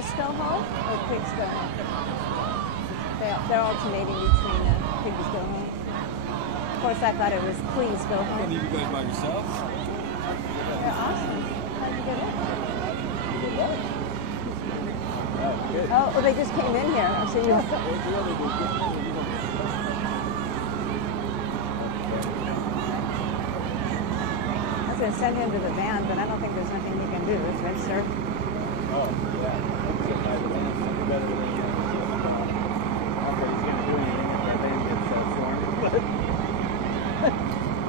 just go home or pigs go home? They're alternating between pigs go home. Of course, I thought it was please go home. Can you guys by yourself? They're awesome. How'd you get in? Oh, they just came in here. So you. I was going to send him to the van, but I don't think there's nothing you can do. It's register. Oh, yeah.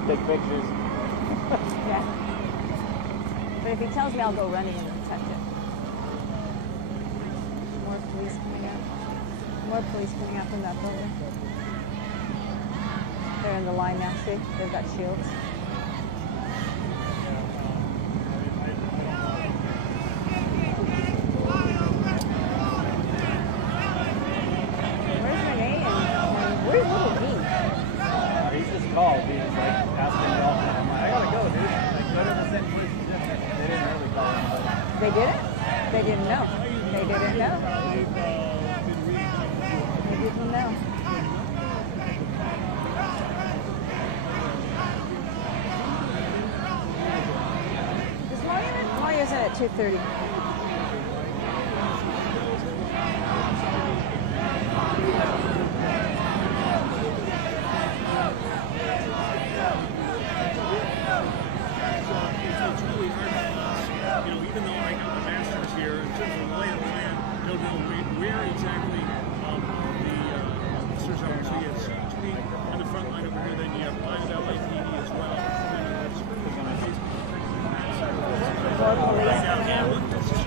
Take pictures. Yeah. But if he tells me, I'll go running and touch it. More police coming out. More police coming out from that building. They're in the line now, see? They've got shields. Where's Renee and where's little D? He's just called. He was like asking me all the time. I'm like, I gotta go, dude. Like, go to the same place you did. They didn't really call him. They didn't? They didn't know. They didn't know. They didn't know. Is Maria's in at 2:30. Even though I got the masters here, in terms of the lay of the land, I don't know where exactly the officers are. So you have CHP on the front line over here, then you have unavailable as well. More police. Yeah, look, this is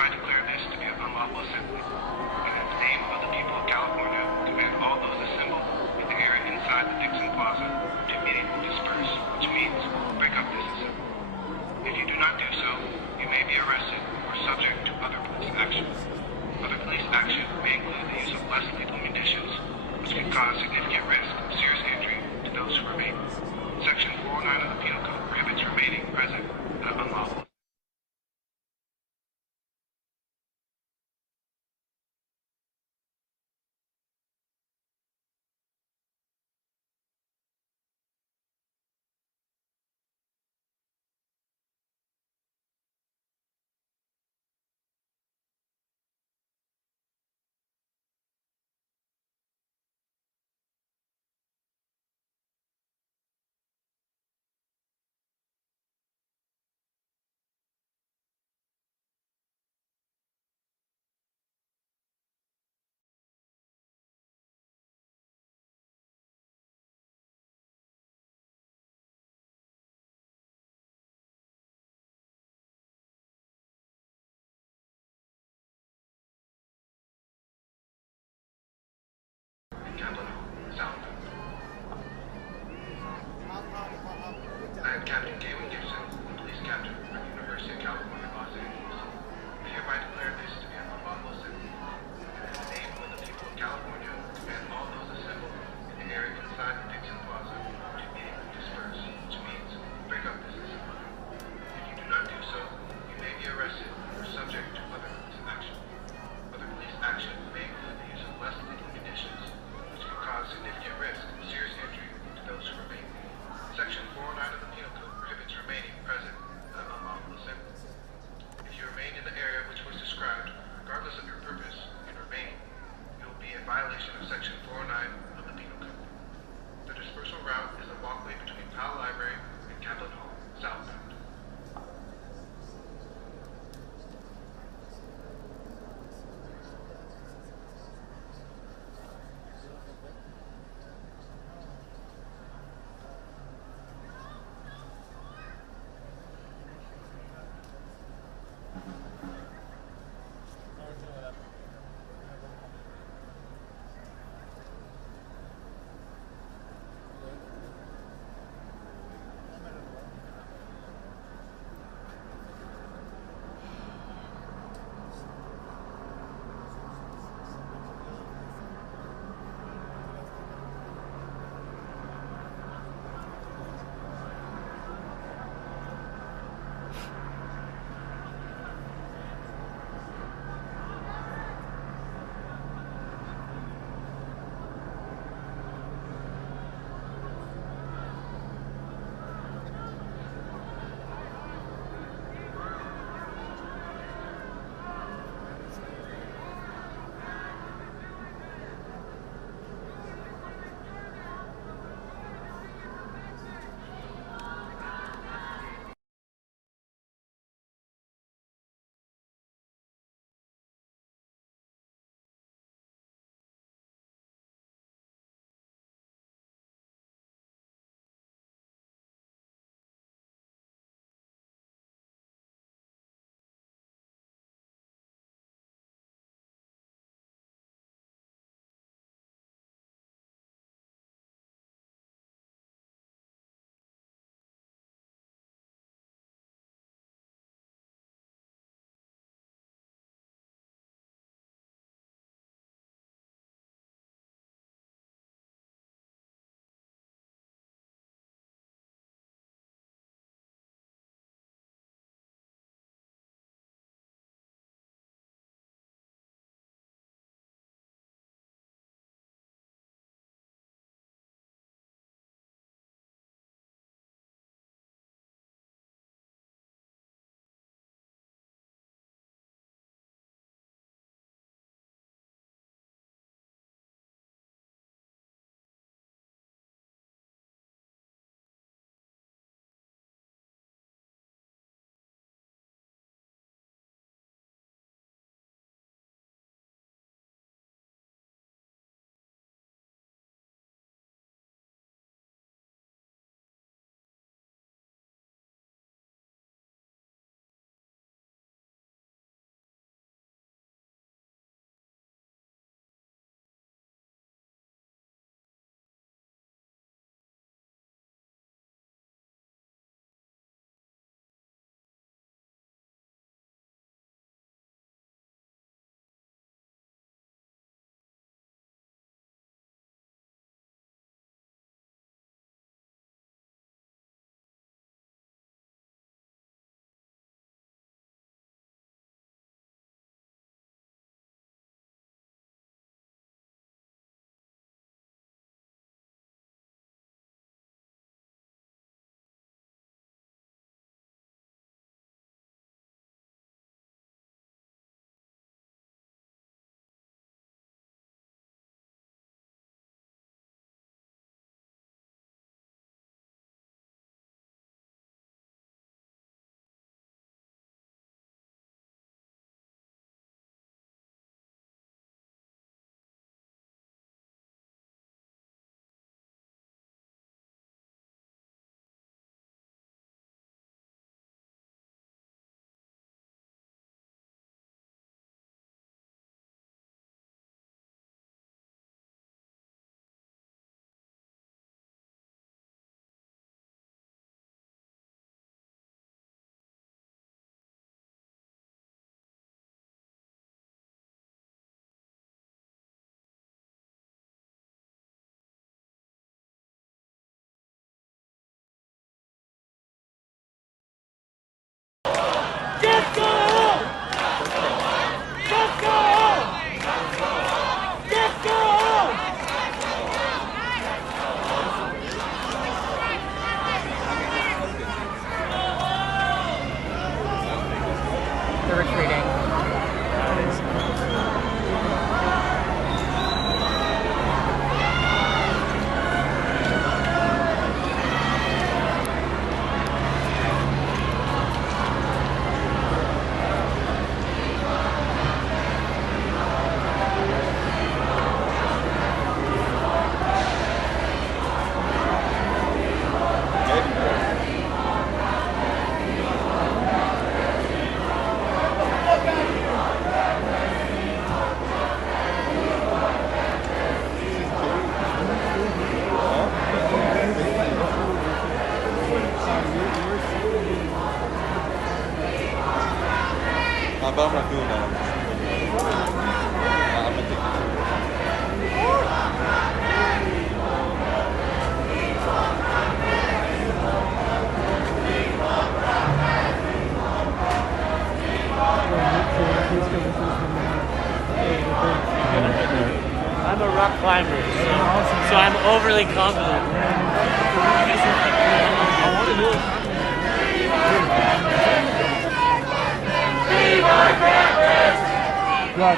hereby declare this to be an unlawful assembly, and in the name of the people of California, command all those assembled in the area inside the Dixon Plaza to immediately disperse, which means break up this assembly. If you do not do so, you may be arrested or subject to other police action. Other police action may include the use of less lethal munitions, which can cause significant risk of serious injury to those who remain. Section 409 of the Penal Code prohibits remaining present at unlawful They're retreating. But I'm not doing that. I'm gonna take I'm a rock climber, so I'm overly confident. I want to do it. Run.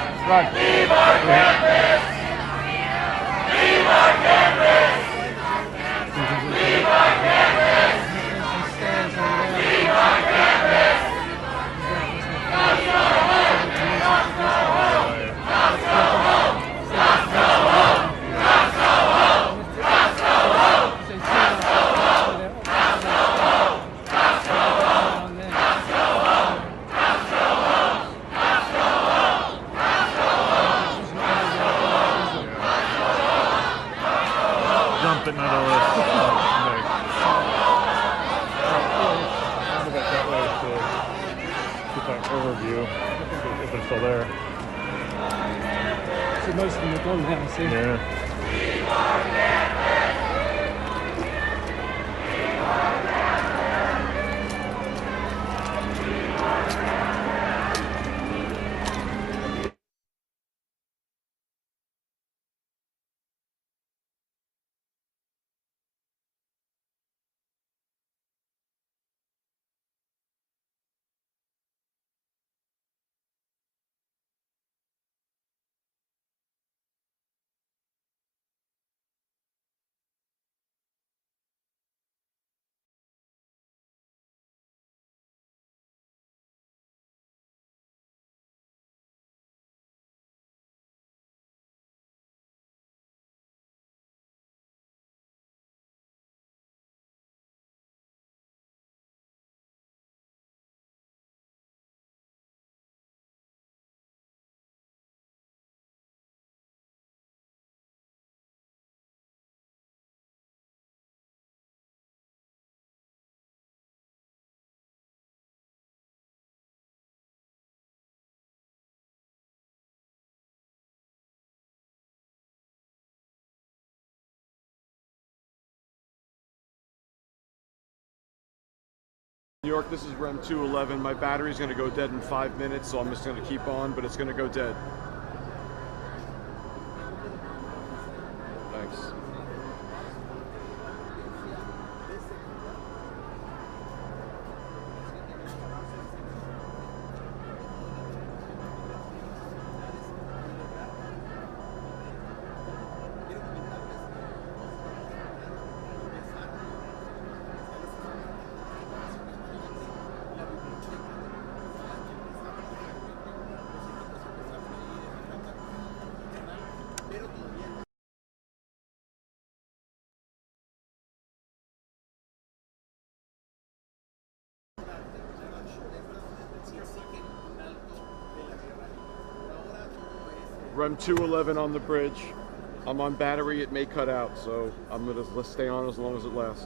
Leave our campus! Leave our campus! Leave our campus! Leave our campus! Let's go home! Let's go home! Let's go home! Let's go home! Let's go home! Let's go home! Let's go home! Let's go home! Let's go home! Let's go home! Let's go home! Let's go home! Jumping out of this. That way to get that overview, if they're still there. So most of them are gone now, see? Yeah. New York, this is REM 211. My battery's going to go dead in 5 minutes, so I'm just going to keep on, but it's going to go dead. Thanks. REM 211 on the bridge. I'm on battery, it may cut out, so I'm going to stay on as long as it lasts.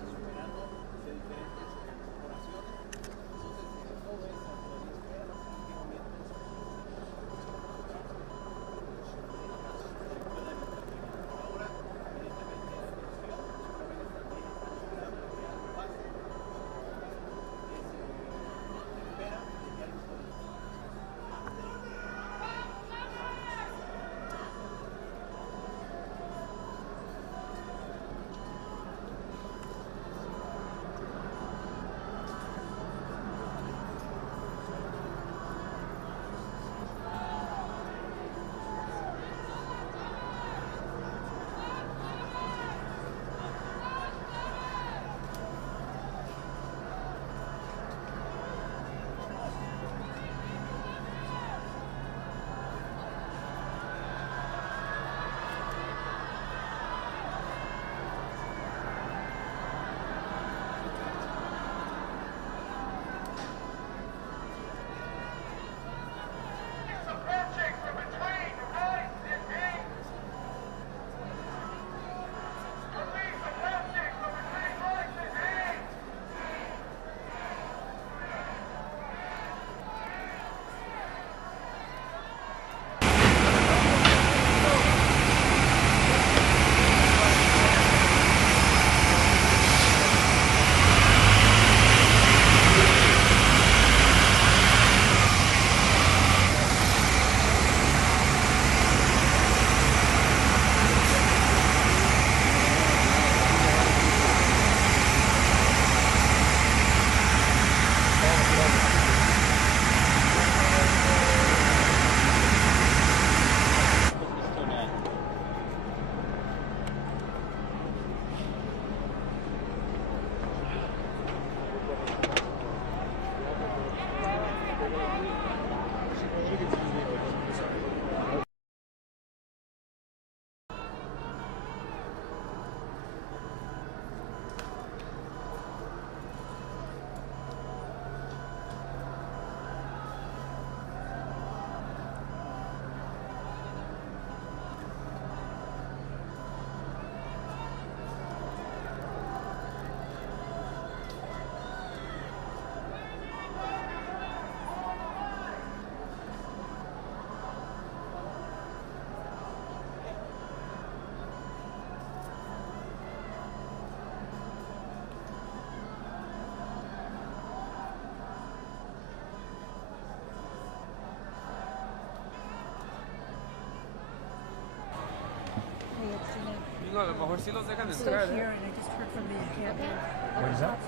No, a lo mejor sí los dejan Still entrar, here, ¿eh? and I just heard from the encampment. What is that?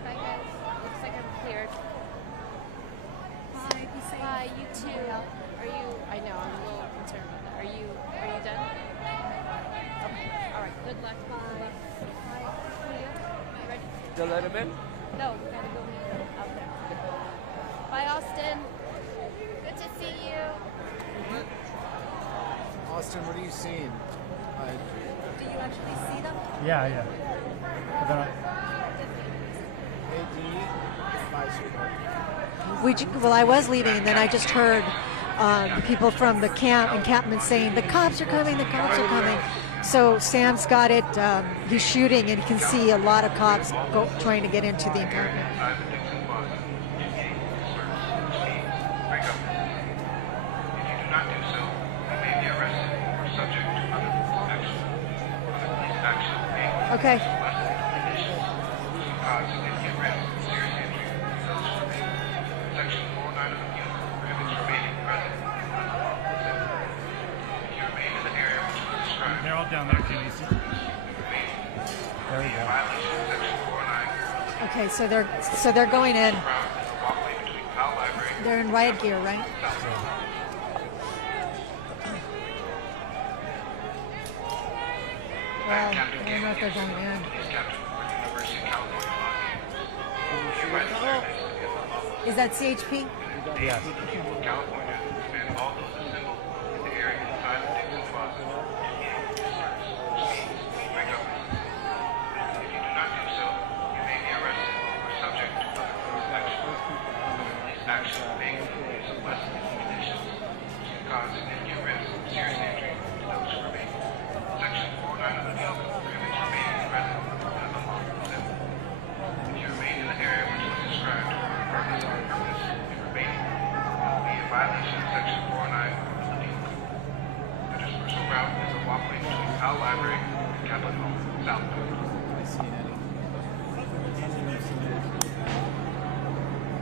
Bye guys. Looks like I'm cleared. Bye, be safe. Bye, you too. Are you? I know. I'm a little concerned about that. Are you done? Okay. All right. Good luck. Good luck. Bye. Julio, you ready? ¿Ya let him in? No, we gotta go meet out there. Bye, Austin. Good to see you. Austin, what are you seeing? Do you actually see them? Yeah, yeah. But then Well, I was leaving, and then I just heard people from the encampment saying, the cops are coming, the cops are coming. So Sam's got it, he's shooting, and you can see a lot of cops trying to get into the encampment. Okay. they're all down there, Jimmy. There we go. Okay, so they're going in. They're in riot gear, right? Well, I don't know if they're going in. Is that CHP? Yes.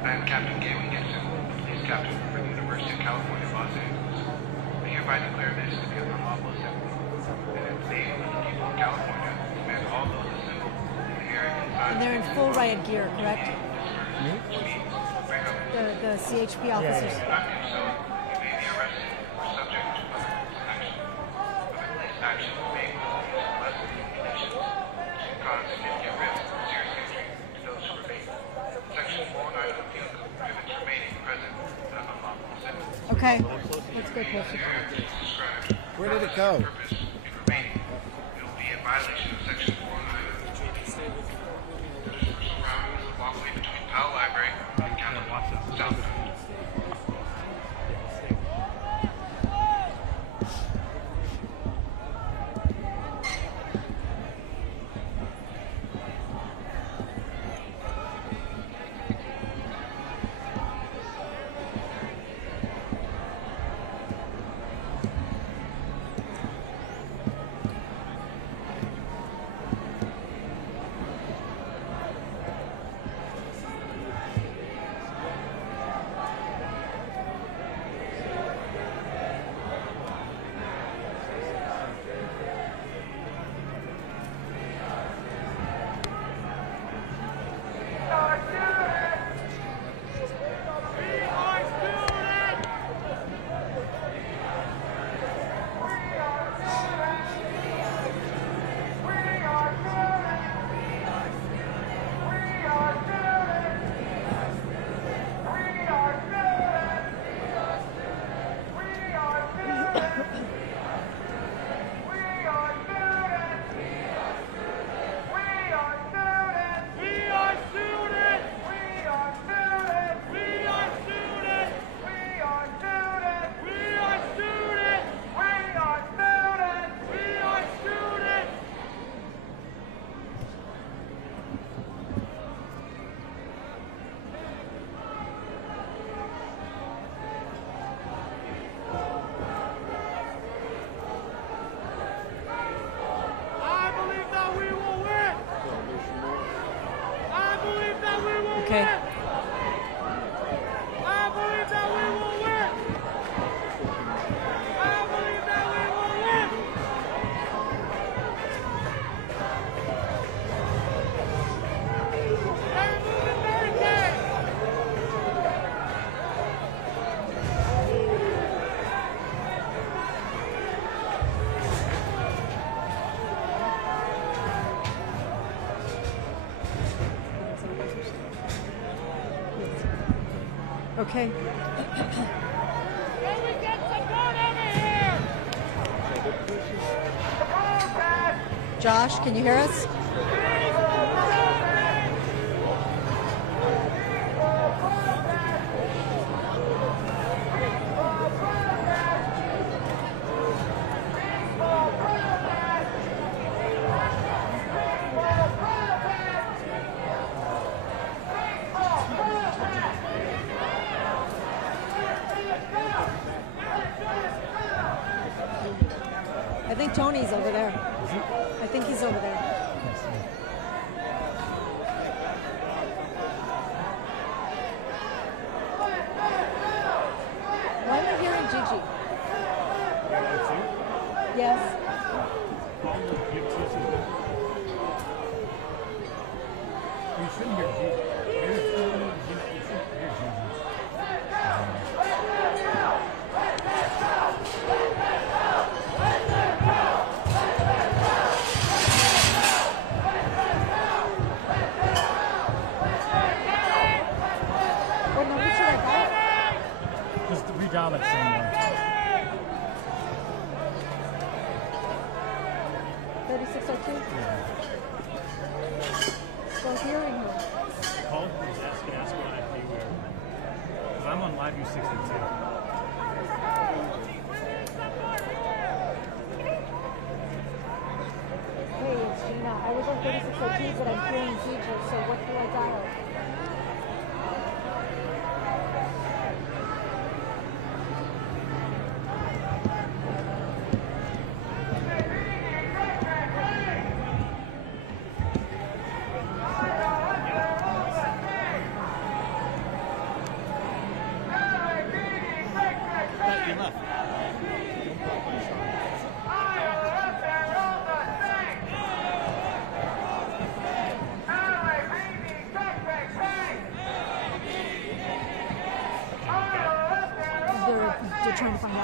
I'm Captain Galen Gibson, police captain for the University of California, Los Angeles. I hereby declare this to be an unlawful assembly, and in the name of the people of California, demand all those assembled in the area inside. And they're in full riot gear, correct? The CHP officers. If you do not do so, you may be arrested or subject to other police action. Other police action may include the use of less ammunition, which can cause significant risk or serious injury to those who remain. Section 409 of the Penal Code prohibits remaining present at an unlawful assembly. Okay, let's go closer. Where did it go? Purpose in remaining. It will be in violation of Section 409 of the Dispersal route is the walkway between Powell Library and Capitol South. Okay. Josh, can you hear us? I think Tony's over there. I think he's over there. Why am I hearing Gigi? Yes. You shouldn't hear Gigi. Just redial that same one. 3602? Yeah. So hearing her. Call and ask what IP where. Because I'm on Live U62. Hey, it's Gina. I was on 3602, but I'm hearing Gigi, so what do I dial? They're trying to find out.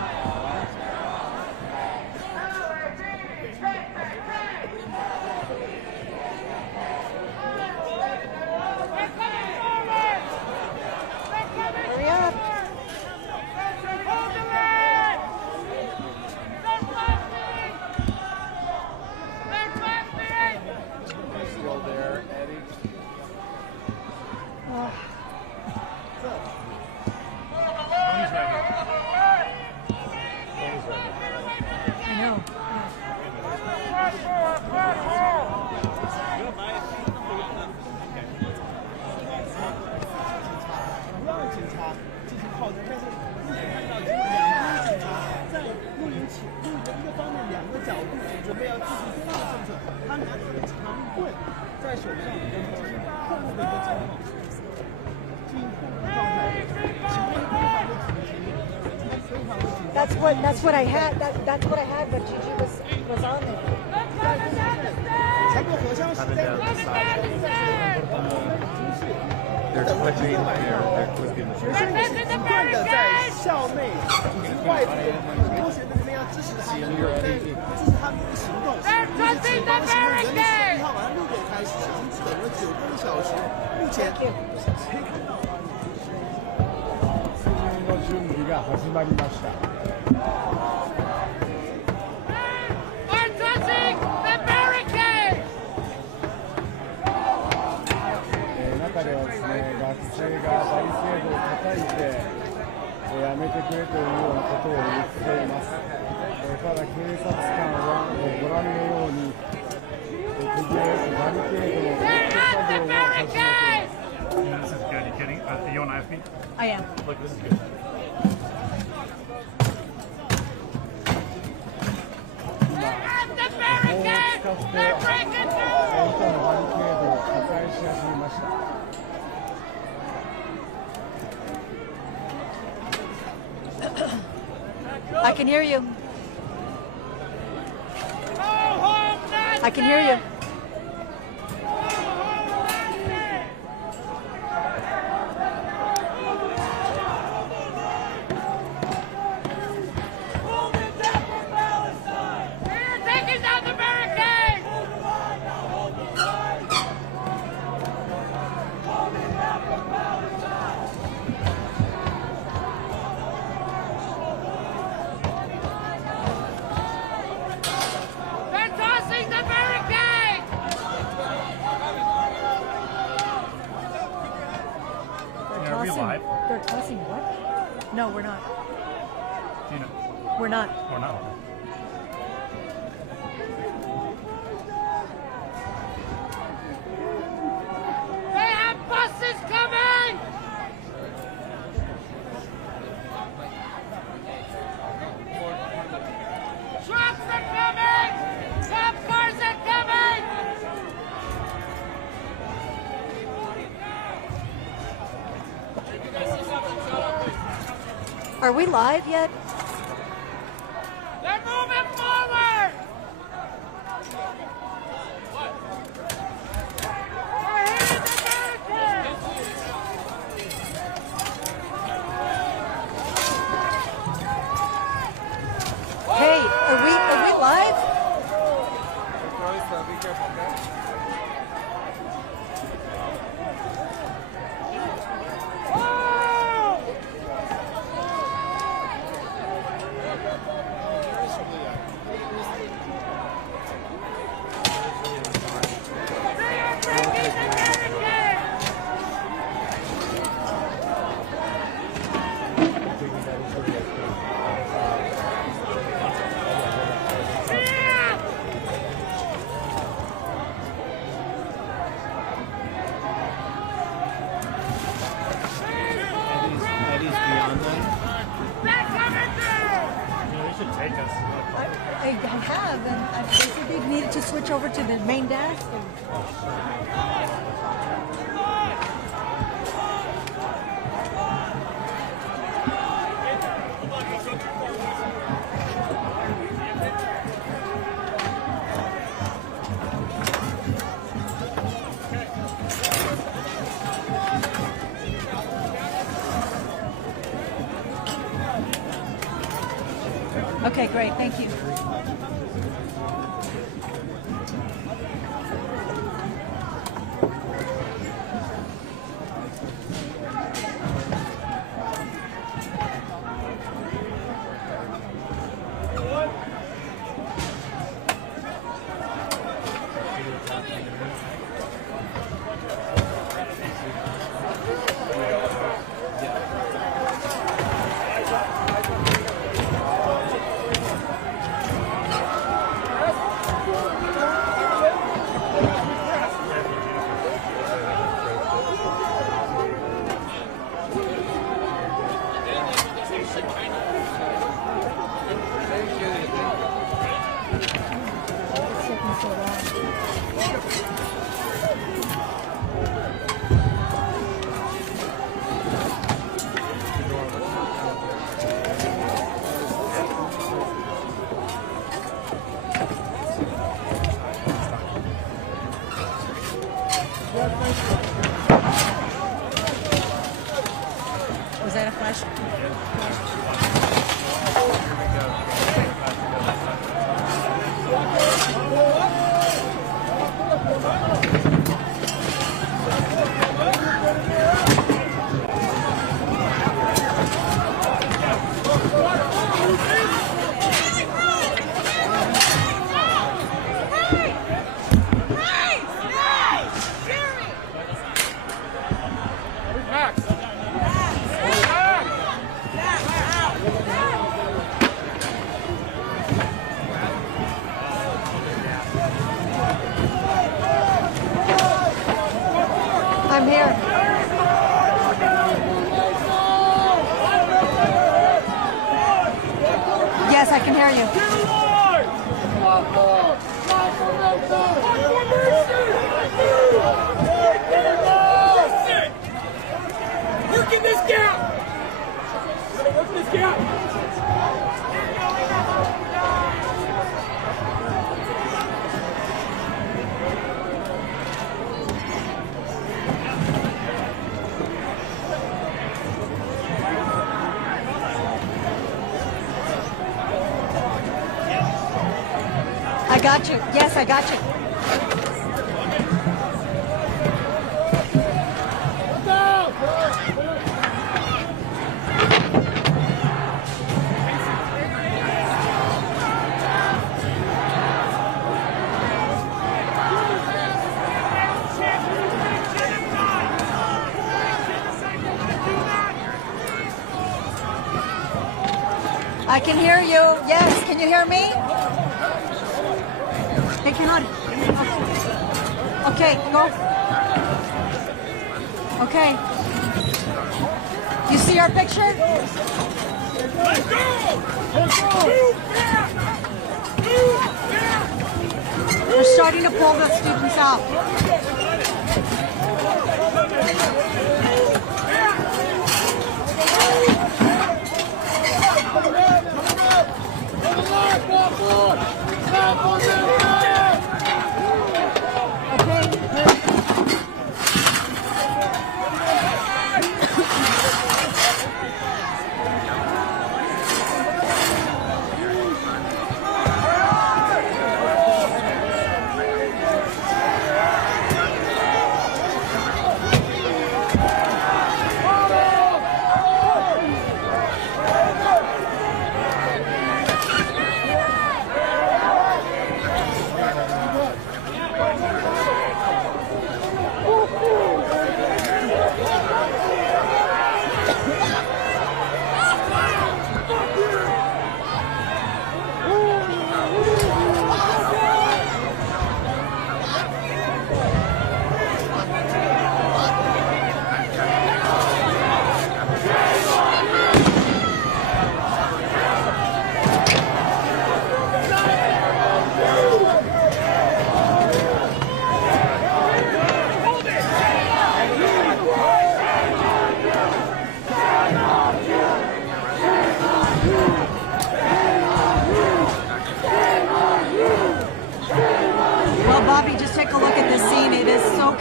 Hurry up. Still there, Eddie. I know. That's what I had. That's what I had. But Gigi was on there. They're clipping there. They're clipping the 学生也是不断的在校内组织外部拖鞋的怎么样支持他们，支持他们的行动。目前警方的行动原定11号晚上6点开始，已经等了9多个小时。目前可以看到。の準備が始まりました。中ではですね、学生がバリケードを叩いて、やめてくれというようなことを言っています。ただ警察官はご覧のように手際よくバリケードの撤去作業を始めています。This is good. Are you kidding? You on IFB? I am. Look, this is good. 棒を使って板のバリケードを破壊し始めました。I can hear you. I can hear you. No, we're not. Do you know? We're not. Or not? They have buses coming! Trucks are coming! Cop cars are coming! Are we live yet? They're moving forward! They're hitting the barricades! Hey, are we live? Be careful, okay? They are breaking the barricades! Yeah! Eddie's beyond them. They're coming through! They should take us. I have, and they said they needed to switch over to the main desk. Okay, great. Thank you. Was that a flash? I'm here. Yes, I can hear you. Work in this gap! Work in this gap! I got you. Yes, I got you. I can hear you. Yes, can you hear me? They cannot. Okay, go. Okay. You see our picture? Let's go! Let's go! Move back! Move back! We're starting to pull the students out.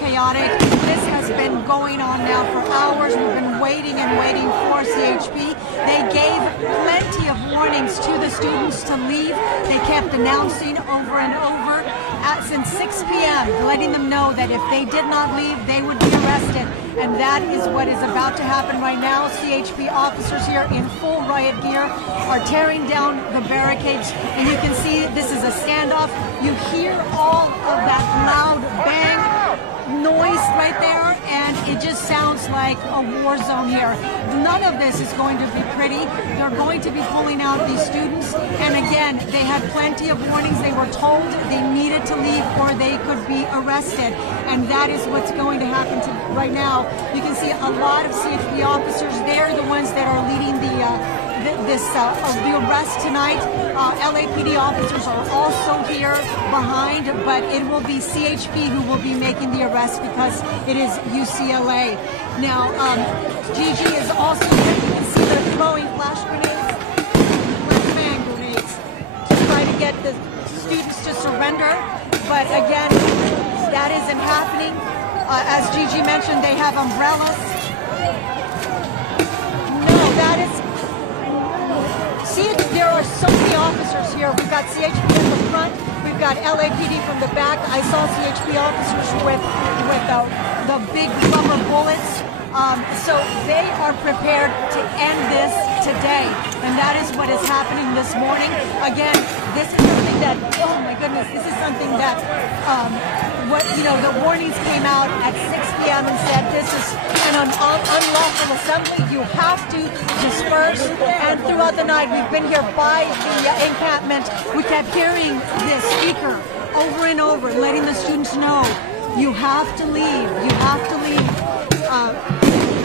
chaotic. This has been going on now for hours. We've been waiting and waiting for CHP. They gave plenty of warnings to the students to leave. They kept announcing over and over since 6 p.m., letting them know that if they did not leave, they would be arrested. And that is what is about to happen right now. CHP officers here in full riot gear are tearing down the barricades. And you can see this is a standoff. You hear all of that loud bang noise right there, and it just sounds like a war zone here. None of this is going to be pretty. They're going to be pulling out these students, and again, they had plenty of warnings. They were told they needed to leave or they could be arrested, and that is what's going to happen right now. You can see a lot of CHP officers. They're the ones that are leading the arrest tonight. LAPD officers are also here behind, but it will be CHP who will be making the arrest because it is UCLA. Now, Gigi is also here. You can see they're throwing flash grenades, hand grenades, to try to get the students to surrender. But again, that isn't happening. As Gigi mentioned, they have umbrellas. No, that is... See, there are so many officers here. We've got CHP in the front. We've got LAPD from the back. I saw CHP officers with the big rubber bullets. So they are prepared to end this today. And that is what is happening this morning. Again, this is something that, oh my goodness, this is something that, the warnings came out at 6 p.m. and said this is an unlawful assembly. You have to disperse. And throughout the night, we've been here by the encampment. We kept hearing this speaker over and over, letting the students know, you have to leave. You have to leave.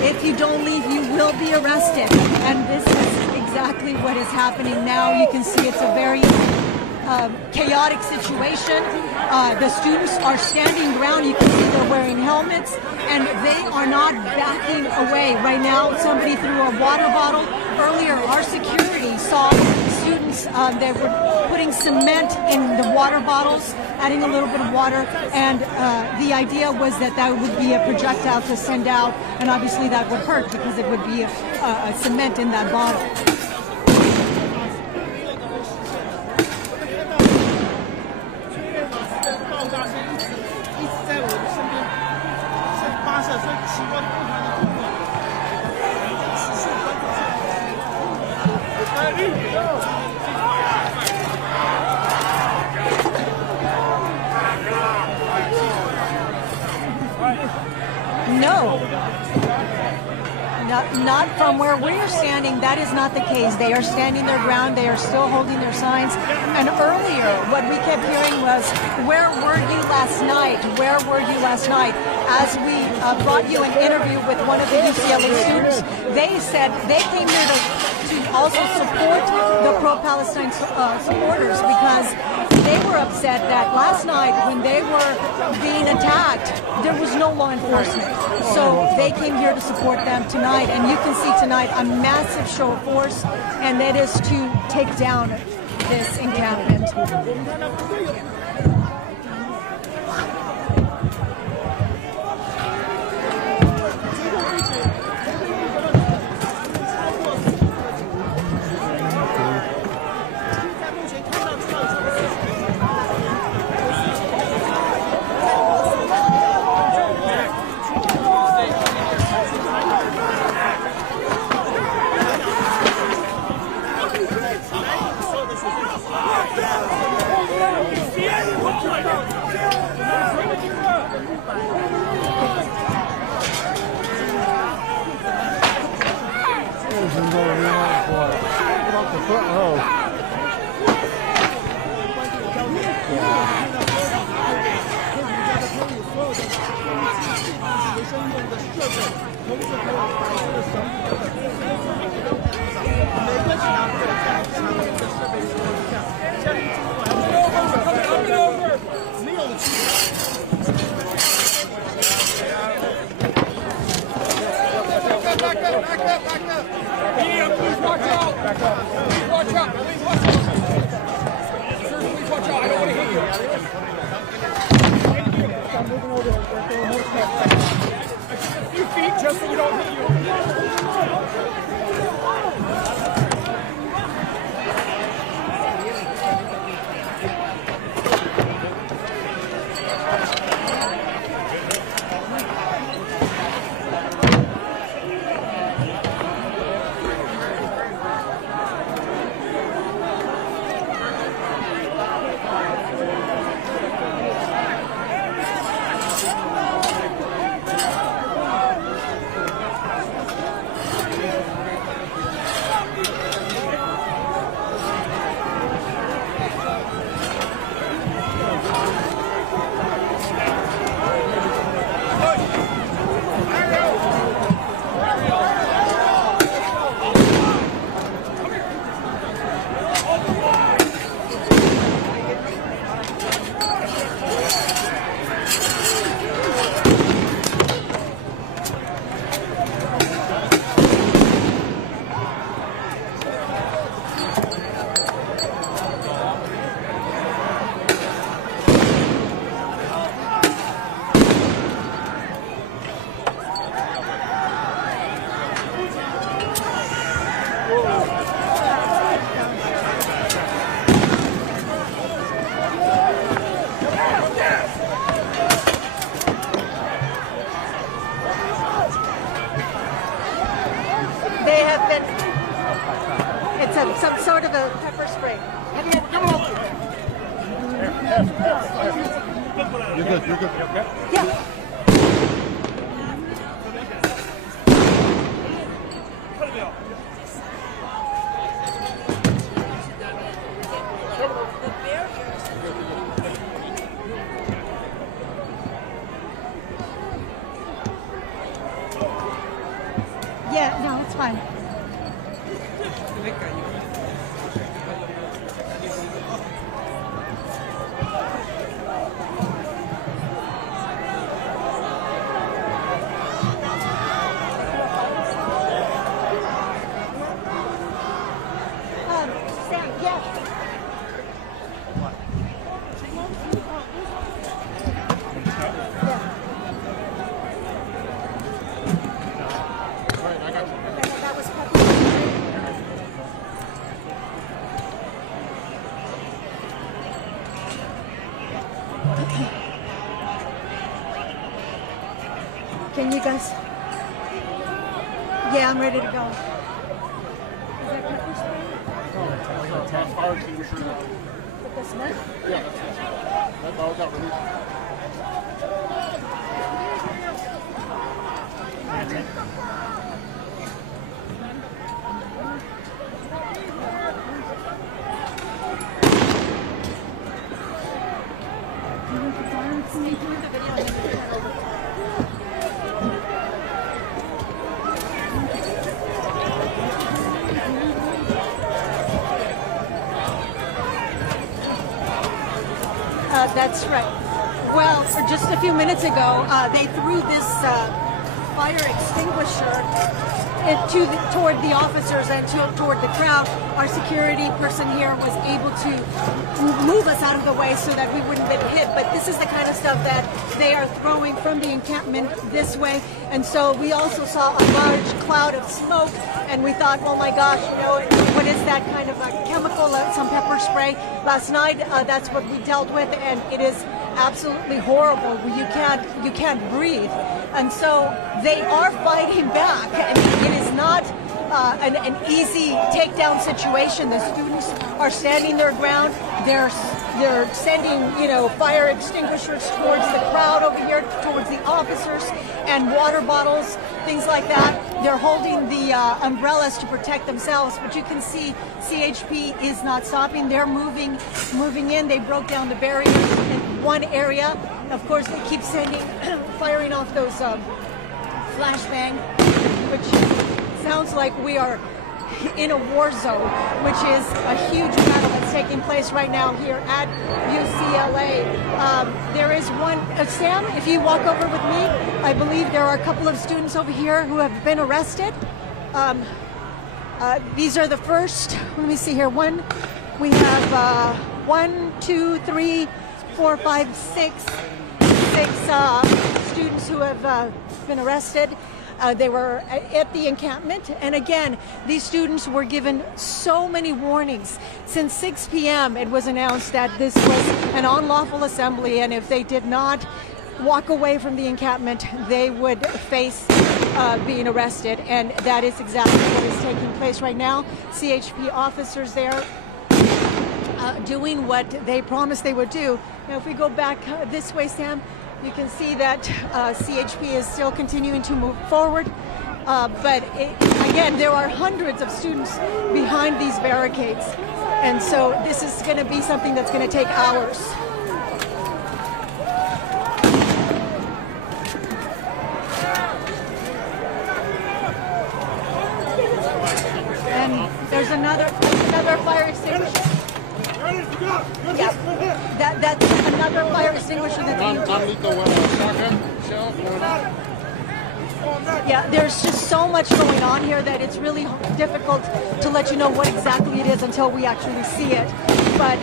If you don't leave, you will be arrested. And this is exactly what is happening now. You can see it's a very chaotic situation. The students are standing ground. You can see they're wearing helmets, and they are not backing away. Right now, somebody threw a water bottle. Earlier, our security saw students that were putting cement in the water bottles, adding a little bit of water, and the idea was that would be a projectile to send out, and obviously that would hurt because it would be a cement in that bottle. not from where we're standing. That is not the case. They are standing their ground. They are still holding their signs. And earlier, what we kept hearing was, "Where were you last night? Where were you last night?" As we brought you an interview with one of the UCLA students, they said they came here to also support the pro-Palestine supporters, because they were upset that last night when they were being attacked, there was no law enforcement. So they came here to support them tonight. And you can see tonight a massive show of force, and that is to take down this encampment. Some sort of a pepper spray. You're good, you're good. Yeah. Yeah, no, it's fine. Can you guys? Yeah, I'm ready to go. Is that pepper spray? Fire extinguisher. With the smoke? Yeah, that's all got released. That's right. Well, just a few minutes ago, they threw this fire extinguisher toward the officers and toward the crowd. Our security person here was able to move us out of the way so that we wouldn't get hit. But this is the kind of stuff that they are throwing from the encampment this way. And so we also saw a large cloud of smoke, and we thought, oh my gosh, you know, what is that kind of a chemical, some pepper spray? Last night, that's what we dealt with, and it is absolutely horrible. You can't breathe. And so they are fighting back. I mean, it is not an easy takedown situation. The students are standing their ground. They're sending, you know, fire extinguishers towards the crowd over here, towards the officers, and water bottles, things like that. They're holding the umbrellas to protect themselves, but you can see CHP is not stopping. They're moving in. They broke down the barriers in one area. Of course, they keep firing off those flashbang, which sounds like we are in a war zone, which is a huge battle that's taking place right now here at UCLA. There is one, Sam, if you walk over with me, I believe there are a couple of students over here who have been arrested. These are the first, let me see here, we have 1, 2, 3, 4, 5, 6 students who have been arrested. They were at the encampment, and again, these students were given so many warnings. Since 6 p.m. it was announced that this was an unlawful assembly, and if they did not walk away from the encampment, they would face being arrested, and that is exactly what is taking place right now. CHP officers there doing what they promised they would do. Now, if we go back this way, Sam, you can see that CHP is still continuing to move forward, but again, there are hundreds of students behind these barricades, and so this is going to be something that's going to take hours. And there's another fire extinguisher. Yeah, that's another fire extinguisher that they Yeah, there's just so much going on here that it's really difficult to let you know what exactly it is until we actually see it. But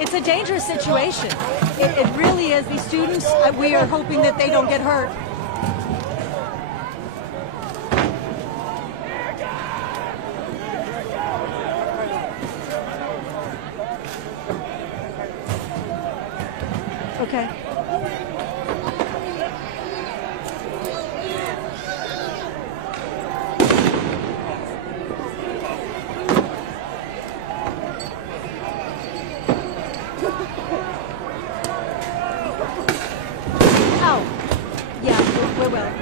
it's a dangerous situation. It really is. These students, we are hoping that they don't get hurt. Okay. Oh, yeah, we will.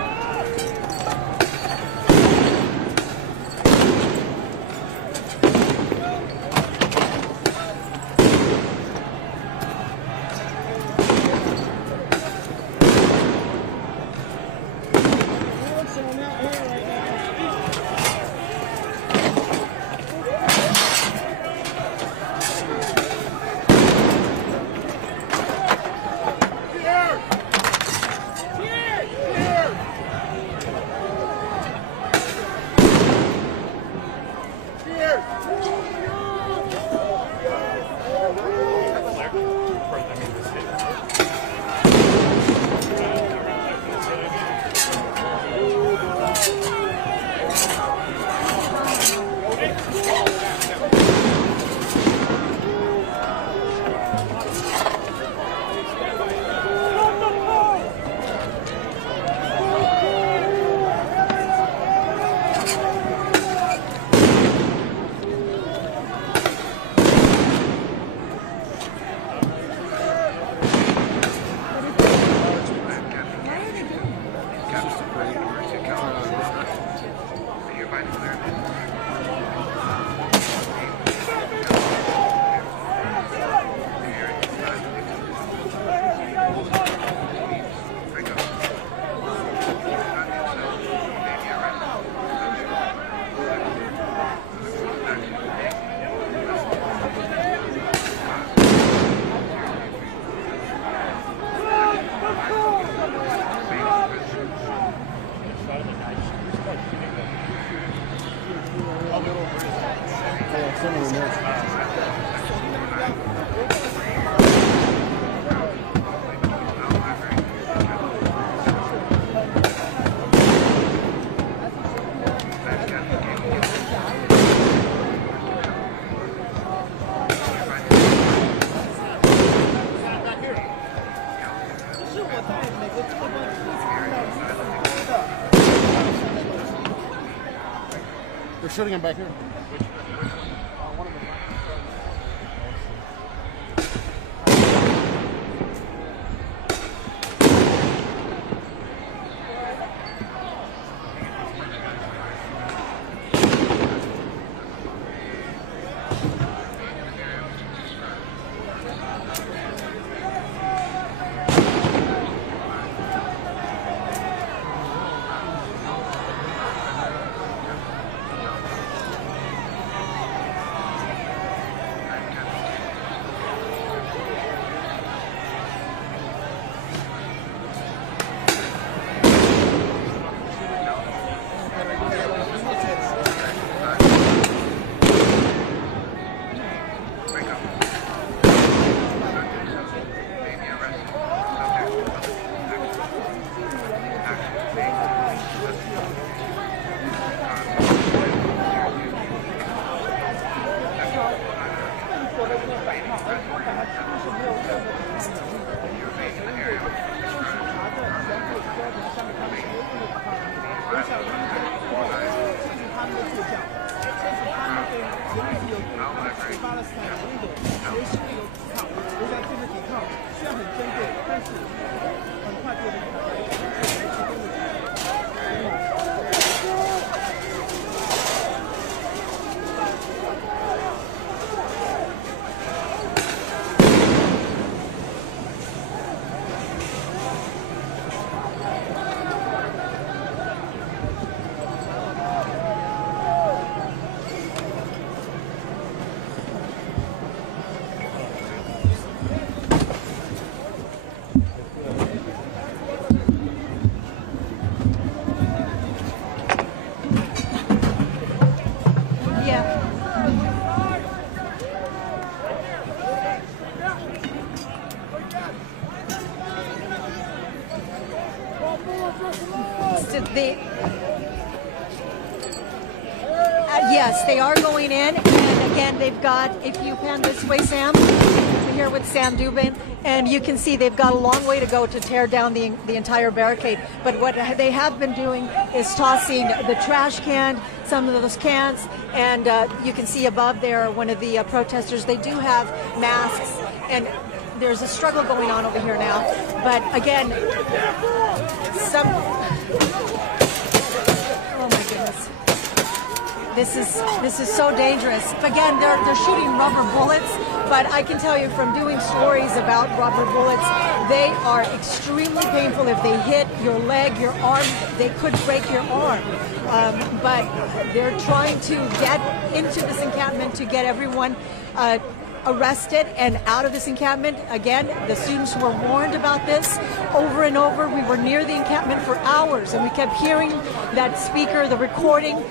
每个地方可以看到如此多的那种情况。 They're shooting him back here. Yes, they are going in, and again, they've got, if you pan this way, Sam, we're here with Sam Dubin, and you can see they've got a long way to go to tear down the entire barricade. But what they have been doing is tossing the trash can, some of those cans, and you can see above there one of the protesters. They do have masks, and there's a struggle going on over here now. But again, oh my goodness. This is so dangerous. Again, they're shooting rubber bullets, but I can tell you from doing stories about rubber bullets, they are extremely painful. If they hit your leg, your arm, they could break your arm. But they're trying to get into this encampment to get everyone arrested and out of this encampment. Again, the students were warned about this over and over. We were near the encampment for hours, and we kept hearing that speaker, the recording,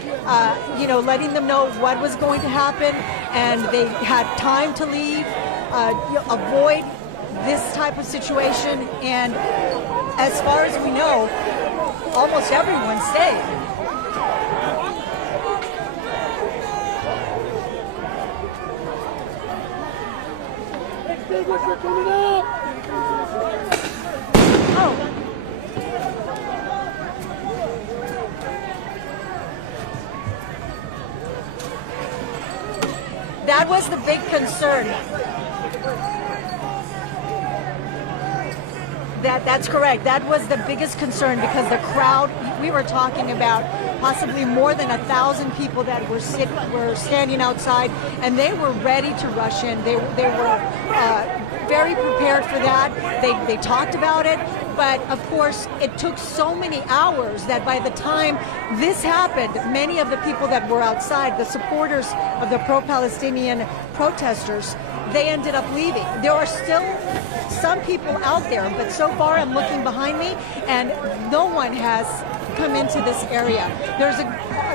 letting them know what was going to happen, and they had time to leave, avoid this type of situation. And as far as we know, almost everyone stayed. That was the big concern. That's correct. That was the biggest concern, because the crowd, we were talking about possibly more than 1,000 people that were standing outside, and they were ready to rush in. They were very prepared for that. They talked about it, but of course it took so many hours that by the time this happened, many of the people that were outside, the supporters of the pro-Palestinian protesters, they ended up leaving. There are still some people out there, but so far I'm looking behind me and no one has come into this area.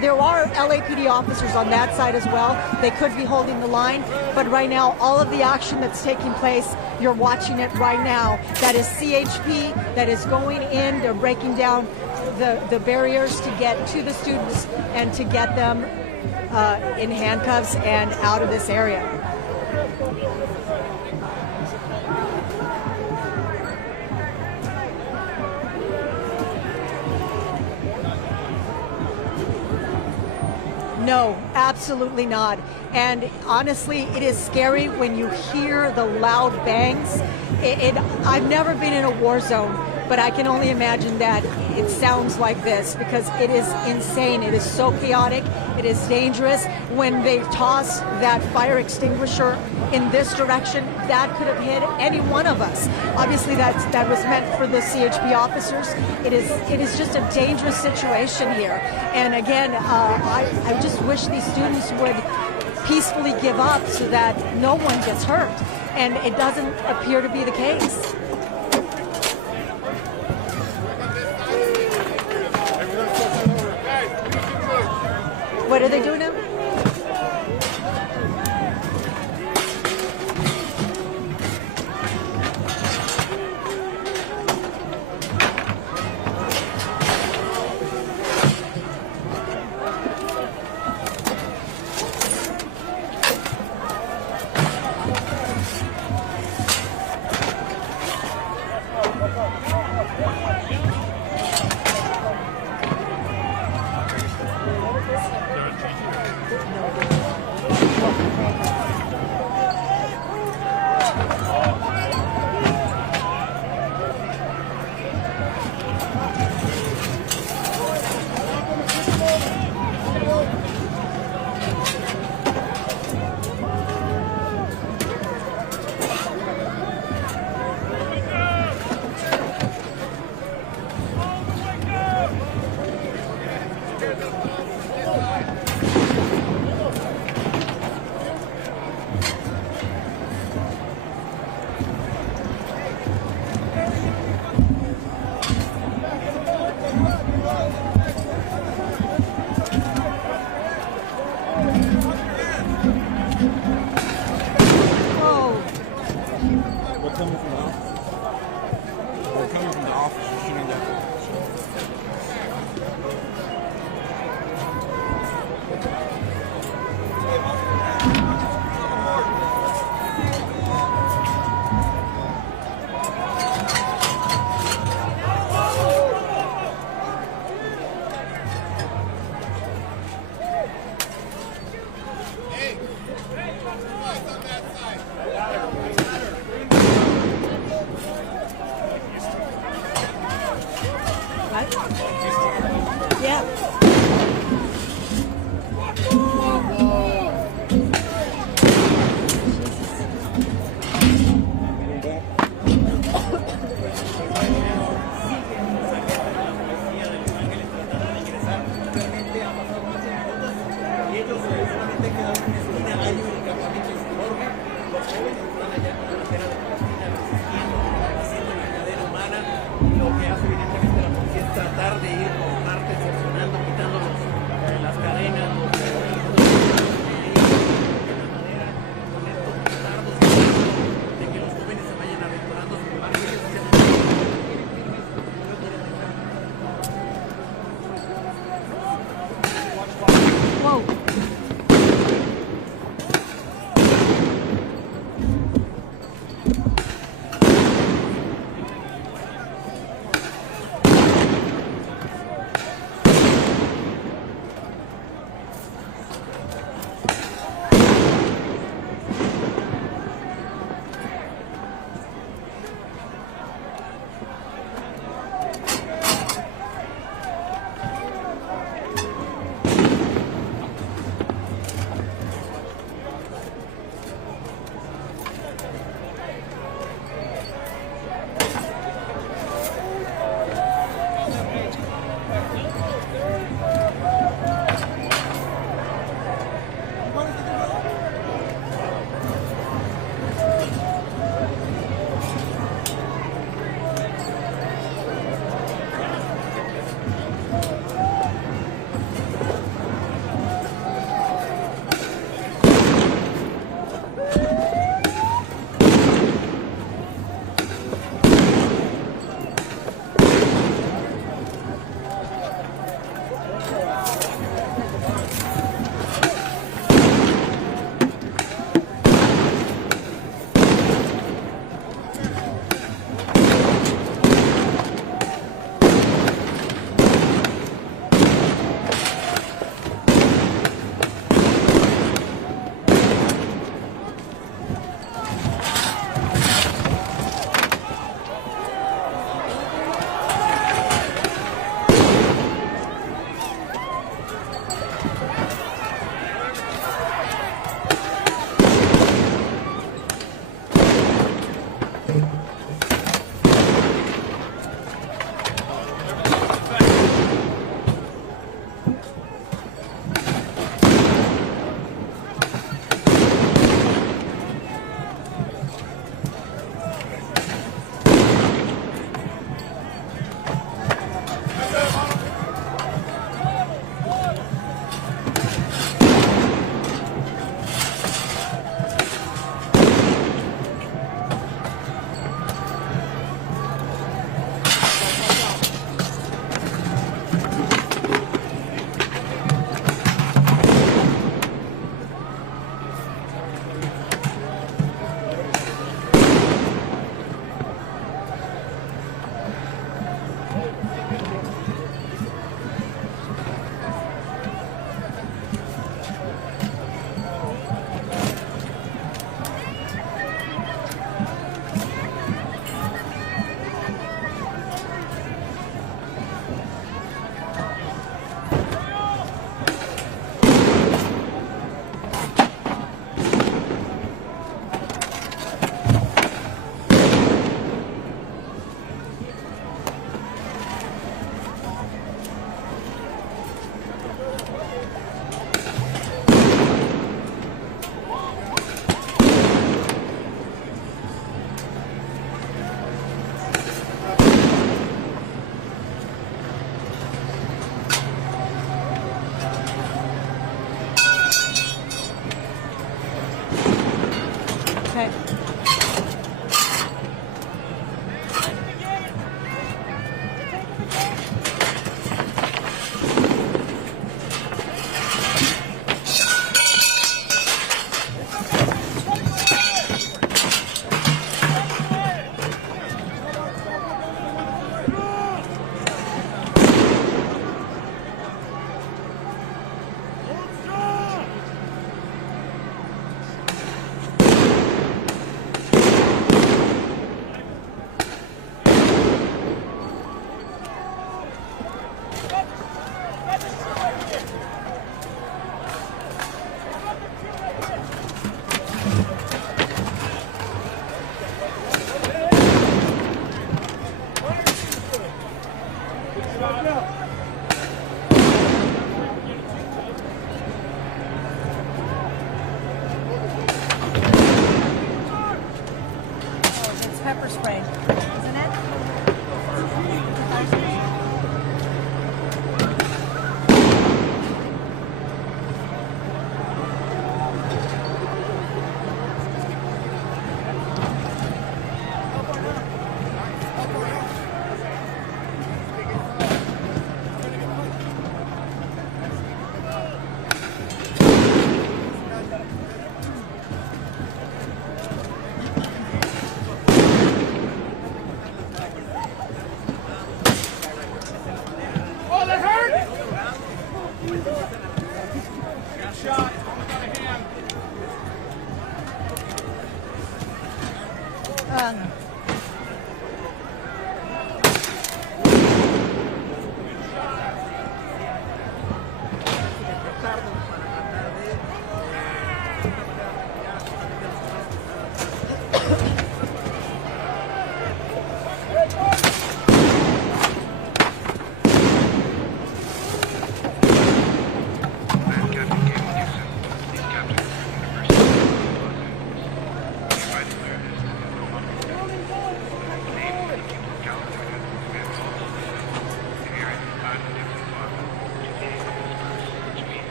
There are LAPD officers on that side as well. They could be holding the line, but right now all of the action that's taking place, you're watching it right now. That is CHP that is going in. They're breaking down the barriers to get to the students and to get them in handcuffs and out of this area. No, absolutely not. And honestly, it is scary when you hear the loud bangs. I've never been in a war zone, but I can only imagine that it sounds like this because it is insane. It is so chaotic. It is dangerous. When they toss that fire extinguisher in this direction, that could have hit any one of us. Obviously, that was meant for the CHP officers. It is just a dangerous situation here. And again, I just wish these students would peacefully give up so that no one gets hurt. And it doesn't appear to be the case. What are they doing now?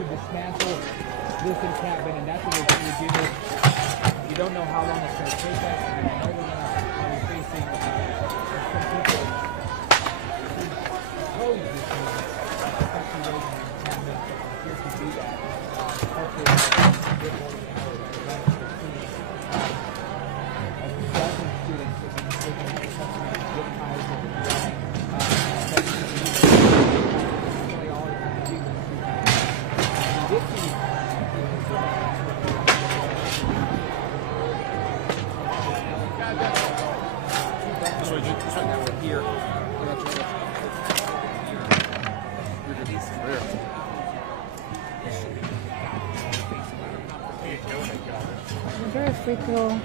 to dismantle this encampment, and that's what we're going to do. You don't know how long it's going to take us, and I know we're going to be facing some people who oppose this movement, especially those in the encampment, but we're here to do that. Hopefully, a bit more than an hour, right? As a student, students, this way now we're here. Very free throw.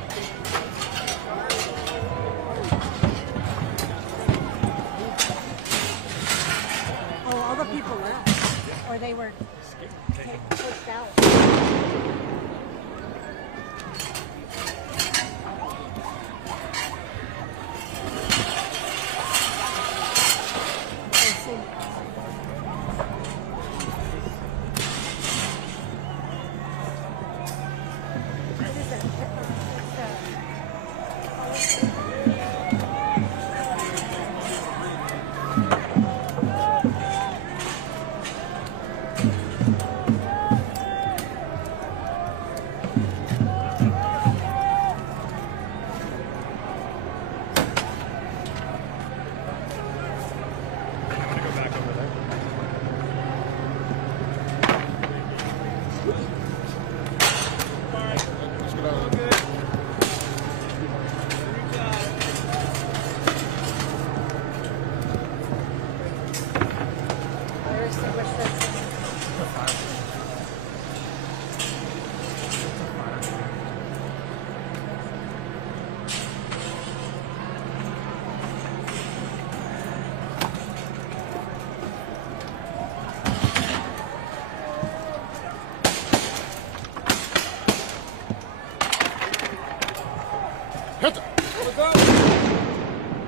Oh, all the people left, or they were pushed out.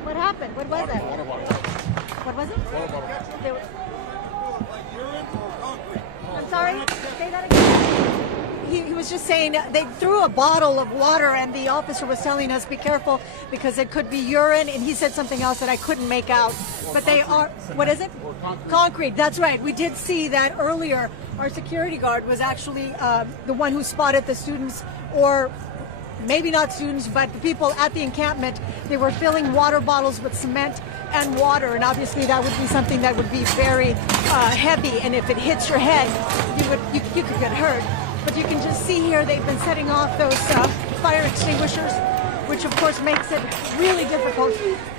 What happened? What was it? What was it? They were... I'm sorry? Say that again. He was just saying they threw a bottle of water and the officer was telling us be careful because it could be urine, and he said something else that I couldn't make out. But they are, what is it? Concrete, that's right. We did see that earlier. Our security guard was actually the one who spotted the students, or maybe not students, but the people at the encampment. They were filling water bottles with cement and water, and obviously that would be something that would be very heavy, and if it hits your head, you could get hurt. But you can just see here they've been setting off those fire extinguishers, which of course makes it really difficult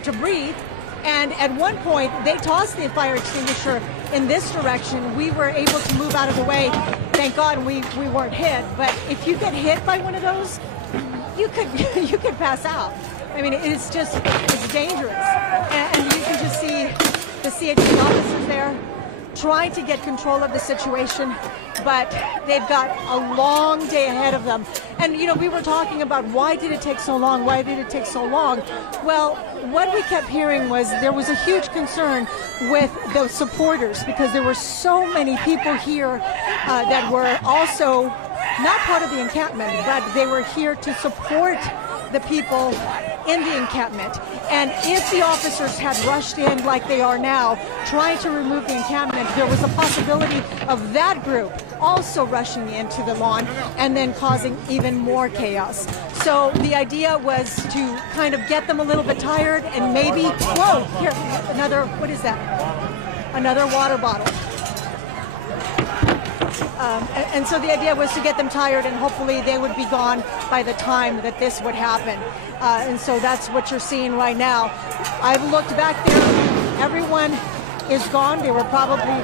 to breathe. And at one point, they tossed the fire extinguisher in this direction. We were able to move out of the way. Thank God we weren't hit. But if you get hit by one of those, you could pass out. I mean, it's dangerous. And you can just see the CHP officers there trying to get control of the situation, but they've got a long day ahead of them. And, you know, we were talking about why did it take so long? Why did it take so long? Well, what we kept hearing was there was a huge concern with the supporters, because there were so many people here that were also not part of the encampment, but they were here to support the people in the encampment. And if the officers had rushed in like they are now, trying to remove the encampment, there was a possibility of that group also rushing into the lawn and then causing even more chaos. So the idea was to kind of get them a little bit tired and maybe, whoa, here, another, what is that? Another water bottle. And so the idea was to get them tired, and hopefully they would be gone by the time that this would happen. And so that's what you're seeing right now. I've looked back there. Everyone is gone. They were probably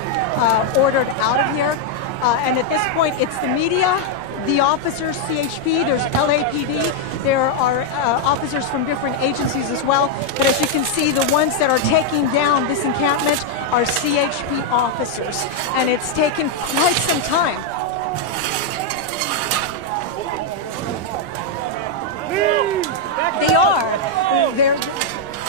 ordered out of here. And at this point, it's the media, the officers, CHP, there's LAPD, there are officers from different agencies as well. But as you can see, the ones that are taking down this encampment are CHP officers. And it's taken quite some time. They are.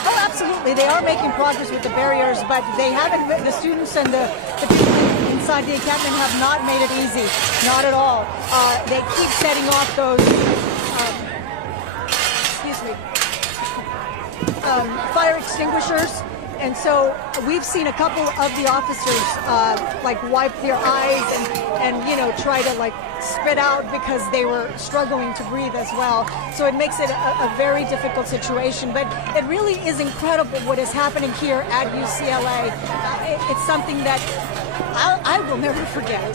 Oh, absolutely. They are making progress with the barriers, but they haven't, the students and the people inside the encampment have not made it easy. Not at all. They keep setting off those, fire extinguishers. And so we've seen a couple of the officers like wipe their eyes and you know, try to like spit out because they were struggling to breathe as well. So it makes it a very difficult situation. But it really is incredible what is happening here at UCLA. It's something that I will never forget.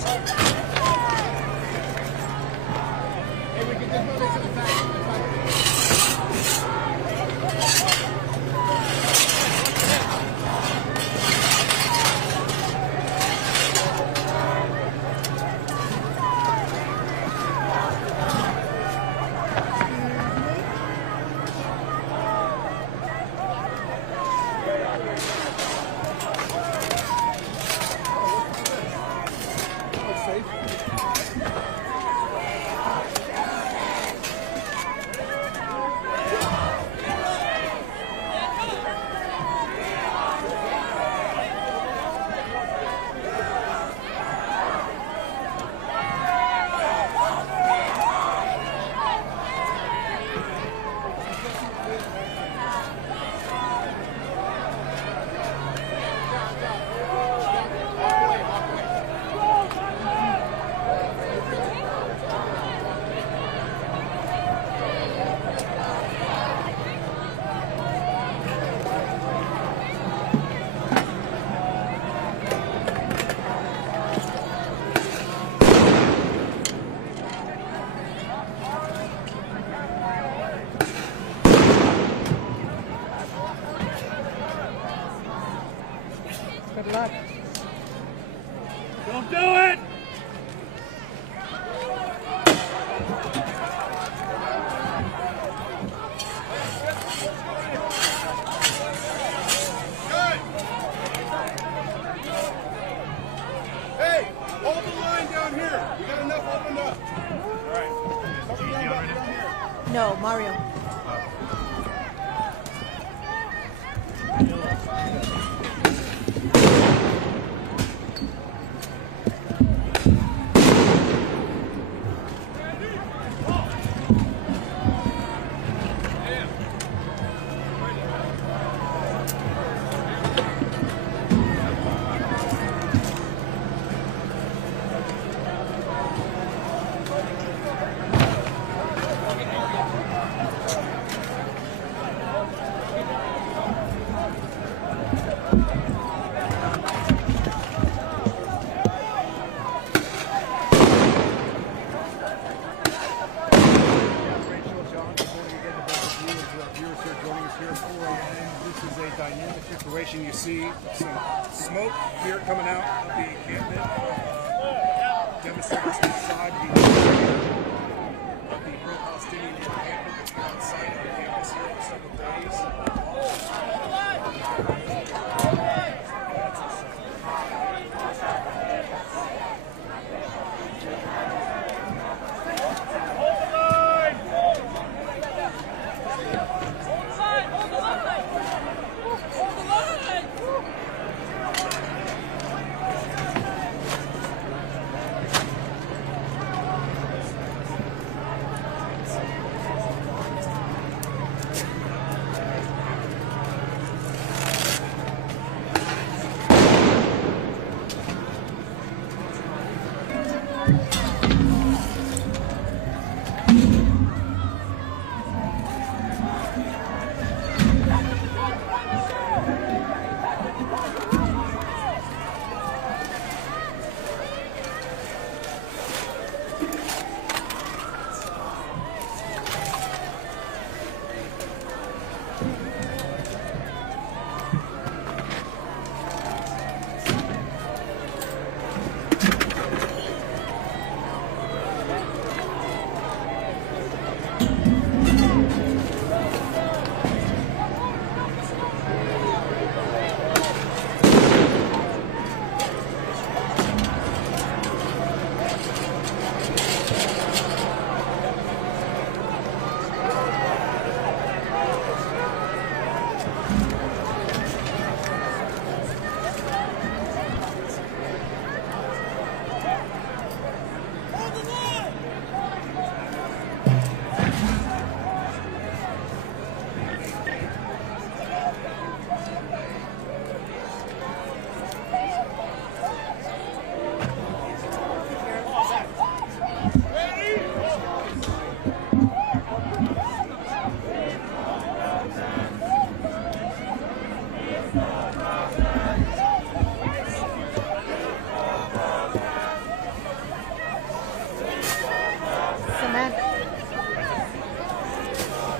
Good luck. Don't do it! Hey, hold the line down here. We got enough opened up. All right. Hold the line back down here. No, Mario. You see some smoke here coming out of the encampment. Demonstrators inside the pro-Palestinian encampment that's been on site on campus here for several days.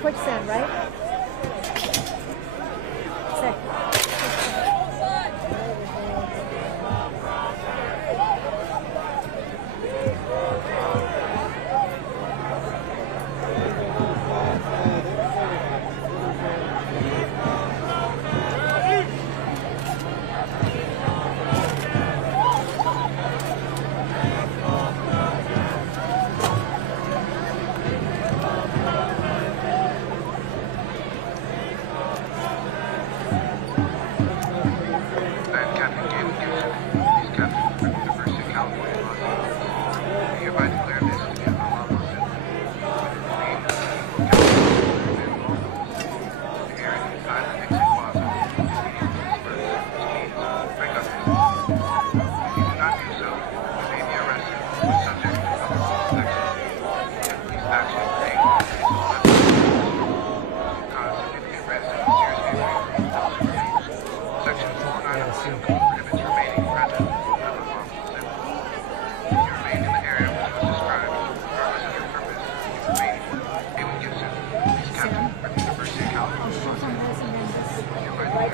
Quicksand, right? Sick.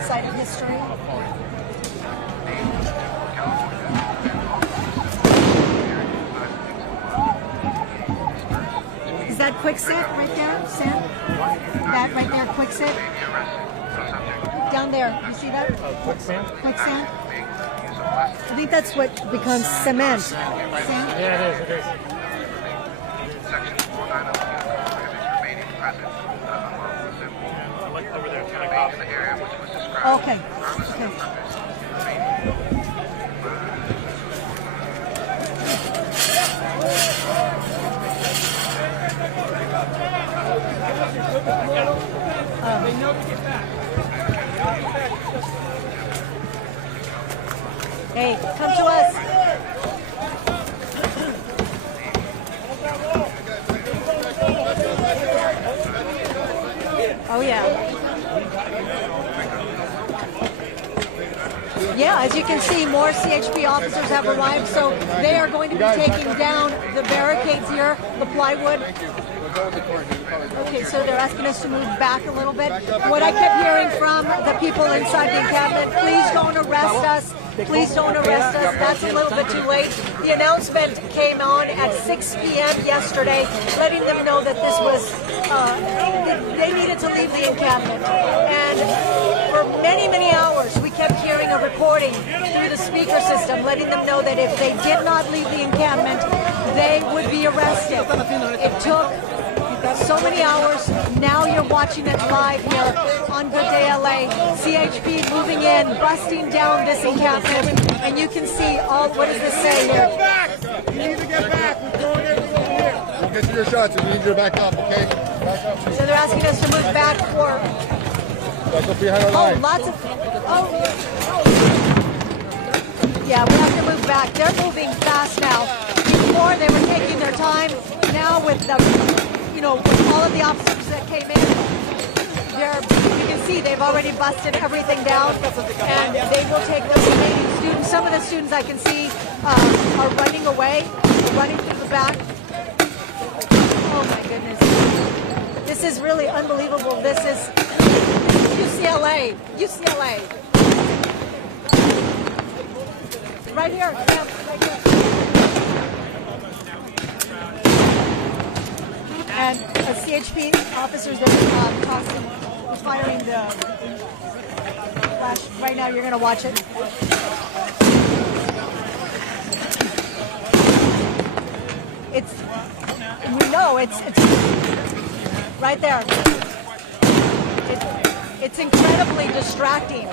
site of history. Is that Kwikset right there, Sam? That right there, Kwikset? Down there, you see that? Quicksand? Quicksand? I think that's what becomes cement. Sand? Yeah, it is. Section 490 remaining present over there, remain in the area which was described. Okay. They know to get back. Hey, come to us. Oh yeah. Yeah, as you can see, more CHP officers have arrived, so they are going to be taking down the barricades here, the plywood. Okay, so they're asking us to move back a little bit. What I kept hearing from the people inside the encampment, please don't arrest us. Please don't arrest us. That's a little bit too late. The announcement came on at 6 p.m. yesterday, letting them know that this was, they needed to leave the encampment. And for many, many hours, we kept hearing a recording through the speaker system, letting them know that if they did not leave the encampment, they would be arrested. It took so many hours. Now you're watching it live here on Good Day LA. CHP moving in, busting down this encampment, and you can see all. What does this say here? You need to get back. We're throwing everything here. We'll get you your shots if you need to back up, okay? Back up. So they're asking us to move back for. Back up behind our line. Lots of. Yeah, we have to move back. They're moving fast now. Before they were taking their time. Now with the. With all of the officers that came in, you can see they've already busted everything down, and they will take those remaining students. Some of the students I can see are running away, running through the back. Oh my goodness. This is really unbelievable. This is UCLA. Right here, yeah, right here. And CHP officers that are firing the flash. Right now, you're going to watch it. It's right there. It's incredibly distracting.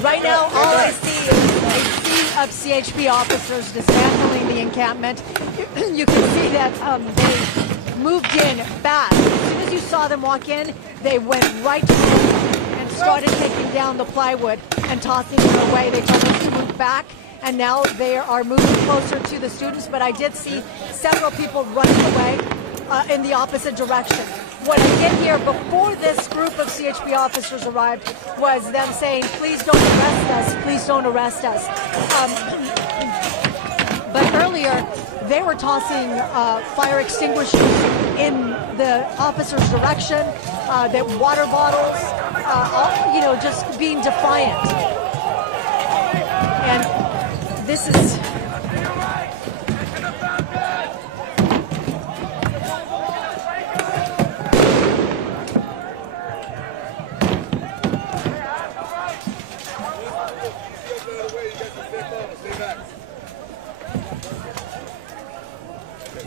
Right now, all I see is a sea of CHP officers dismantling the encampment. You can see that they moved in fast. As soon as you saw them walk in, they went right to and started taking down the plywood and tossing it away. They told us to move back, and now they are moving closer to the students, but I did see several people running away in the opposite direction. What I did hear before this group of CHP officers arrived was them saying, please don't arrest us, please don't arrest us. But earlier, they were tossing fire extinguishers in the officers' direction, that water bottles, just being defiant. And this is...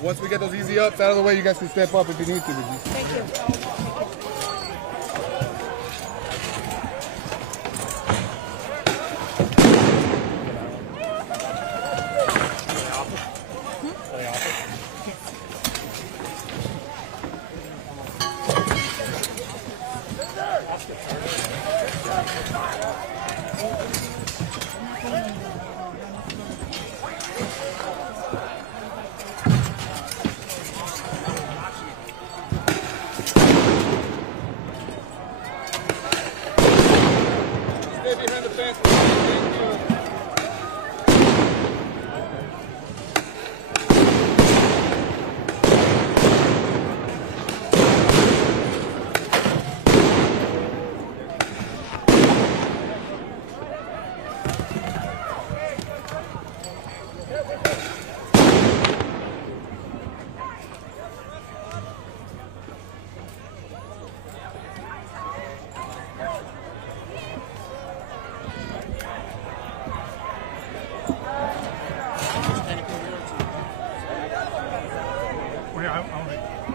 Once we get those easy ups out of the way, you guys can step up if you need to. Thank you. Stay behind the fence.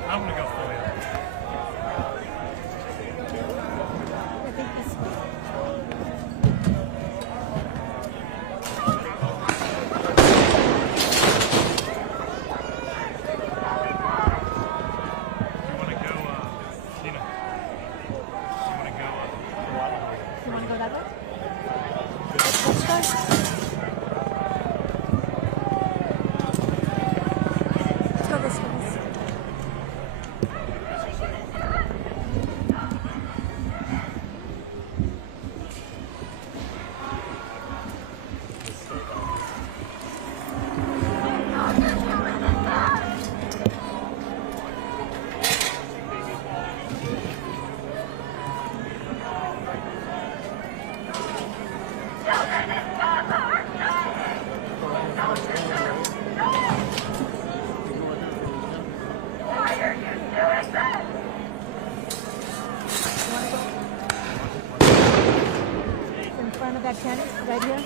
I want to go for it. You want to go that way? Let's go. Let's go this way. In front of that tent, right here?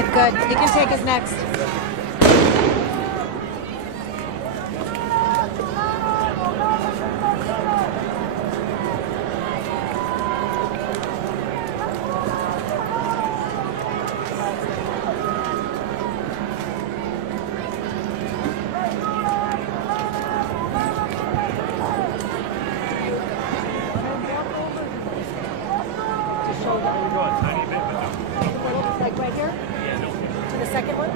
Good, good. You can take us next. Like right here? Yeah, no. To the second one?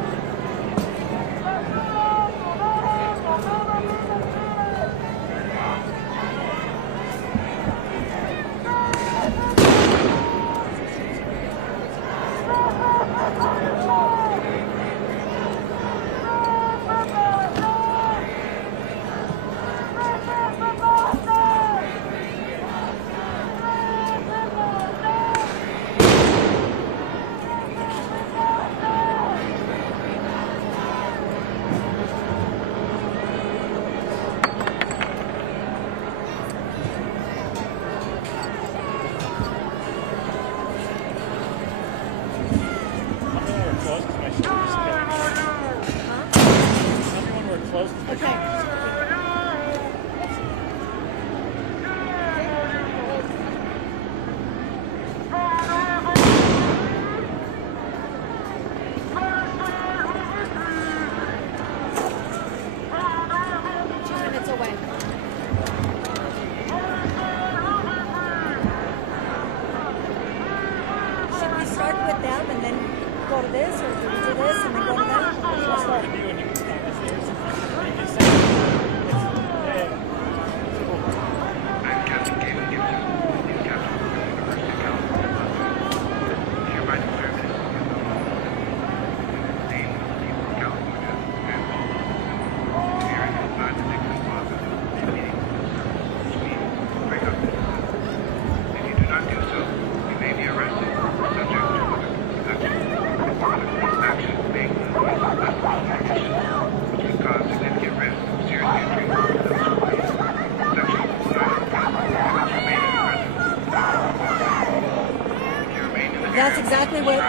That's exactly what,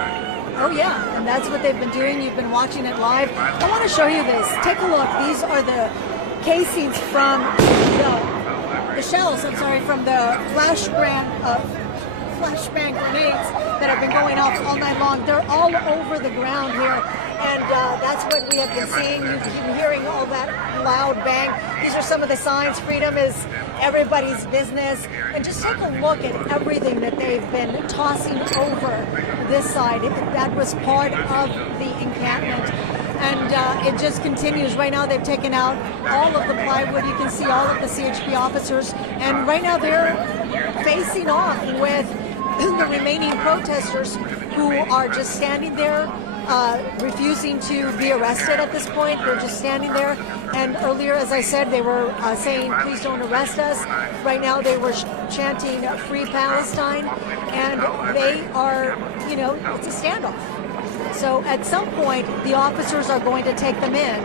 oh yeah, and that's what they've been doing. You've been watching it live. I want to show you this. Take a look. These are the casings from the shells, I'm sorry, from the flashbang grenades that have been going off all night long. They're all over the ground here, and that's what we have been seeing. You've been hearing all that loud bang. These are some of the signs. Freedom is everybody's business. And just take a look at everything that they've been tossing over this side. That was part of the encampment. And it just continues. Right now they've taken out all of the plywood. You can see all of the CHP officers. And right now they're facing off with the remaining protesters who are just standing there, refusing to be arrested at this point. They're just standing there. And earlier, as I said, they were saying, please don't arrest us. Right now they were chanting Free Palestine. And they are, you know, it's a standoff. So at some point, the officers are going to take them in.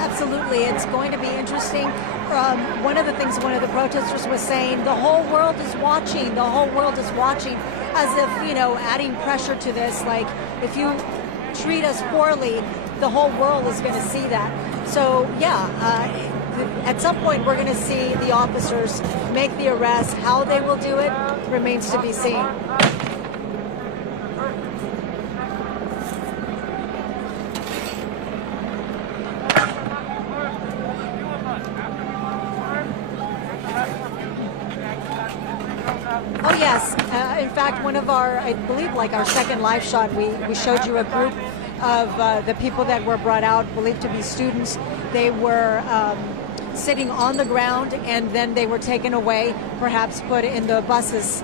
Absolutely, it's going to be interesting. One of the things one of the protesters was saying, the whole world is watching, the whole world is watching, as if, you know, adding pressure to this, like, if you treat us poorly, the whole world is going to see that. So, yeah, at some point we're going to see the officers make the arrest. How they will do it remains to be seen. Oh yes. In fact, one of our, I believe, like our second live shot, we showed you a group of the people that were brought out, believed to be students. They were sitting on the ground, and then they were taken away, perhaps put in the buses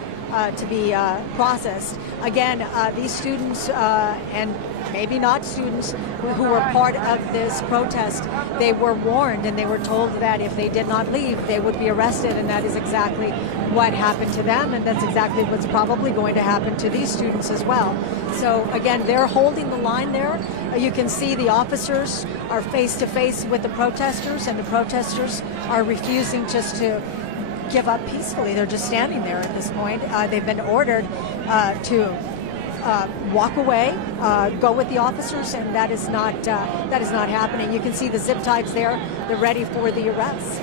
to be processed. Again, these students and maybe not students who were part of this protest, they were warned and they were told that if they did not leave, they would be arrested, and that is exactly what happened to them, and that's exactly what's probably going to happen to these students as well. So again, they're holding the line there. You can see the officers are face to face with the protesters, and the protesters are refusing just to give up peacefully. They're just standing there at this point. They've been ordered to walk away, go with the officers, and that is not happening. You can see the zip ties there. They're ready for the arrest.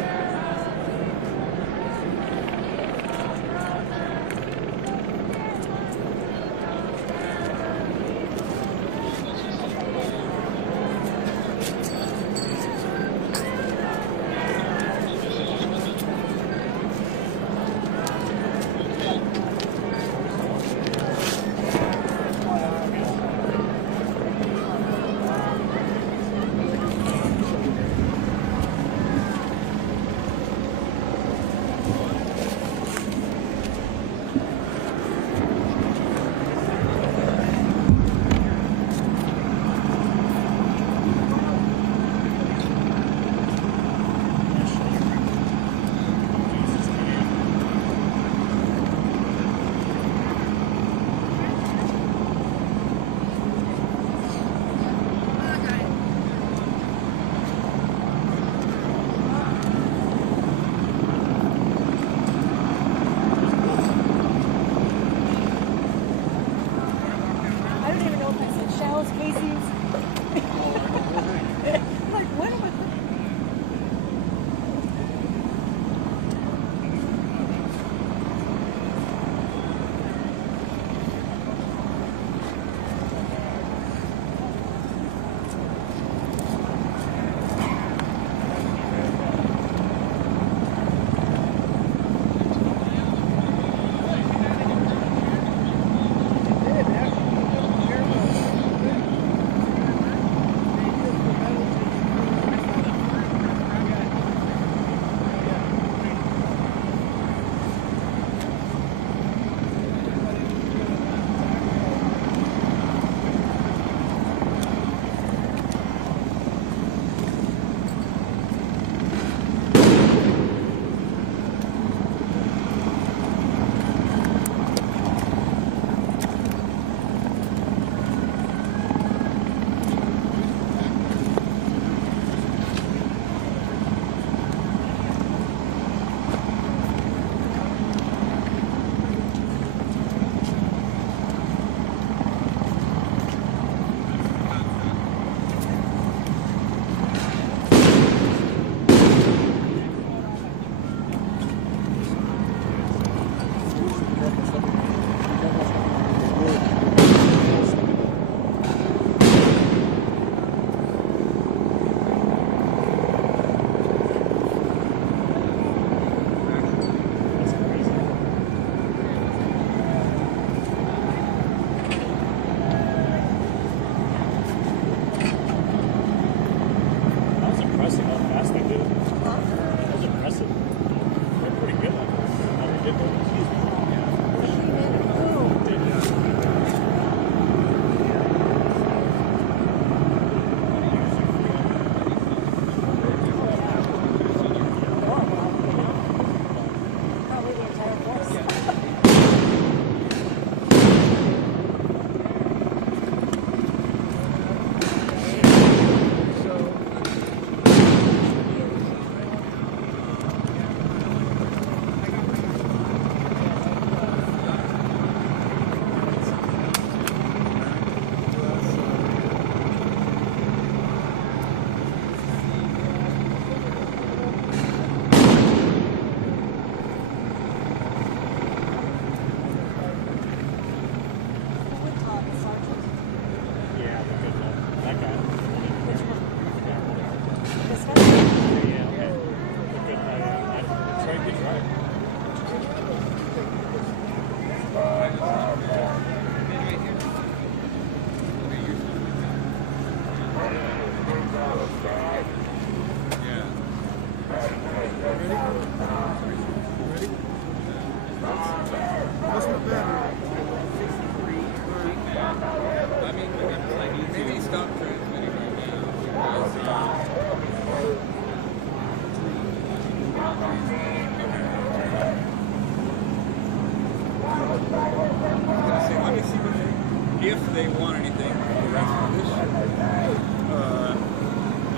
they want anything for the rest of this.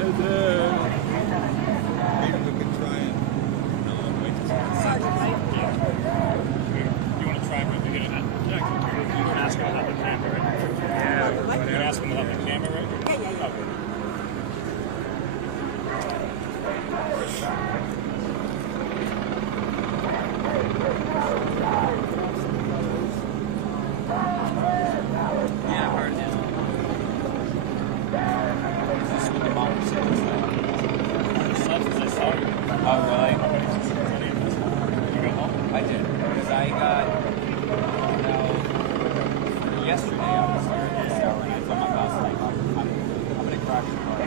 And then maybe we could try it. No, wait till You want to try and get it? You can ask him about the camera, right? Yeah. You can ask him about the camera, right? Yeah. Okay. Yeah, hard to do. Is this what the mom said? Oh, really? You go home? I did. Because I got, yesterday I was here at this hour and I told my boss, like, I'm going to crash the car.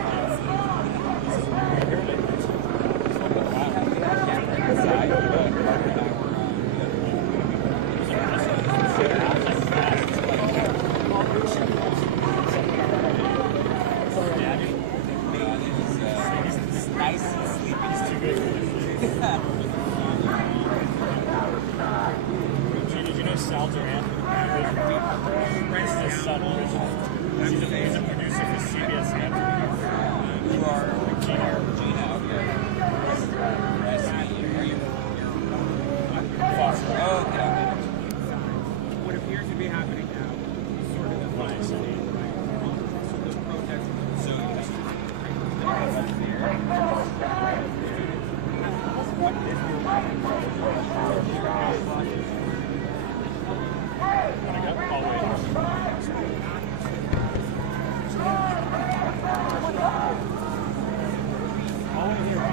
Inside, but Mark and I He's nice and sleepy. He's too good for this. Did you know Sal Durant? He's his son. He's a producer for CBS Net. You are Gina, okay. Nice to meet you. Are you? Foster. Oh, okay. What appears to be happening now is sort of the Nice. so the protests. So you I'll wait here.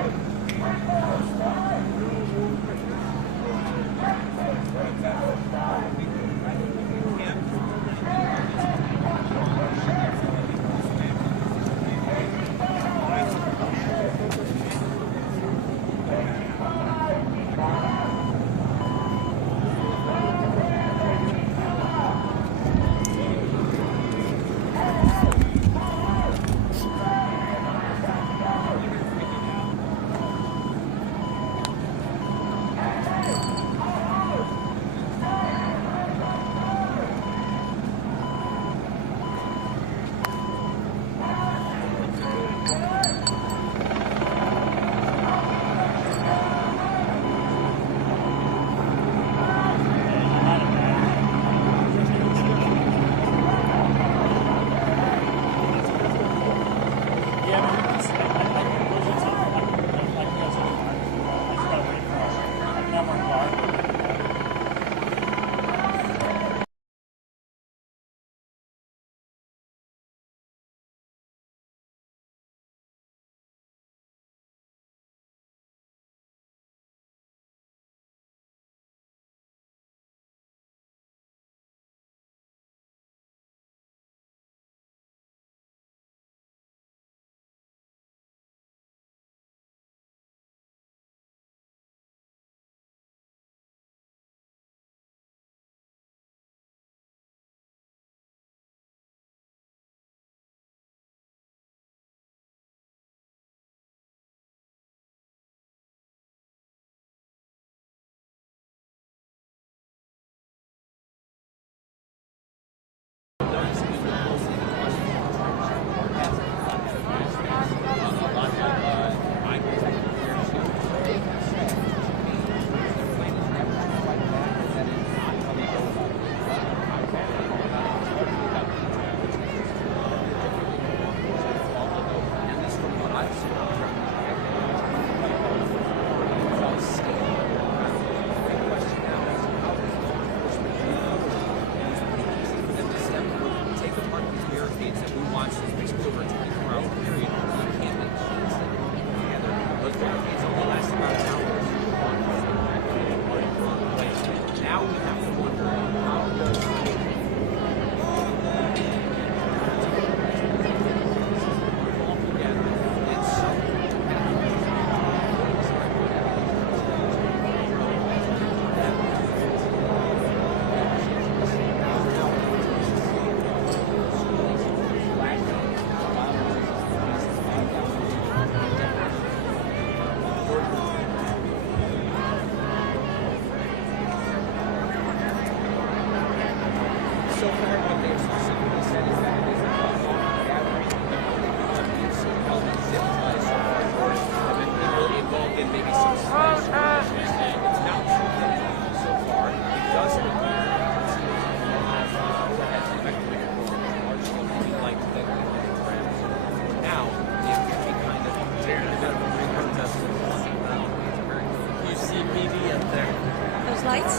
lights?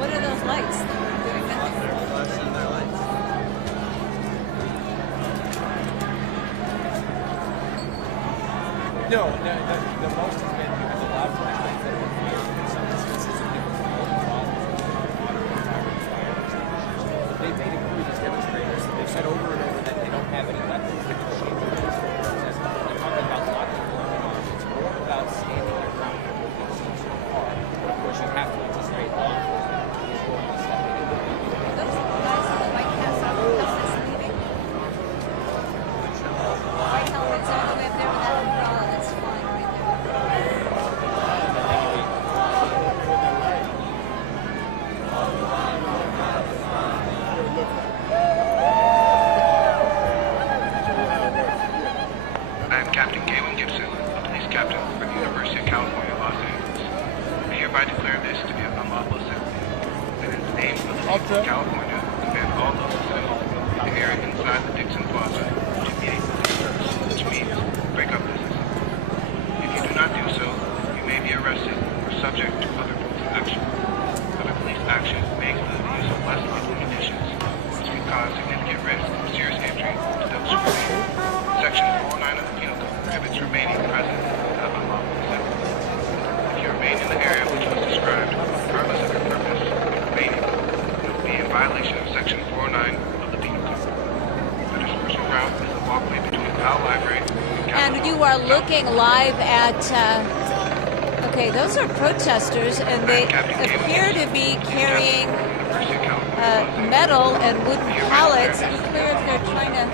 What are those lights? Doing nothing. They're flashing their lights. No, the most has been because a lot of flashlights that have been fired in some instances have been problems with water and fire extinguishers. They've made it clear, these demonstrators, they've said over and over that they don't have any weapons to shoot the protest. They're talking about locking arms. It's more about standing your ground and moving seems so hard. Of course, you have to anticipate law enforcement is going to step in. Those guys in the white hats are helmets leaving. White helmets all the way up there with that umbrella that's flying right there. I am Captain Galen Gibson, a police captain for the University of California, Los Angeles. I hereby declare this to be an unlawful assembly, and in the name of the people of California, demand all those assembled in the area inside the Dixon Plaza to be able to disperse, which means break up this assembly. If you do not do so, you may be arrested or subject to other police action. Other police action may include the use of less lethal munitions, which can cause significant risk of serious injury to those who remain. Section 409 of the Penal Code prohibits remaining present at unlawful assembly. If you remain in the area which was described, regardless of your purpose of remaining, you will be in violation of Section 409 of the Penal Code. The dispersal route is a walkway between Powell Library And you are looking live at, okay, those are protesters, and they appear to be carrying metal and wooden pallets. Unclear if they're trying to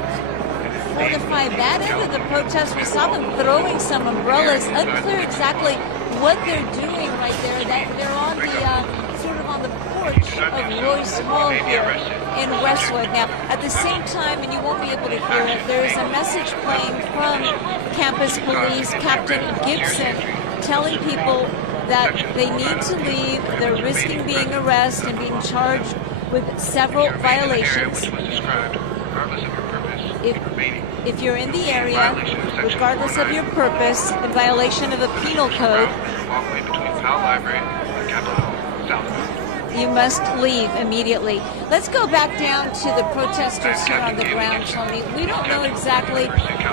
fortify that end of the protest. We saw them throwing some umbrellas. Unclear exactly what they're doing right there. That they're on the sort of on the porch of Royce Hall here in Westwood. Now, at the same time, and you won't be able to hear it, there is a message playing from Campus Police Captain Gibson telling people that they need to leave. They're risking being arrested and being charged with several violations. If you're in the area, regardless of your purpose, in violation of the penal code, you must leave immediately. Let's go back down to the protesters here on the ground, Tony. We don't know exactly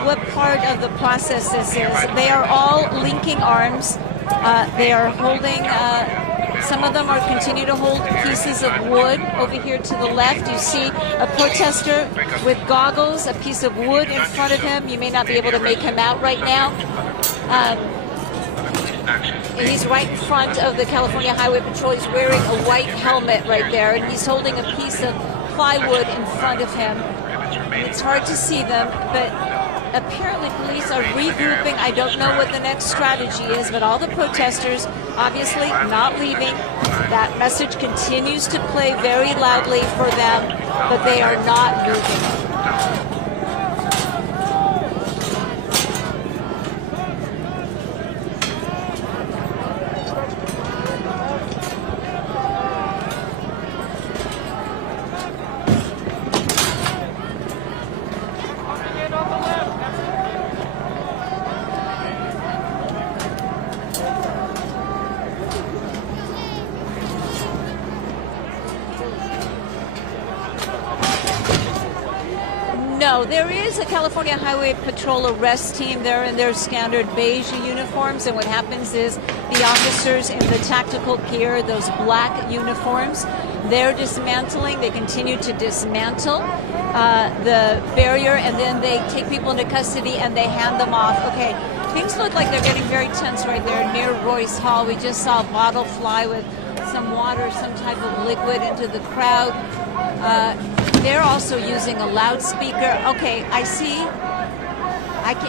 what part of the process this is. They are all linking arms. They are holding, some of them are continue to hold pieces of wood. Over here to the left, you see a protester with goggles, a piece of wood in front of him. You may not be able to make him out right now. He's right in front of the California Highway Patrol. He's wearing a white helmet right there, and he's holding a piece of plywood in front of him. It's hard to see them, but apparently police are regrouping. I don't know what the next strategy is, but all the protesters obviously not leaving. That message continues to play very loudly for them, but they are not moving. No, there is a California Highway Patrol arrest team. They're in their standard beige uniforms, and what happens is the officers in the tactical gear, those black uniforms, they're dismantling. They continue to dismantle the barrier, and then they take people into custody and they hand them off. Okay, things look like they're getting very tense right there near Royce Hall. We just saw a bottle fly with some water, some type of liquid into the crowd. They're also using a loudspeaker. Okay, I see.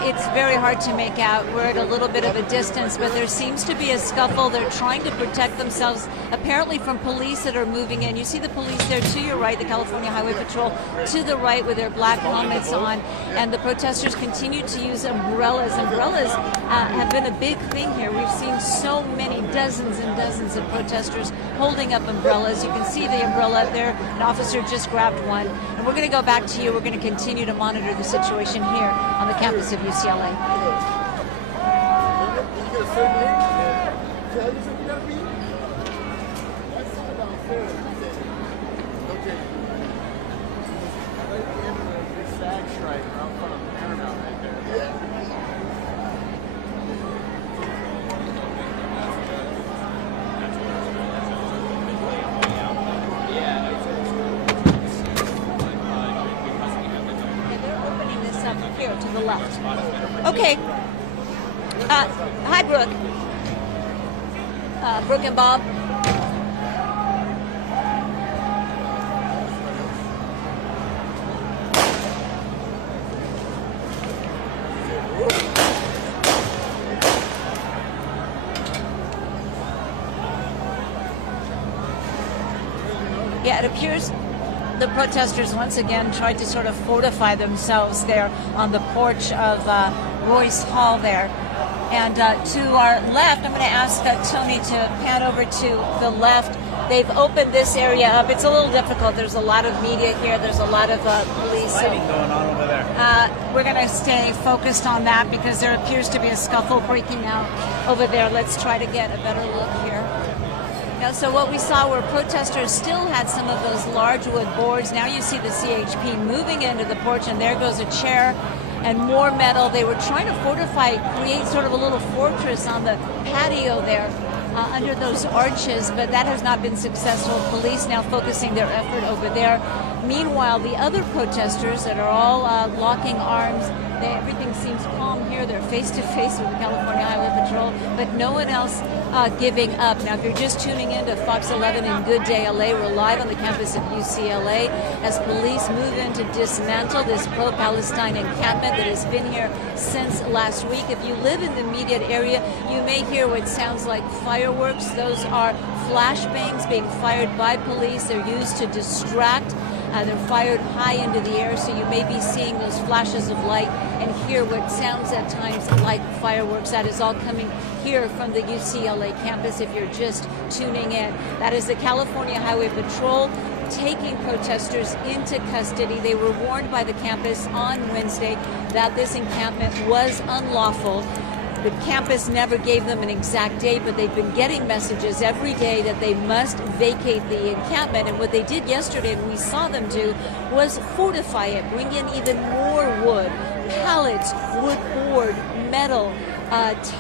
It's very hard to make out. We're at a little bit of a distance, but there seems to be a scuffle. They're trying to protect themselves, apparently from police that are moving in. You see the police there to your right, the California Highway Patrol to the right with their black helmets on, and the protesters continue to use umbrellas. Umbrellas have been a big thing here. We've seen so many, dozens and dozens of protesters holding up umbrellas. You can see the umbrella up there. An officer just grabbed one. And we're going to go back to you. We're going to continue to monitor the situation here on the campus of UCLA. flag strike out front of Paramount right there. Here to the left. Okay. Hi, Brooke. Brooke and Bob. Yeah, it appears the protesters once again tried to sort of fortify themselves there on the porch of Royce Hall there. And to our left, I'm going to ask Tony to pan over to the left. They've opened this area up. It's a little difficult. There's a lot of media here. There's a lot of police. Fighting going on over there. We're going to stay focused on that because there appears to be a scuffle breaking out over there. Let's try to get a better look here. Now, so what we saw were protesters still had some of those large wood boards. Now you see the CHP moving into the porch, and there goes a chair and more metal. They were trying to fortify, create sort of a little fortress on the patio there under those arches, but that has not been successful. Police now focusing their effort over there. Meanwhile, the other protesters that are all locking arms, everything seems calm here. They're face to face with the California Highway Patrol, but no one else giving up. Now, if you're just tuning in to Fox 11 and Good Day LA, we're live on the campus of UCLA as police move in to dismantle this pro-Palestinian encampment that has been here since last week. If you live in the immediate area, you may hear what sounds like fireworks. Those are flashbangs being fired by police. They're used to distract. They're fired high into the air, so you may be seeing those flashes of light and hear what sounds at times like fireworks. That is all coming here from the UCLA campus if you're just tuning in. That is the California Highway Patrol taking protesters into custody. They were warned by the campus on Wednesday that this encampment was unlawful. The campus never gave them an exact date, but they've been getting messages every day that they must vacate the encampment. And what they did yesterday, and we saw them do, was fortify it, bring in even more wood, pallets, wood board, metal,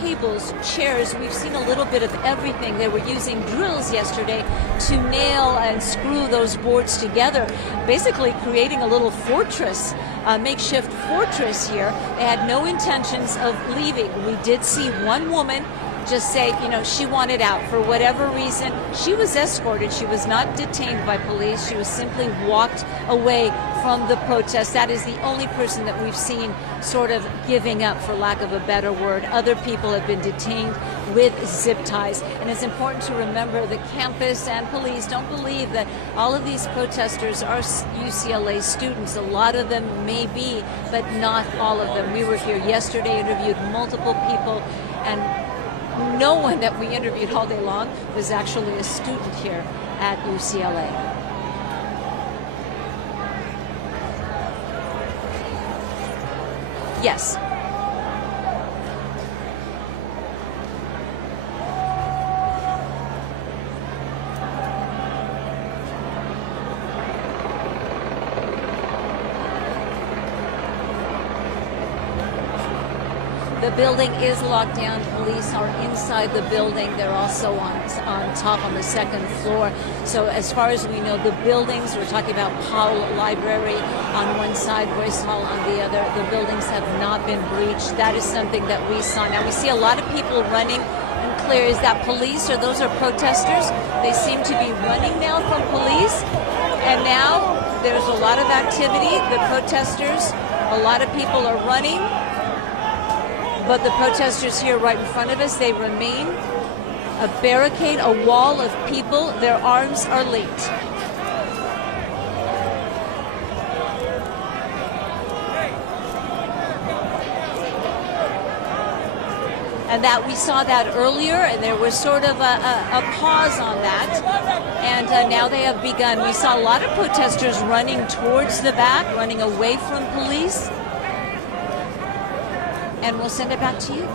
tables, chairs. We've seen a little bit of everything. They were using drills yesterday to nail and screw those boards together, basically creating a little fortress, a makeshift fortress here. They had no intentions of leaving. We did see one woman just say, you know, she wanted out for whatever reason. She was escorted. She was not detained by police. She was simply walked away from the protest. That is the only person that we've seen sort of giving up, for lack of a better word. Other people have been detained with zip ties. And it's important to remember the campus and police don't believe that all of these protesters are UCLA students. A lot of them may be, but not all of them. We were here yesterday, interviewed multiple people, and no one that we interviewed all day long was actually a student here at UCLA. Yes. The building is locked down. Police are inside the building. They're also on top on the second floor. So as far as we know, the buildings, we're talking about Powell Library on one side, Royce Hall on the other, the buildings have not been breached. That is something that we saw. Now we see a lot of people running. Unclear, is that police or those are protesters? They seem to be running now from police. And now there's a lot of activity. The protesters, a lot of people are running. But the protesters here right in front of us, they remain a barricade, a wall of people. Their arms are linked. And that we saw that earlier, and there was sort of a pause on that. And now they have begun. We saw a lot of protesters running towards the back, running away from police. And we'll send it back to you.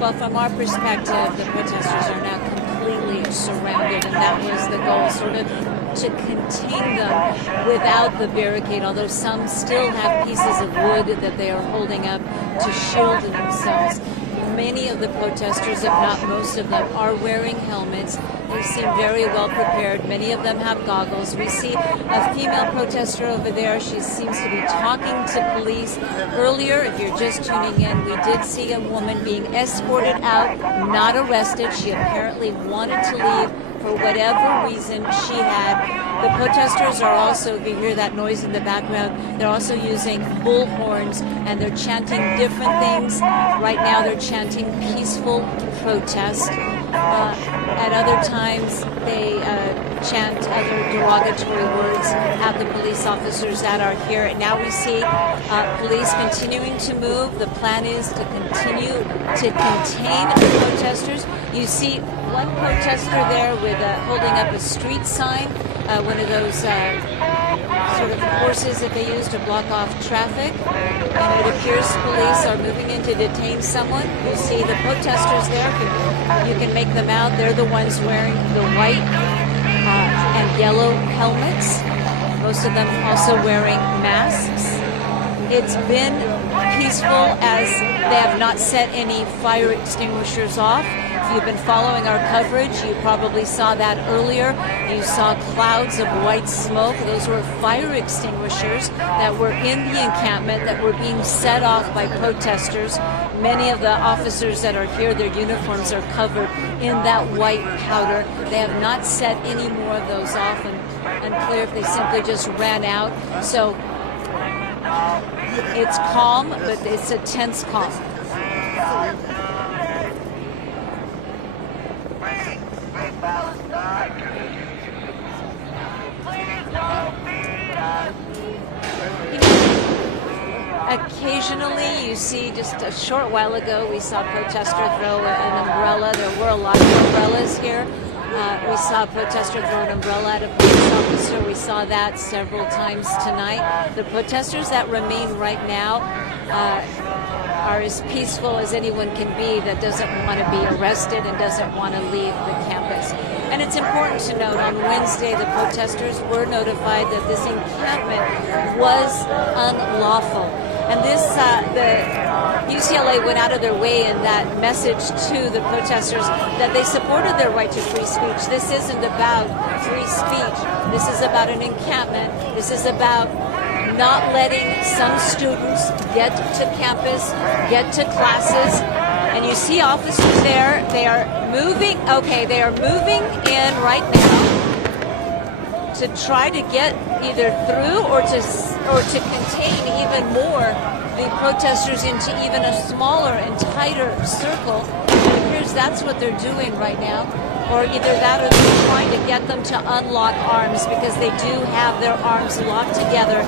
Well, from our perspective, the protesters are now completely surrounded, and that was the goal, sort of to contain them without the barricade, although some still have pieces of wood that they are holding up to shield themselves. Many of the protesters, if not most of them, are wearing helmets. They seem very well prepared. Many of them have goggles. We see a female protester over there. She seems to be talking to police. Earlier, if you're just tuning in, we did see a woman being escorted out, not arrested. She apparently wanted to leave for whatever reason she had. The protesters are also, if you hear that noise in the background, they're also using bullhorns and they're chanting different things. Right now they're chanting peaceful protest. At other times, they chant other derogatory words at the police officers that are here. Now we see police continuing to move. The plan is to continue to contain the protesters. You see one protester there with holding up a street sign, one of those sort of horses that they use to block off traffic. And it appears police are moving in to detain someone. You see the protesters there. You can make them out. They're the ones wearing the white and yellow helmets. Most of them also wearing masks. It's been peaceful as they have not set any fire extinguishers off. If you've been following our coverage, you probably saw that earlier. You saw clouds of white smoke. Those were fire extinguishers that were in the encampment that were being set off by protesters. Many of the officers that are here, their uniforms are covered in that white powder. They have not set any more of those off, and unclear if they simply just ran out. So it's calm, but it's a tense calm. Occasionally, you see, just a short while ago, we saw a protester throw an umbrella. There were a lot of umbrellas here. We saw a protester throw an umbrella at a police officer. We saw that several times tonight. The protesters that remain right now are as peaceful as anyone can be that doesn't want to be arrested and doesn't want to leave the campus. And it's important to note, on Wednesday, the protesters were notified that this encampment was unlawful. And this, the UCLA went out of their way in that message to the protesters that they supported their right to free speech. This isn't about free speech. This is about an encampment. This is about not letting some students get to campus, get to classes. And you see officers there. They are moving. Okay, they are moving in right now to try to get either through or to contain even more the protesters into even a smaller and tighter circle. It appears that's what they're doing right now. Or either that or they're trying to get them to unlock arms, because they do have their arms locked together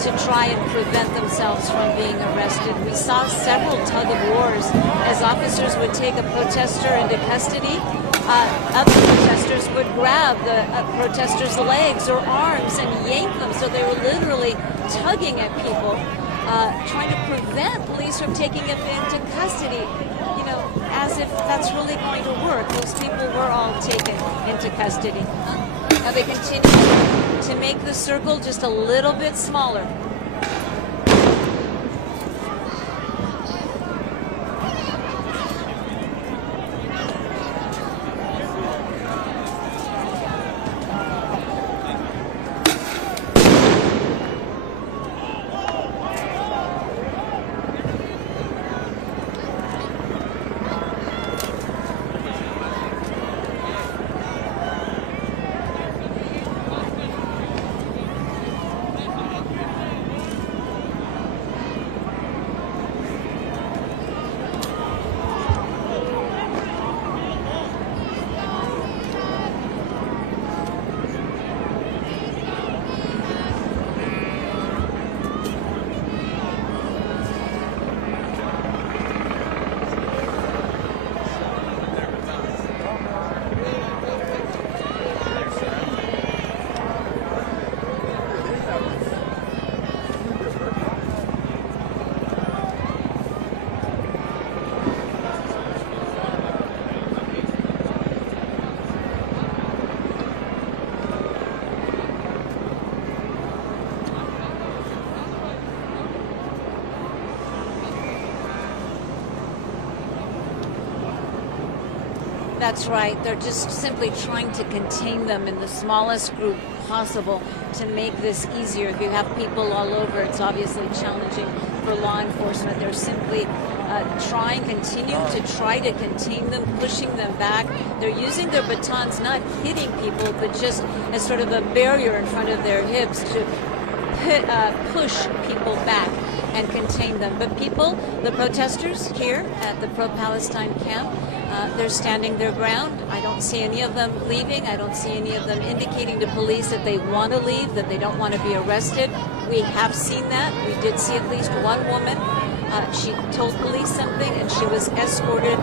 to try and prevent themselves from being arrested. We saw several tug-of-wars as officers would take a protester into custody. Other protesters would grab the protesters' legs or arms and yank them, so they were literally tugging at people, trying to prevent police from taking them into custody, you know, as if that's really going to work. Those people were all taken into custody. Now they continue to make the circle just a little bit smaller. That's right. They're just simply trying to contain them in the smallest group possible to make this easier. If you have people all over, it's obviously challenging for law enforcement. They're simply continue to try to contain them, pushing them back. They're using their batons, not hitting people, but just as sort of a barrier in front of their hips to push people back and contain them. But people, the protesters here at the pro-Palestine camp, They're standing their ground. I don't see any of them leaving. I don't see any of them indicating to police that they want to leave, that they don't want to be arrested. We have seen that. We did see at least one woman. She told police something and she was escorted.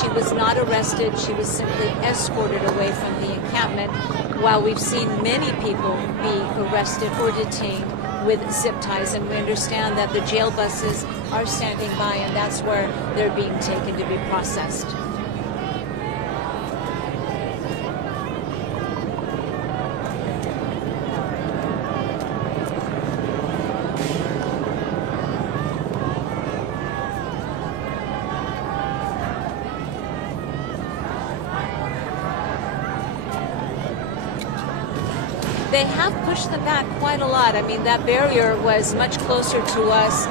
She was not arrested. She was simply escorted away from the encampment, while we've seen many people be arrested or detained with zip ties, and we understand that the jail buses are standing by, and that's where they're being taken to be processed. They have pushed them back quite a lot. I mean, that barrier was much closer to us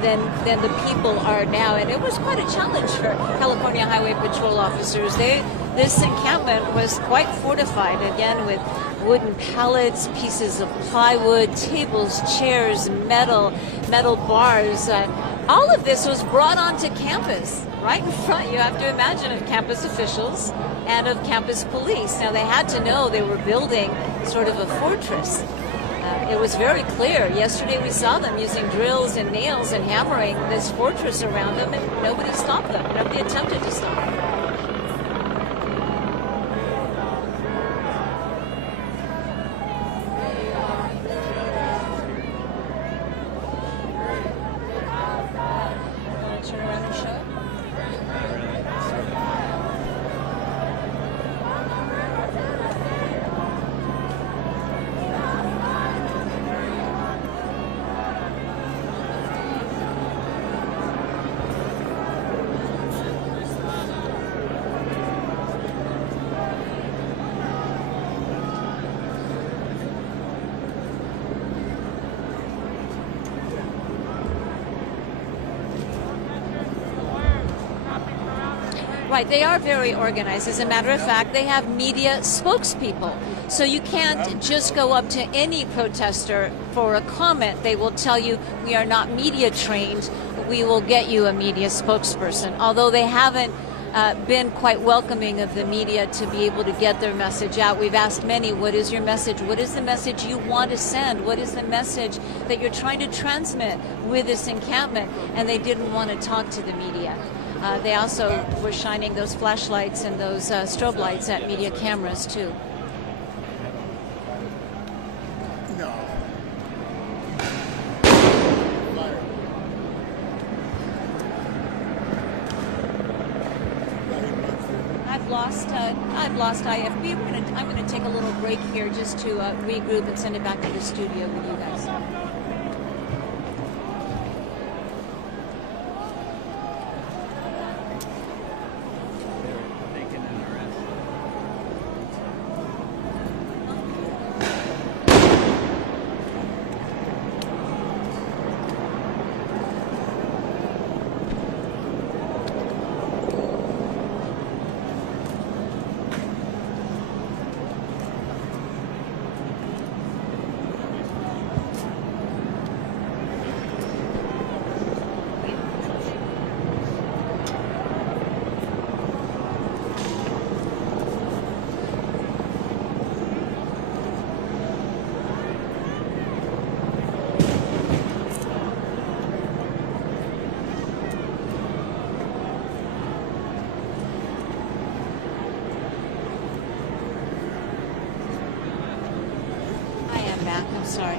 than the people are now, and it was quite a challenge for California Highway Patrol officers. This encampment was quite fortified, again, with wooden pallets, pieces of plywood, tables, chairs, metal bars. All of this was brought onto campus, right in front. You have to imagine, of campus officials and of campus police. Now, they had to know they were building sort of a fortress. It was very clear. Yesterday we saw them using drills and nails and hammering this fortress around them, and nobody stopped them. Nobody attempted to stop them. Right, they are very organized. As a matter of fact, they have media spokespeople. So you can't just go up to any protester for a comment. They will tell you, we are not media trained. We will get you a media spokesperson. Although they haven't been quite welcoming of the media to be able to get their message out. We've asked many, what is your message? What is the message you want to send? What is the message that you're trying to transmit with this encampment? And they didn't want to talk to the media. They also were shining those flashlights and those strobe lights at media cameras, too. No. I've lost IFB. I'm gonna take a little break here just to regroup and send it back to the studio with you guys. Sorry.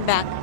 I'm back.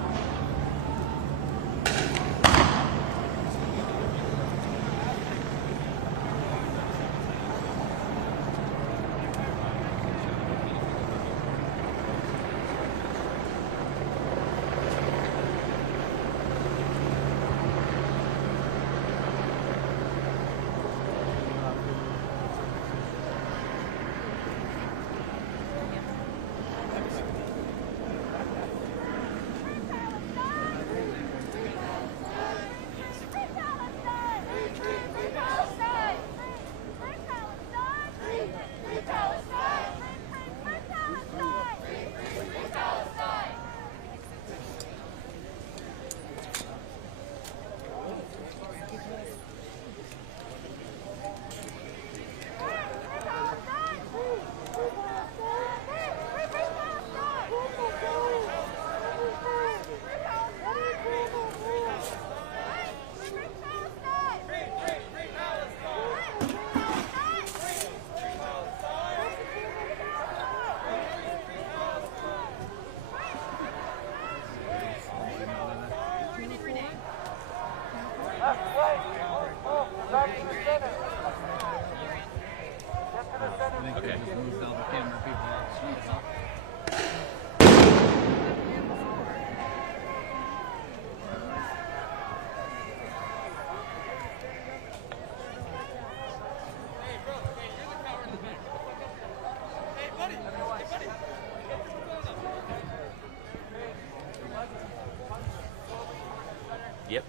Yep.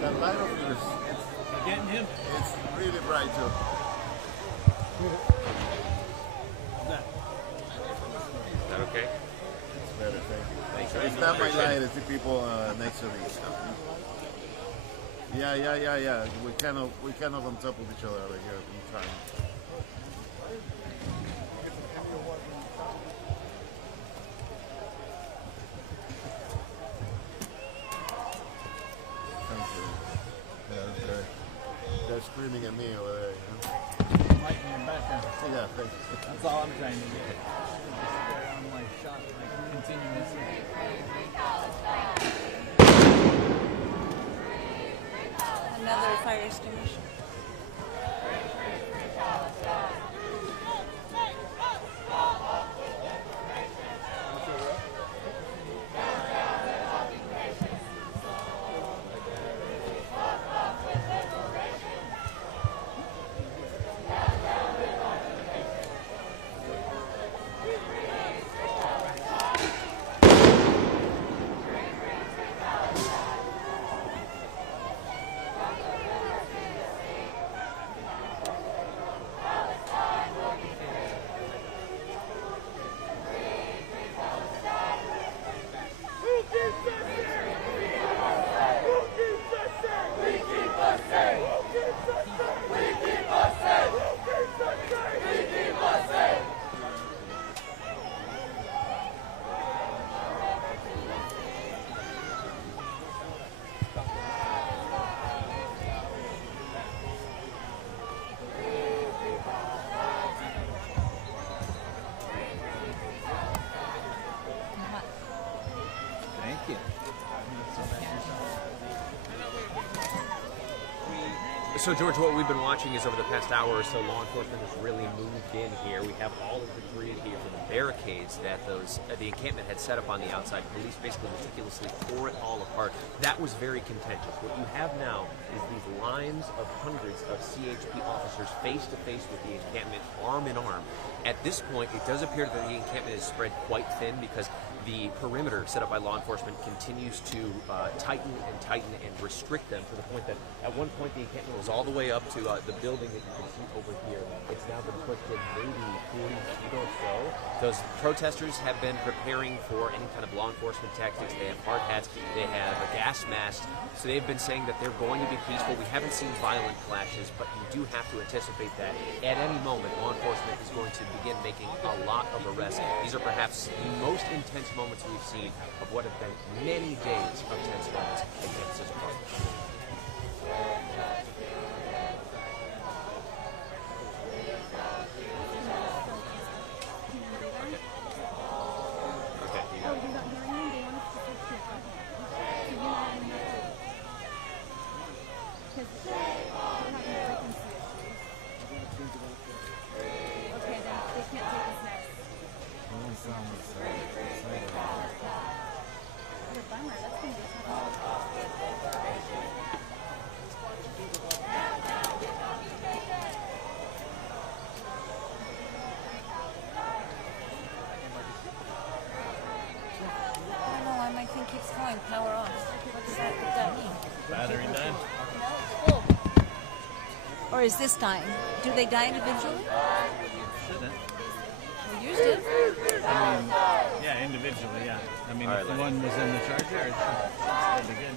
The light of yours, Getting him? it's really bright too. Is that okay? It's better, thank you. Thanks. It's not my light, it's the people next to me. Yeah. We kind of on top of each other right here in time. Thank you. Yeah, they're screaming at me over there, you know? Lightning in the background. Yeah, thank you. That's all I'm trying to get. I'm like shot, like continuously. Another fire extinguisher. So, George, what we've been watching is over the past hour or so, law enforcement has really moved in here. We have all of the debris here from the barricades that the encampment had set up on the outside. Police basically meticulously tore it all apart. That was very contentious. What you have now is these lines of hundreds of CHP officers face to face with the encampment, arm in arm. At this point, it does appear that the encampment is spread quite thin because the perimeter set up by law enforcement continues to tighten and restrict them to the point that at one point the encampment was all the way up to the building that you can see over here. It's now been pushed in maybe 40 feet or so. Those protesters have been preparing for any kind of law enforcement tactics. They have hard hats, they have a gas mask, so they've been saying that they're going to be peaceful. We haven't seen violent clashes, but you do have to anticipate that at any moment law enforcement is going to begin making a lot of arrests. These are perhaps the most intense moments we've seen of what have been many days of tense moments against this party. because we're having frequency issues. Okay, then they can't take us next. You don't sound excited. What a bummer. That's going to be tough. I don't know why my thing keeps going. Power off. What does that mean? Battery died. Oh. Or is this dying? Do they die individually? Shouldn't. Well, yours did. I mean, yeah, individually, yeah. I mean, if one was in the charger, it should still be good.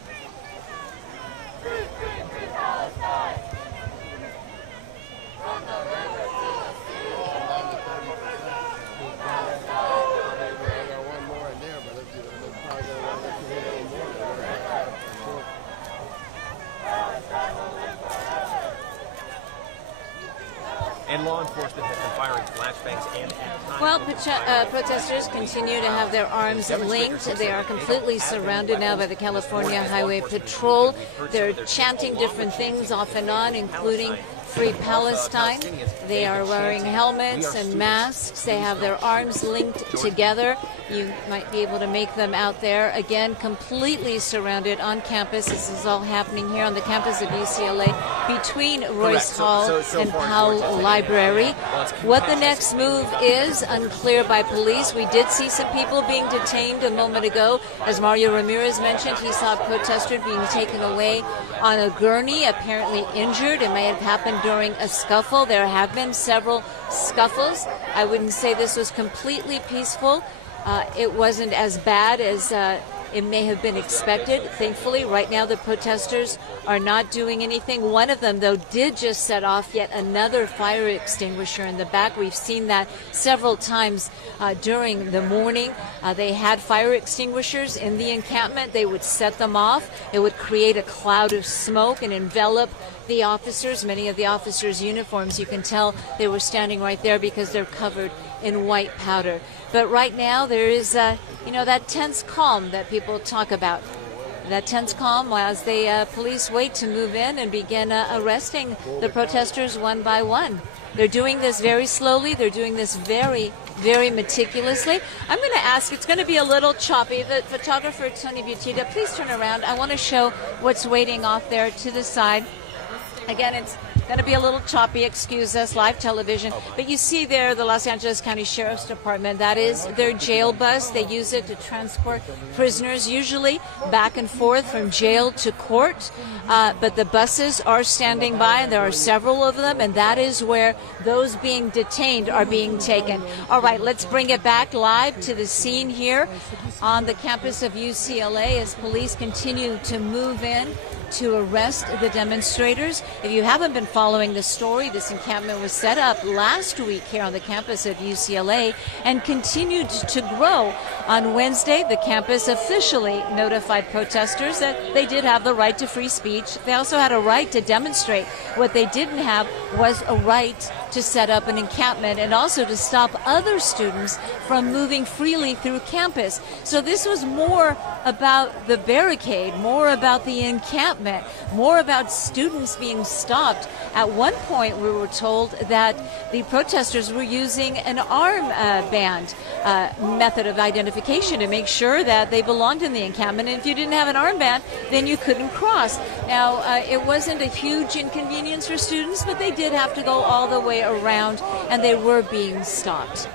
And law enforcement has been firing flashbangs and Well, protesters continue to have their arms linked. They are completely surrounded now by the California Highway Patrol. They're chanting different things off and on, including Free Palestine. They are wearing helmets and masks. They have their arms linked together. You might be able to make them out there. Again, completely surrounded on campus. This is all happening here on the campus of UCLA between Royce Hall and Powell Library. What the next move is unclear by police. We did see some people being detained a moment ago. As Mario Ramirez mentioned, he saw a protester being taken away on a gurney, apparently injured. It may have happened during a scuffle. There have been several scuffles. I wouldn't say this was completely peaceful. It wasn't as bad as it may have been expected. Thankfully, right now the protesters are not doing anything. One of them, though, did just set off yet another fire extinguisher in the back. We've seen that several times during the morning. They had fire extinguishers in the encampment. They would set them off. It would create a cloud of smoke and envelop the officers. Many of the officers' uniforms, you can tell they were standing right there because they're covered in white powder. But right now there is, that tense calm that people talk about. That tense calm as the police wait to move in and begin arresting the protesters one by one. They're doing this very slowly. They're doing this very, very meticulously. I'm going to ask, it's going to be a little choppy. The photographer, Tony Butita, please turn around. I want to show what's waiting off there to the side. Again, it's going to be a little choppy, excuse us, live television. But you see there the Los Angeles County Sheriff's Department. That is their jail bus. They use it to transport prisoners, usually back and forth from jail to court. But the buses are standing by, and there are several of them, and that is where those being detained are being taken. All right, let's bring it back live to the scene here on the campus of UCLA as police continue to move in to arrest the demonstrators. If you haven't been following the story, this encampment was set up last week here on the campus of UCLA and continued to grow. On Wednesday, the campus officially notified protesters that they did have the right to free speech. They also had a right to demonstrate. What they didn't have was a right to set up an encampment and also to stop other students from moving freely through campus. So this was more about the barricade, more about the encampment, more about students being stopped. At one point, we were told that the protesters were using an armband method of identification to make sure that they belonged in the encampment. And if you didn't have an armband, then you couldn't cross. Now, it wasn't a huge inconvenience for students, but they did have to go all the way around, and they were being stopped.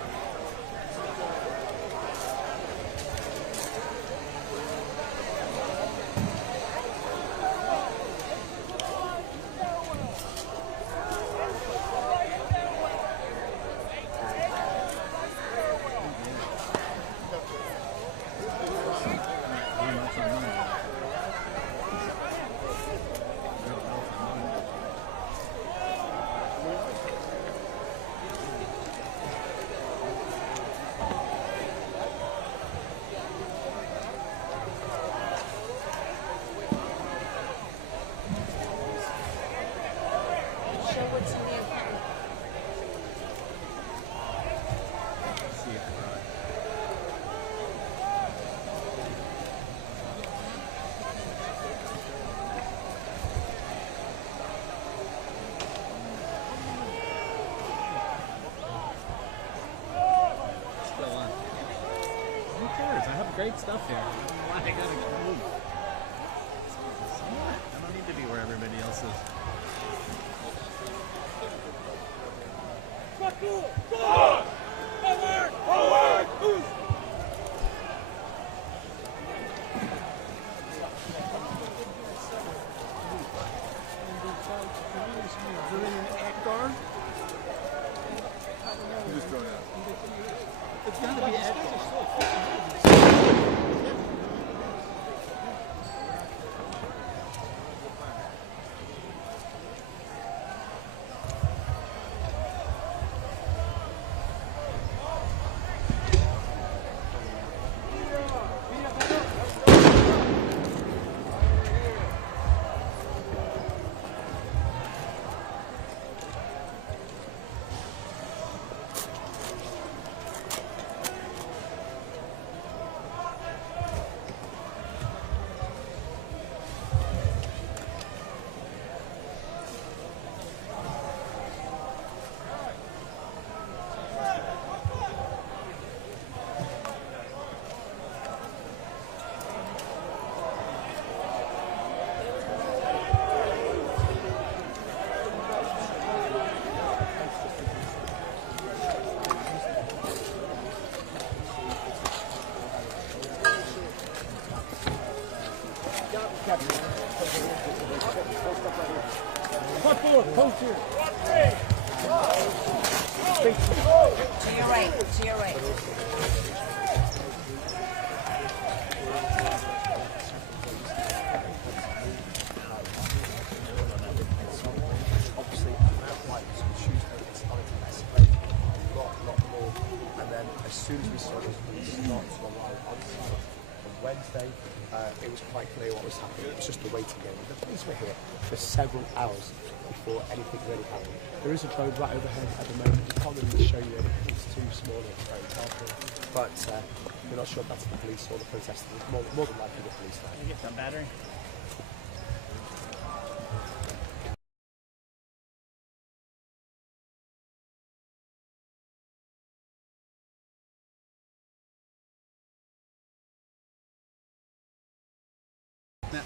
great stuff here. I don't know why I gotta move. I don't need to be where everybody else is. Forward! Forward! Forward! Move! It's gotta be Front forward, post here. To your right, to your right. Obviously, Tuesday it started to escalate a lot more. And then as soon as we saw this police start to arrive on site on Wednesday, it was quite clear what was happening. It was just a waiting game. The police were here for several hours before anything really happened. There is a drone right overhead at the moment. We can't really show you anything. It's too small and it's very dark. But we're not sure if that's the police or the protesters. It's more than likely the police. Can you get some battery?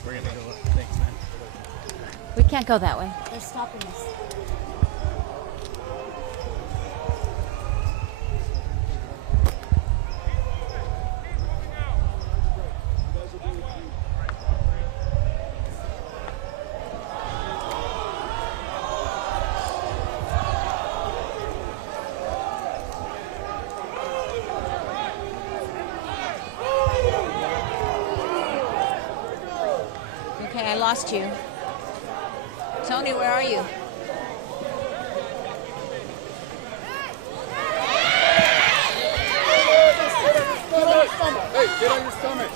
We're gonna go up. Thanks, man. We can't go that way. They're stopping us. Okay, I lost you. Tony, where are you? Hey, get on your stomach.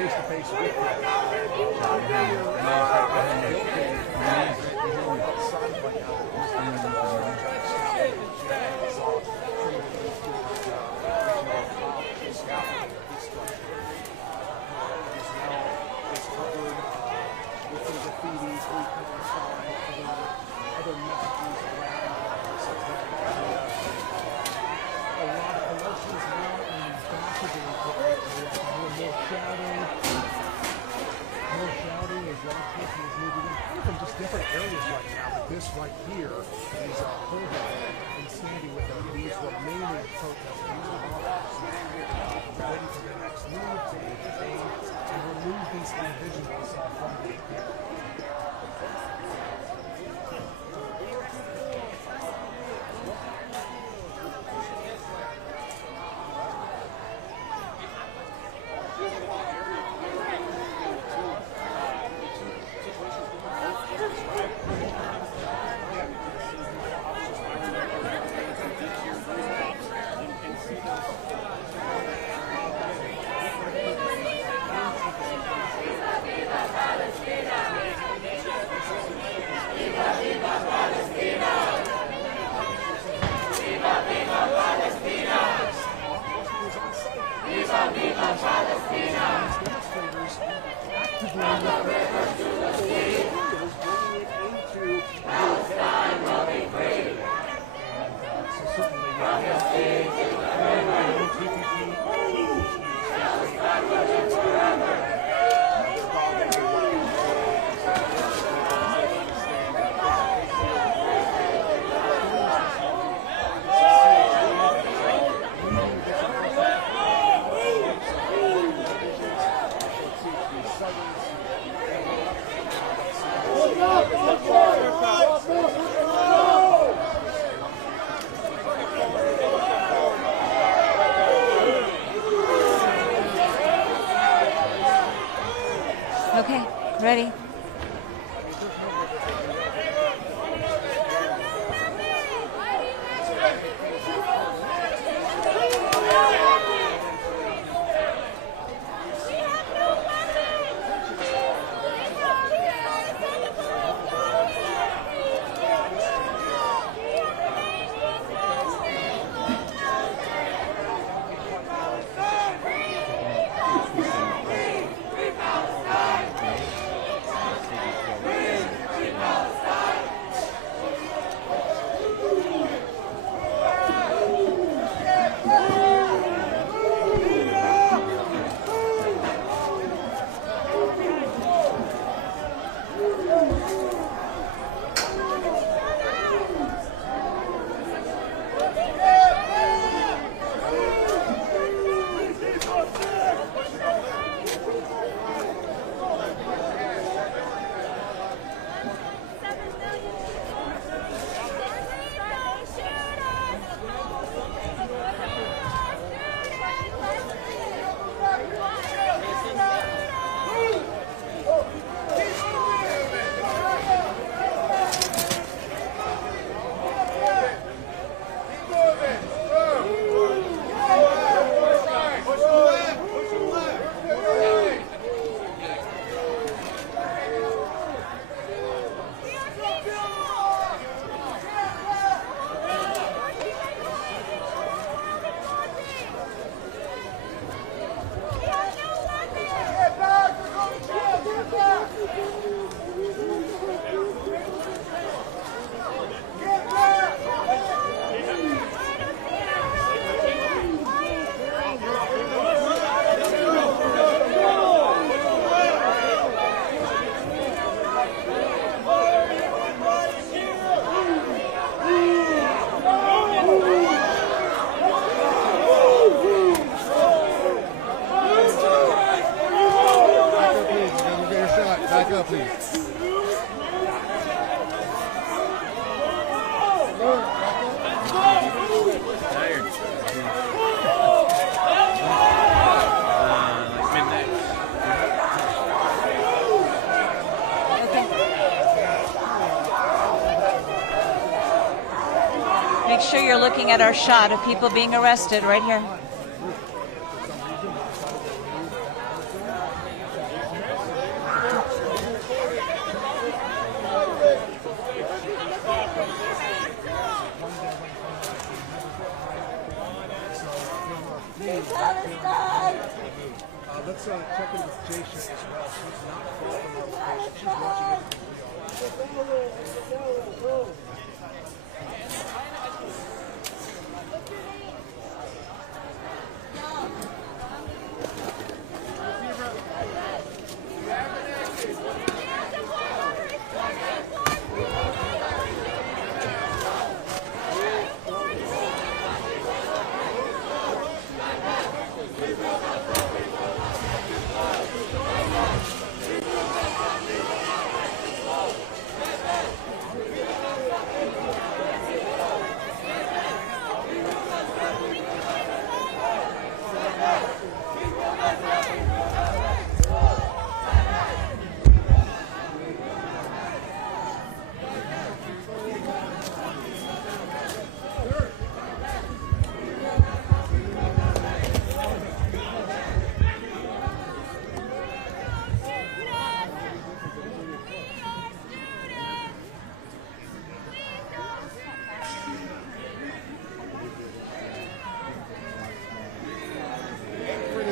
face-to-face with them. Different areas right now, but this right here is a whole in Sandy with these remaining protesters ready for the next move to remove these individuals from the encampment. Okay, ready. back up, please. Make sure you're looking at our shot of people being arrested right here. Let's check in with Jason as well. She's not far from our location. She's watching it.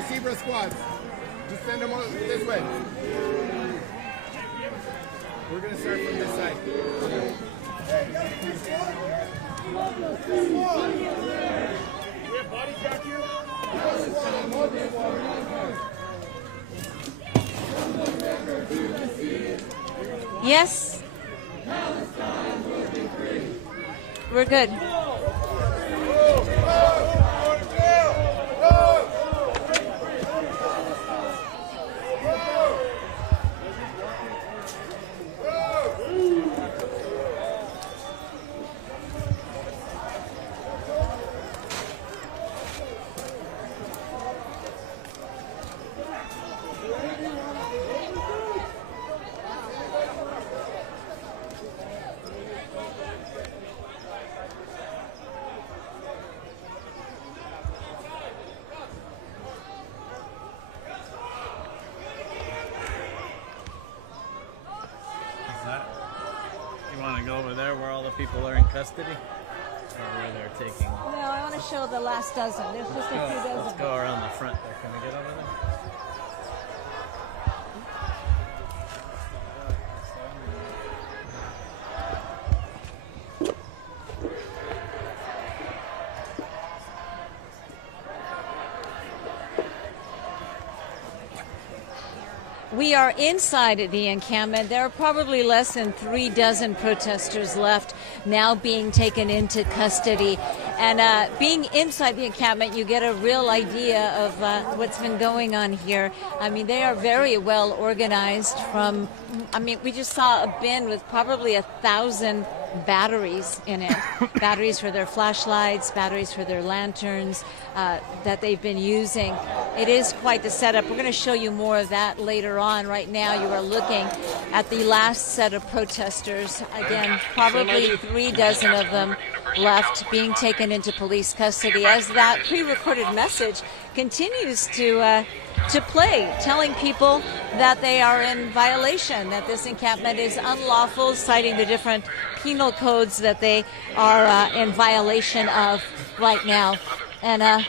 Zebra squads, just send them this way. We're going to start from this side. We have bodies back here? Yes. We're good. Over there where all the people are in custody, or where they're taking. No, I want to show the last dozen. There's just a few dozen. Let's go around the front there. Can we get over there? We are inside the encampment. There are probably less than 3 dozen protesters left now being taken into custody. And being inside the encampment, you get a real idea of what's been going on here. I mean, they are very well organized from, we just saw a bin with probably 1,000 batteries in it. Batteries for their flashlights, batteries for their lanterns that they've been using. It is quite the setup. We're going to show you more of that later on. Right now you are looking at the last set of protesters. Again, probably 3 dozen of them left being taken into police custody as that pre-recorded message continues to play, telling people that they are in violation, that this encampment is unlawful, citing the different penal codes that they are in violation of right now. And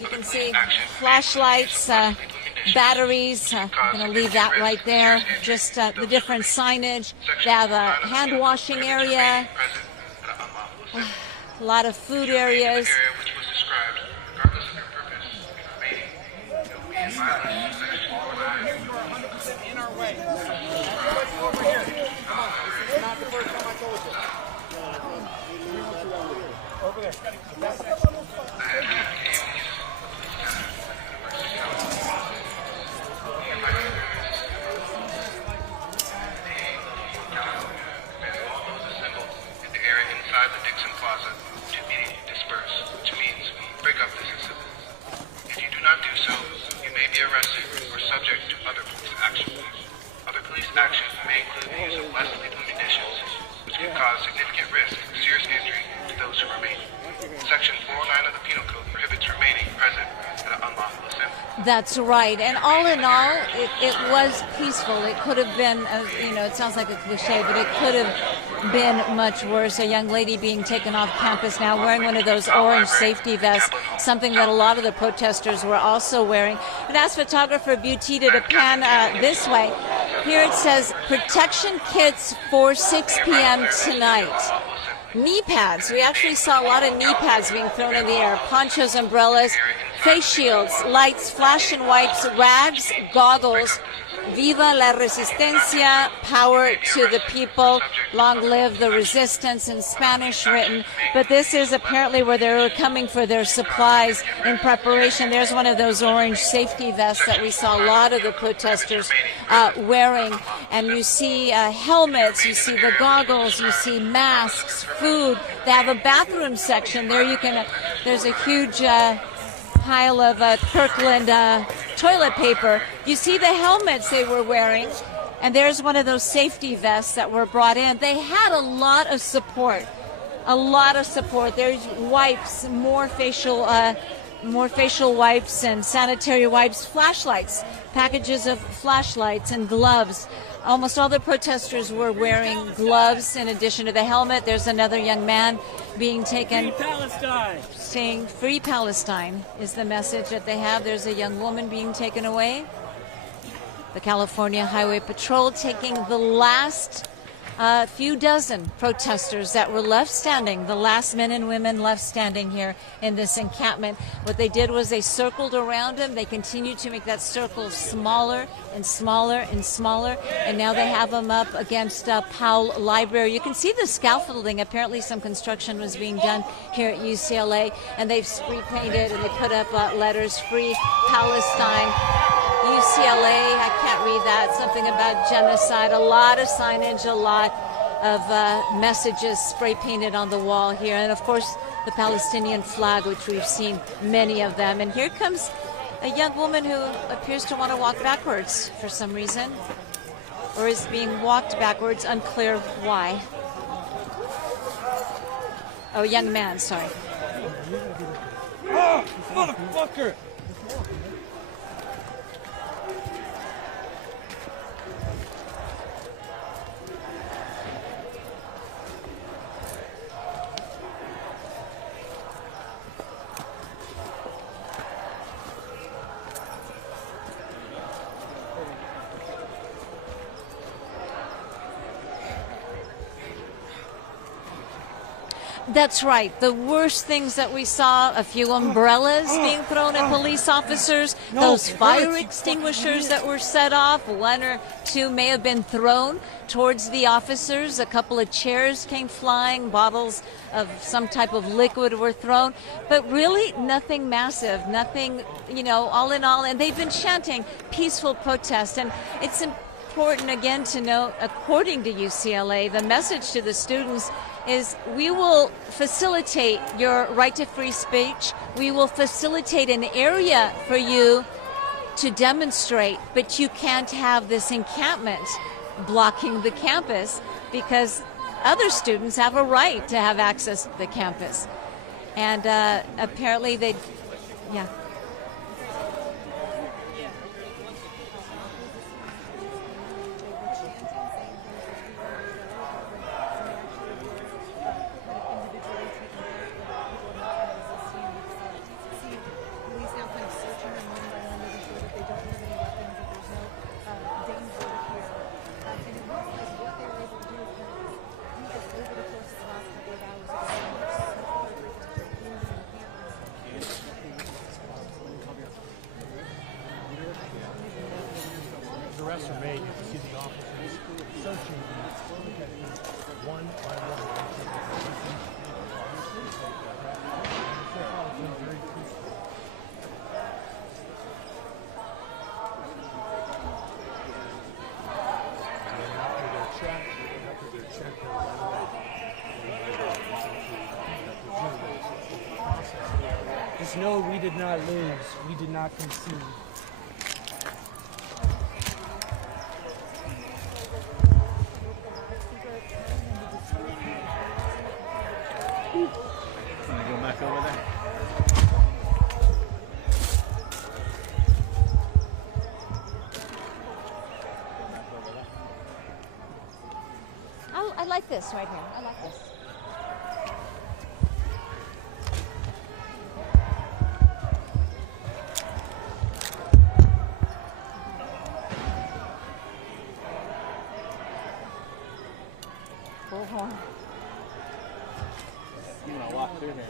you can see flashlights, batteries. I'm going to leave that right there. Just the different signage. They have a hand washing area, a lot of food areas. In our way. Over here. Come on. This is not the first time I told you. Over there. That section. risk serious injury to those who remain. Section 409 of the Penal Code prohibits remaining present at an unlawful assembly. That's right. And all in all, it was peaceful. It could have been, it sounds like a cliche, but it could have been much worse. A young lady being taken off campus now wearing one of those orange safety vests, something that a lot of the protesters were also wearing. And asked photographer Butita to pan this way. Here it says, protection kits for 6 p.m. tonight. Knee pads. We actually saw a lot of knee pads being thrown in the air. Ponchos, umbrellas, face shields, lights, flash and wipes, rags, goggles. Viva la resistencia, power to the people, long live the resistance, in Spanish written. But this is apparently where they were coming for their supplies in preparation. There's one of those orange safety vests that we saw a lot of the protesters wearing. And you see helmets, you see the goggles, you see masks, food. They have a bathroom section there. There's a huge pile of Kirkland toilet paper. You see the helmets they were wearing, and there's one of those safety vests that were brought in. They had a lot of support. There's wipes, more facial wipes and sanitary wipes, flashlights, packages of flashlights and gloves. Almost all the protesters were wearing gloves in addition to the helmet. There's another young man being taken. Free Palestine! Saying Free Palestine is the message that they have. There's a young woman being taken away. The California Highway Patrol taking the last few dozen protesters that were left standing, the last men and women left standing here in this encampment. What they did was they circled around them. They continued to make that circle smaller and smaller and smaller, and now they have them up against Powell Library. You can see the scaffolding. Apparently some construction was being done here at UCLA, and they've repainted and they put up letters, Free Palestine. UCLA, I can't read that, something about genocide, a lot of signage, a lot of messages spray painted on the wall here, and of course the Palestinian flag, which we've seen many of them. And here comes a young woman who appears to want to walk backwards for some reason, or is being walked backwards, unclear why. Oh, young man, sorry. Oh, motherfucker! That's right. The worst things that we saw, a few umbrellas being thrown at police officers, those fire extinguishers that were set off, one or two may have been thrown towards the officers. A couple of chairs came flying, bottles of some type of liquid were thrown, but really nothing massive, nothing, all in all. And they've been chanting peaceful protest. And it's important again to note, according to UCLA, the message to the students is we will facilitate your right to free speech. We will facilitate an area for you to demonstrate, but you can't have this encampment blocking the campus because other students have a right to have access to the campus. And apparently yeah. Arrests are made, you can see the officers searching one by one. Just know we did not lose. We did not concede. like this right here. I like this. Bullhorn. You know, walk through here and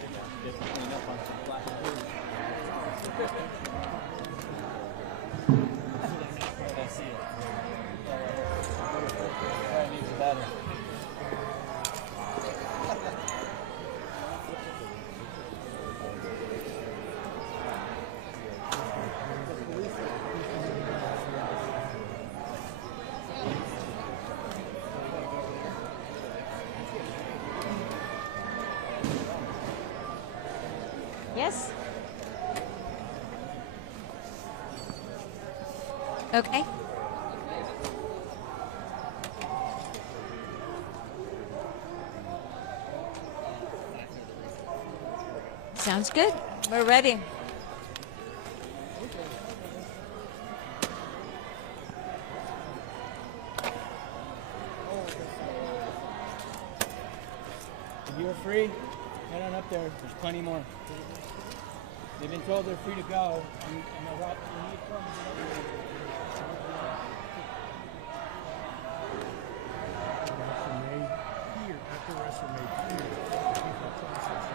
get some cleaned up on some flashing food. I see it. Probably needs a battery. Yes? Okay. Sounds good. We're ready. If you're free, head on up there. There's plenty more. They've been told they're free to go. And they'll route when you come. After arrests are made here, the process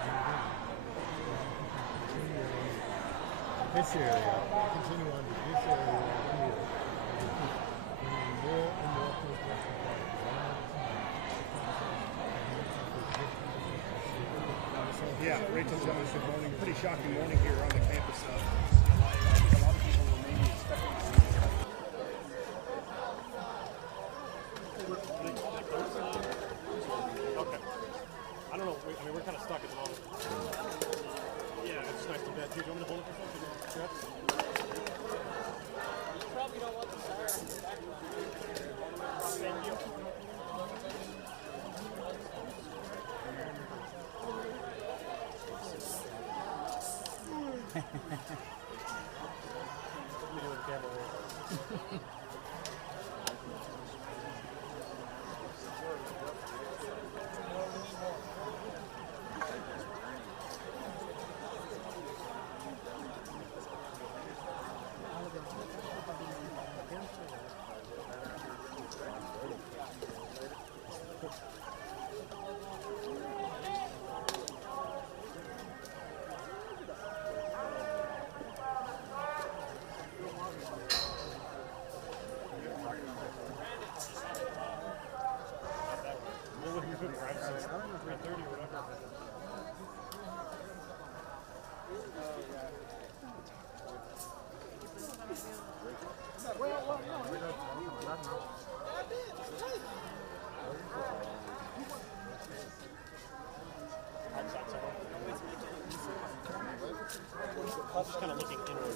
this area, continue on to this area here, and more and more post-arrest Yeah, Rachel Jones, good morning. Pretty shocking morning here on the campus. I think a lot of people were maybe expecting to see this. Okay. I don't know. I mean, we're kind of stuck at the moment. Yeah, it's nice to bed. Do you want me to hold it for a second? You probably don't want the siren. Thank you. I was just kind of looking inward.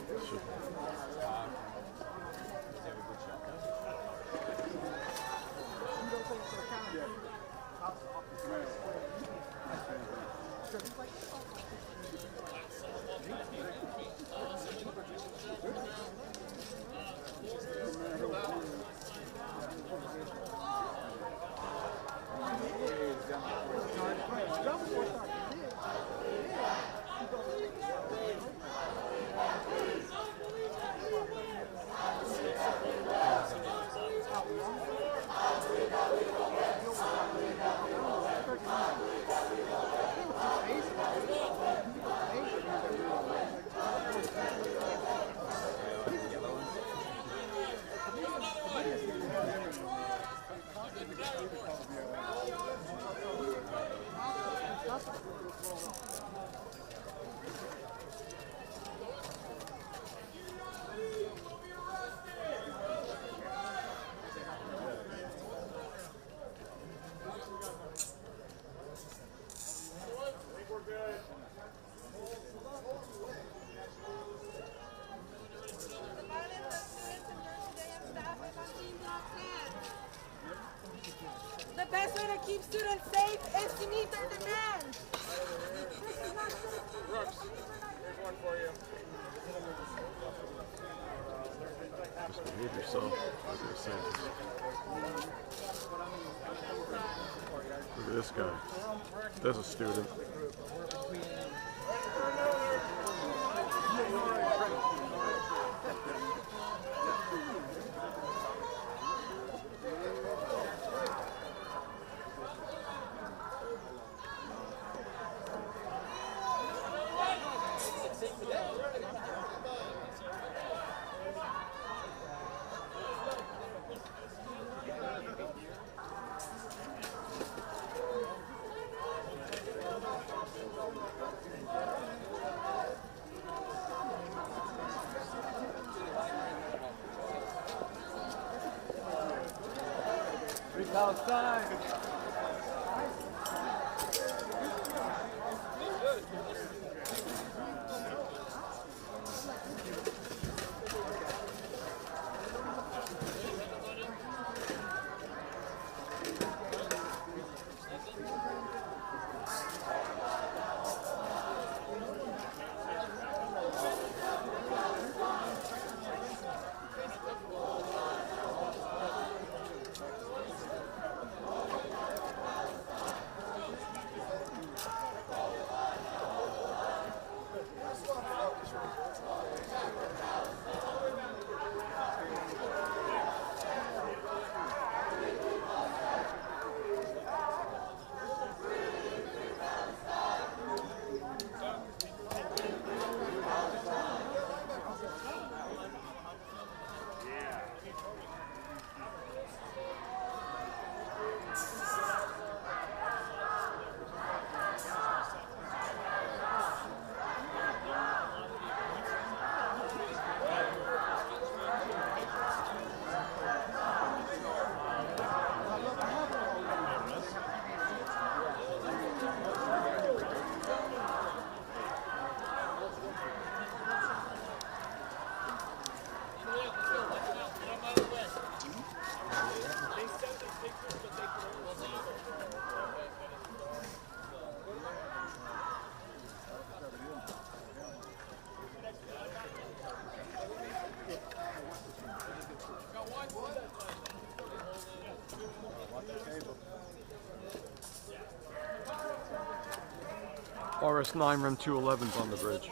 The best way to keep students safe is to meet their demands. Brooks, here's one for you. Behave yourself, like I said. Look at this guy. There's a student. Free Palestine! RS9 Rem 211's on the bridge.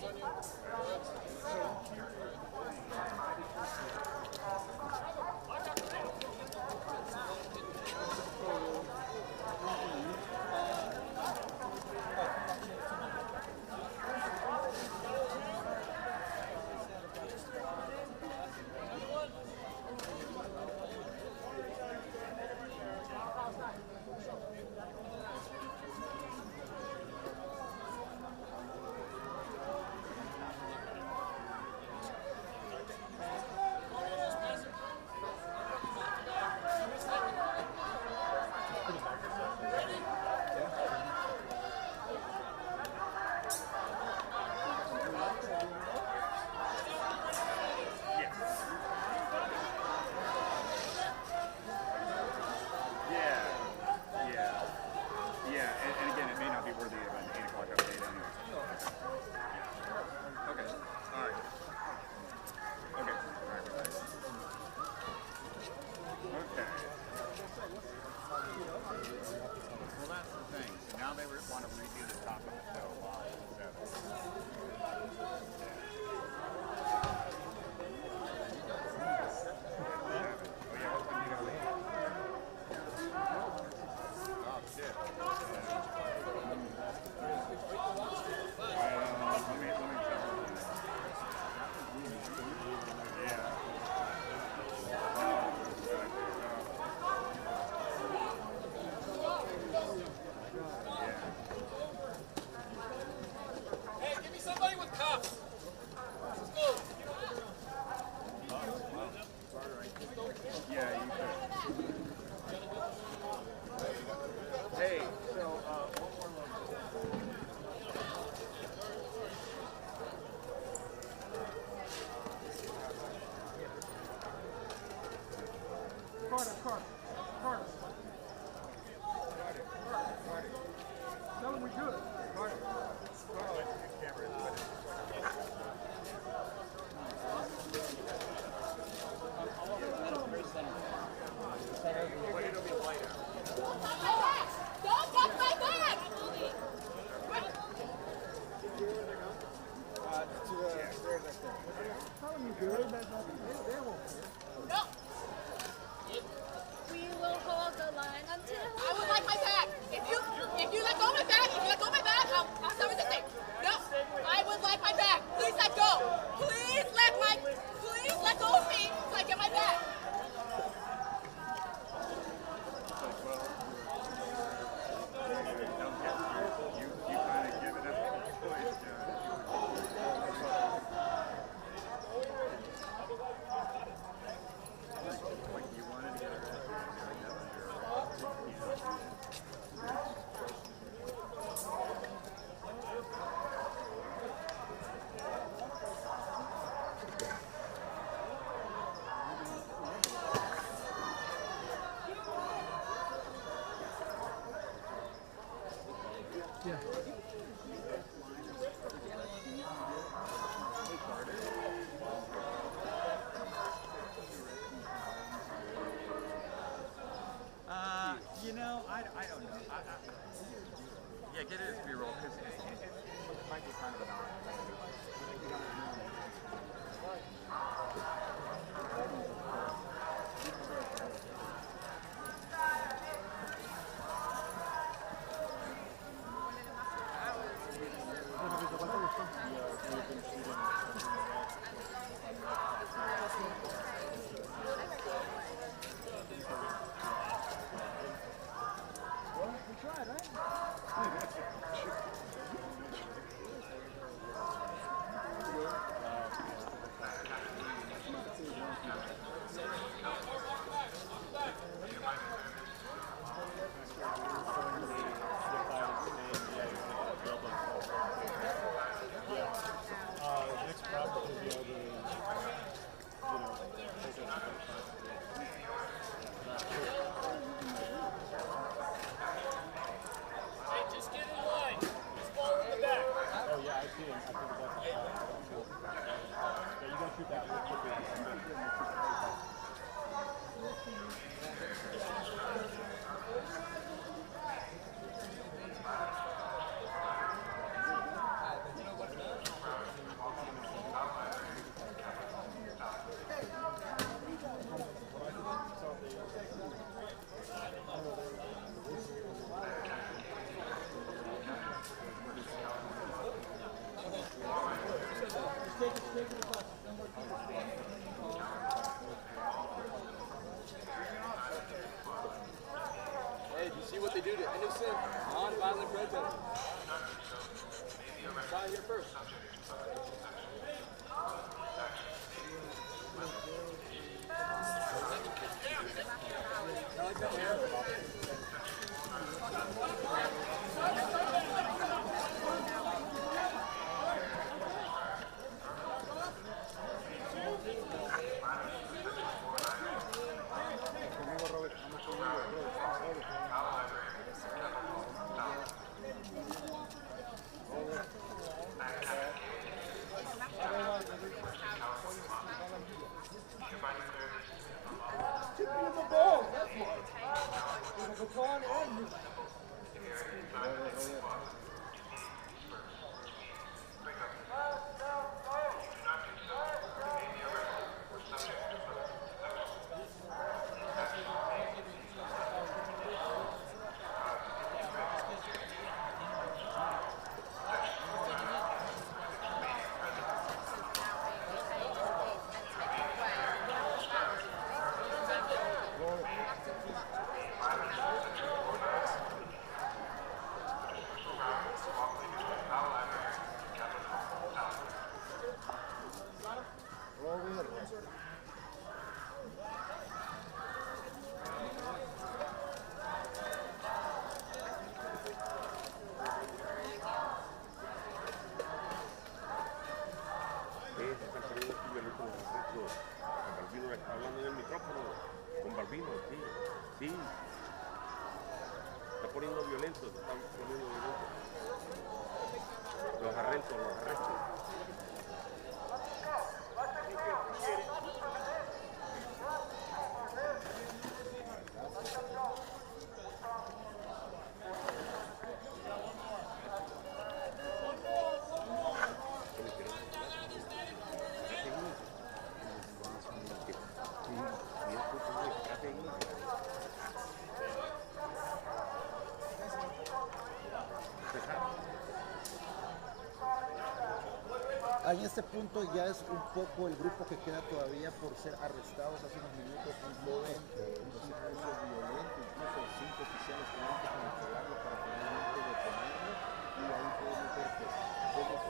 Don't think it is B-roll because it might be kind of an honor. Hey, do you see what they do to innocent, non-violent protesters? Try here first. En este punto ya es un poco el grupo que queda todavía por ser arrestados hace unos minutos, un joven, un discurso violento, incluso 5 oficiales tuvieron que controlarlo para finalmente detenerlo, y ahí podemos ver que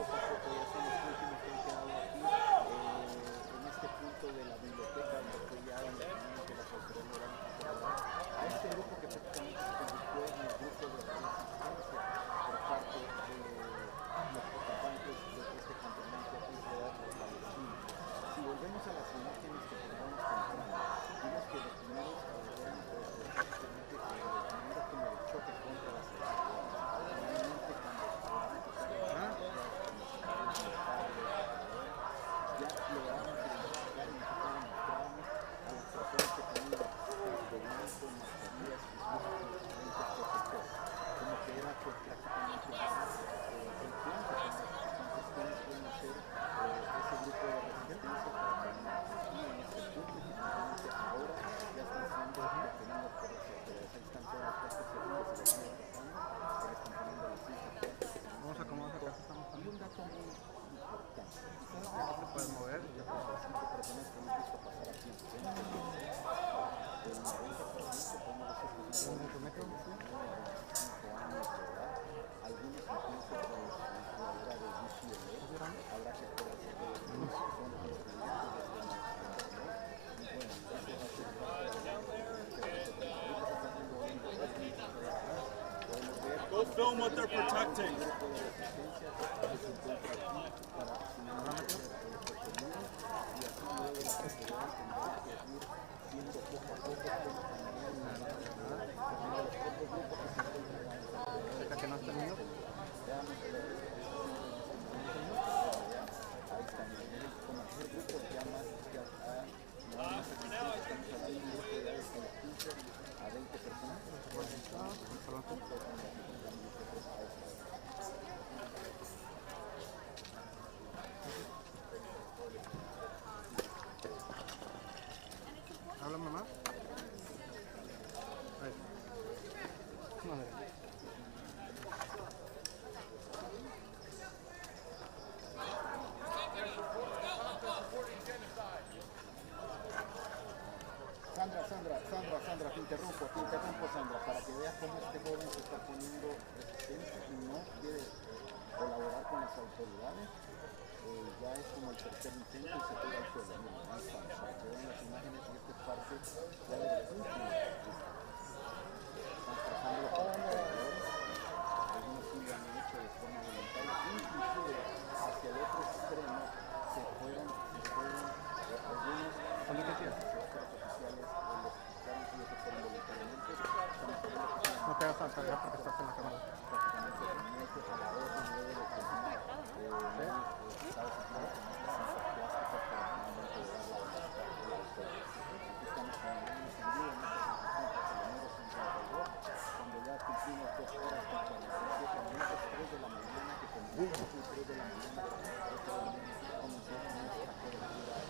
poco a poco ya son los últimos que han quedado aquí en este punto de la biblioteca, donde fue ya donde finalmente las autoridades van a controlar a este grupo que prácticamente se convirtió en el grupo de resistencia por parte de los ocupantes de este campamento alrededor de Palestina. Si volvemos a las imágenes que podemos comprar, vimos que los primeros eran prácticamente como el choque contra la seguridad. Realmente cuando ya lograron identificar y what they're protecting. ¿Habla mamá? Ahí. Madre. Sandra, te interrumpo, Sandra, para que veas cómo este joven se está poniendo resistente y no quiere colaborar con las autoridades. Ya es como el tercer intento y se tira al suelo. Miren, ahí estamos, para que vean las imágenes y esta es parte ya de los últimos. Están trazando los alrededores. Algunos sí lo han hecho de forma voluntaria, inclusive hacia el otro extremo se fueron algunos oficiales No te hagas alta ya porque estás en la cámara.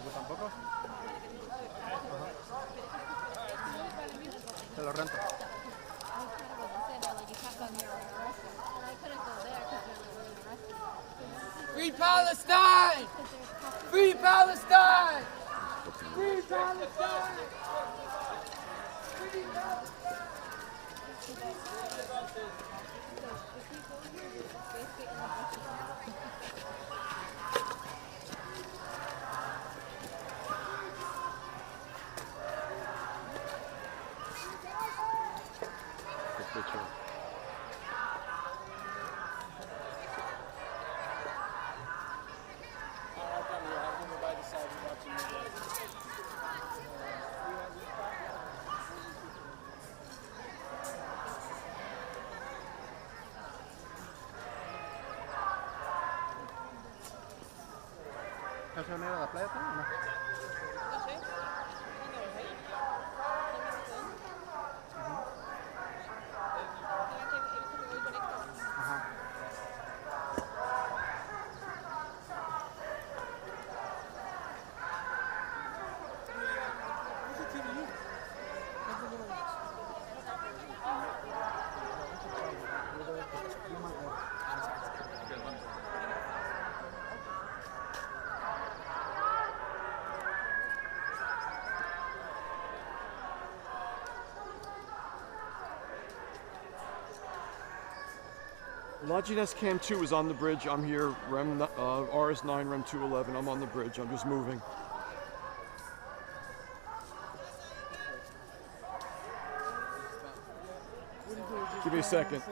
¿Tú tampoco? Te lo rento. Free Palestine! Free Palestine! Free Palestine! Free Palestine! ¿Has venido a la playa también o no? No sé. Ajá. Lodginess Cam 2 is on the bridge. I'm here, RS9, Rem 211. I'm on the bridge. I'm just moving. Give me a second.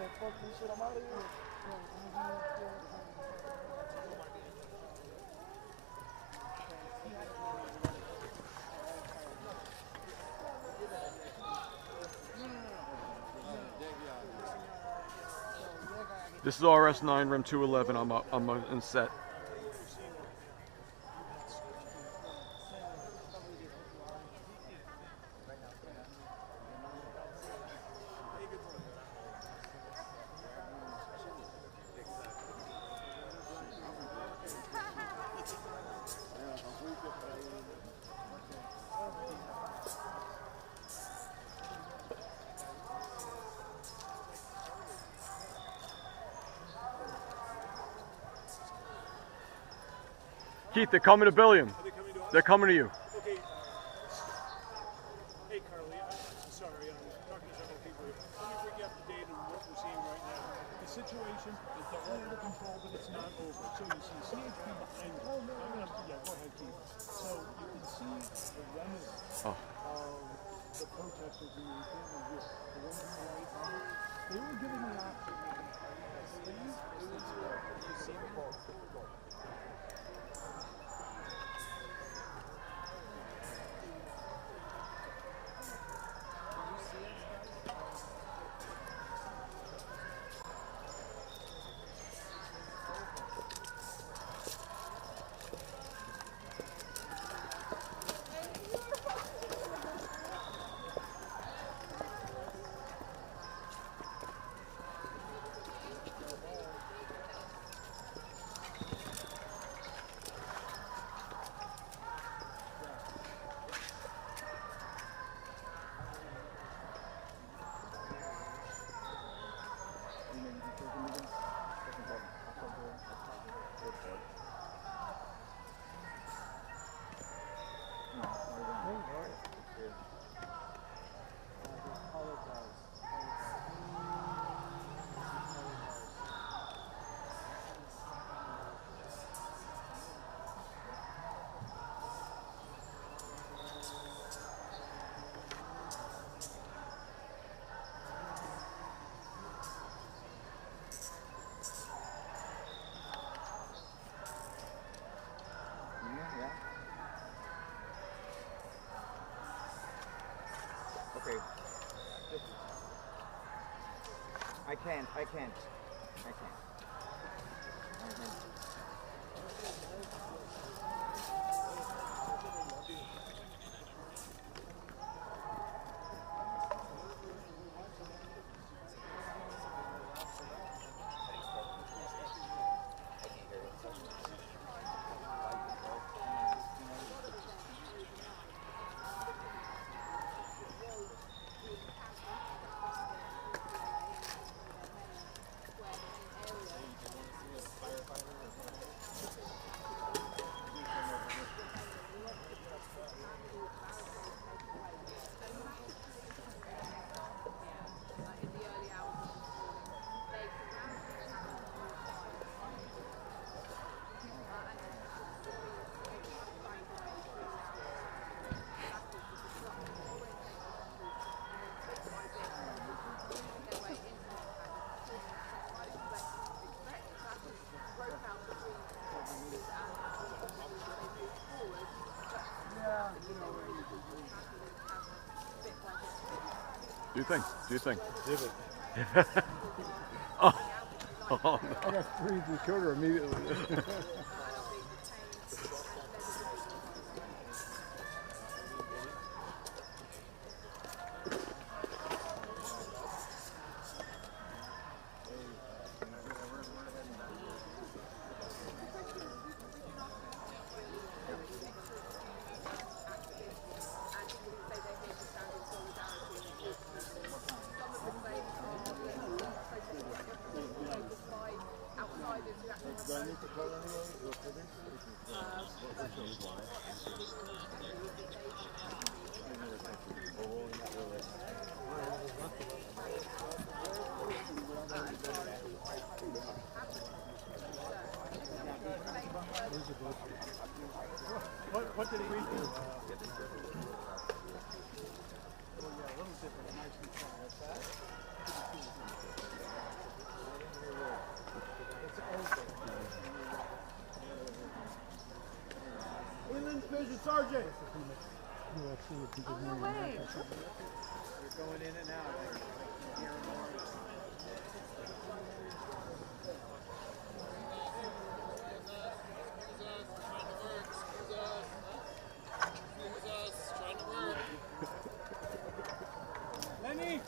This is RS9, Rem 211. I'm in set. Keith, they're coming to Billiam. They're coming to you. Okay. Hey, Carly, I'm sorry. I'm talking to several people here. Let me bring you up to date on what we're seeing right now. The situation is definitely under control, but it's not over. So you see CHP behind you. I'm gonna, go ahead, Keith. So you can see the remnants of the protesters in the encampment here. The ones on the right side, they were given the option. I can't. Do you think? Did it. Oh. Oh, no. I got three in the shoulder immediately. What did he read to? Inland Division Sergeant! On the way! You're going in and out. Like, here and more. Lenny!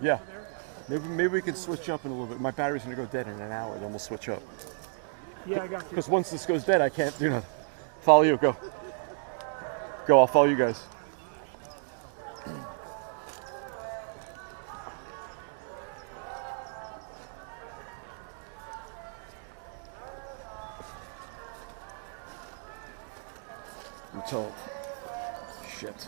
Yeah. Maybe we can switch up in a little bit. My battery's gonna go dead in an hour, then we'll switch up. Yeah, I got you. Because once this goes dead, I can't do nothing. Follow you, go. Go, I'll follow you guys. I'm told. Shit.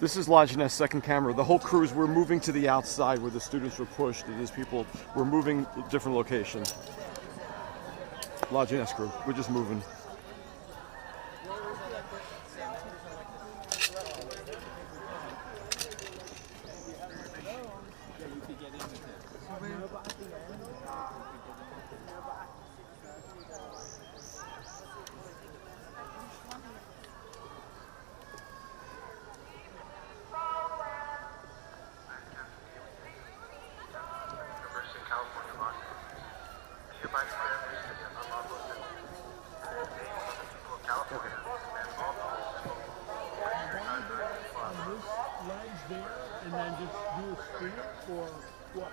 This is Lajeunesse second camera. The whole crews, we're moving to the outside where the students were pushed. These people, we're moving different locations. Lajeunesse crew, we're just moving. And then just do a street or what?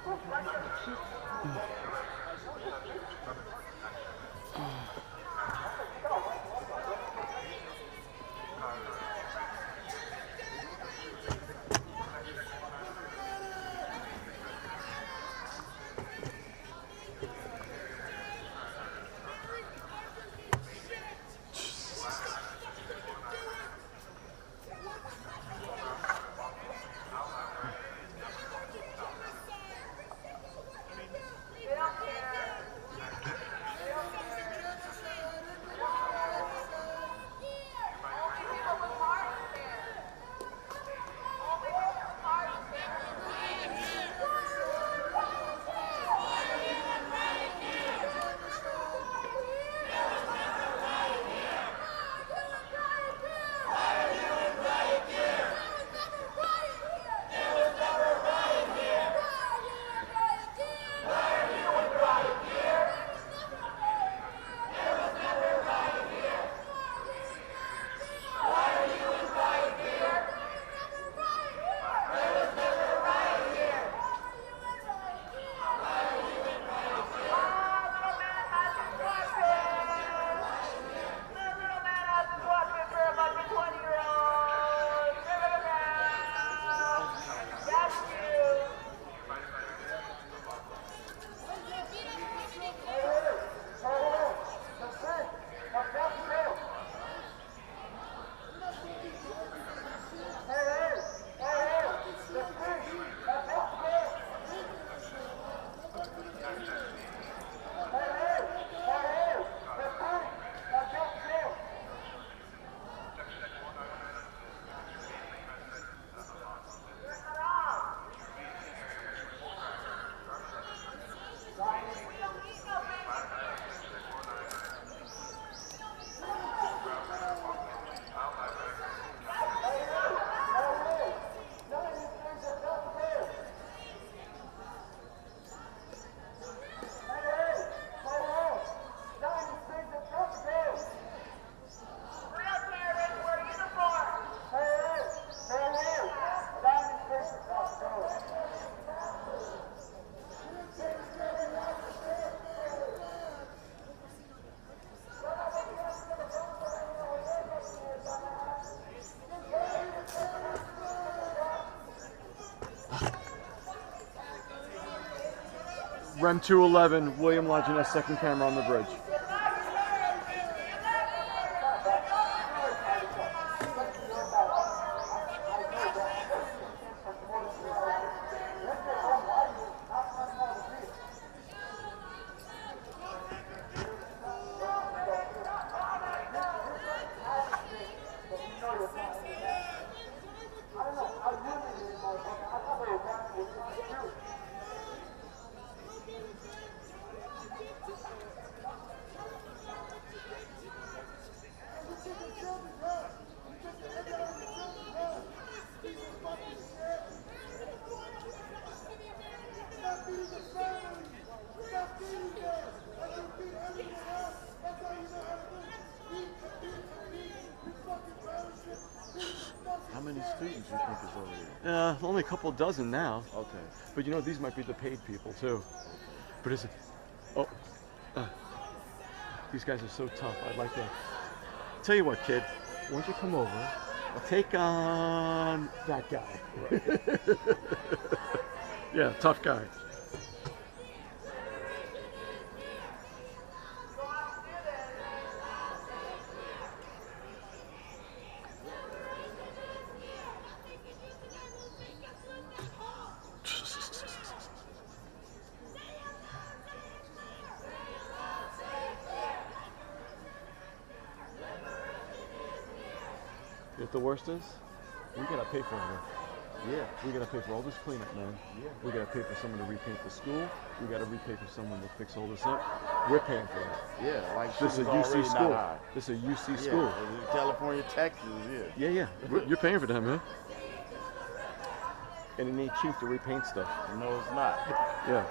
Rem 211, William Lajeunesse, second camera on the bridge. Only a couple dozen now. Okay. But you know, these might be the paid people too. But is it? Oh, these guys are so tough. I'd like to tell you what, kid. Why don't you come over? I'll take on that guy. Yeah, tough guy. You know what the worst is? We gotta pay for it. Yeah. We gotta pay for all this cleanup, man. Yeah. We gotta pay for someone to repaint the school. We gotta repay for someone to fix all this up. We're paying for it. Yeah, like this is a UC school. This is a UC school. California taxes, yeah. Yeah. You're paying for that, man. And it ain't cheap to repaint stuff. No, it's not. Yeah.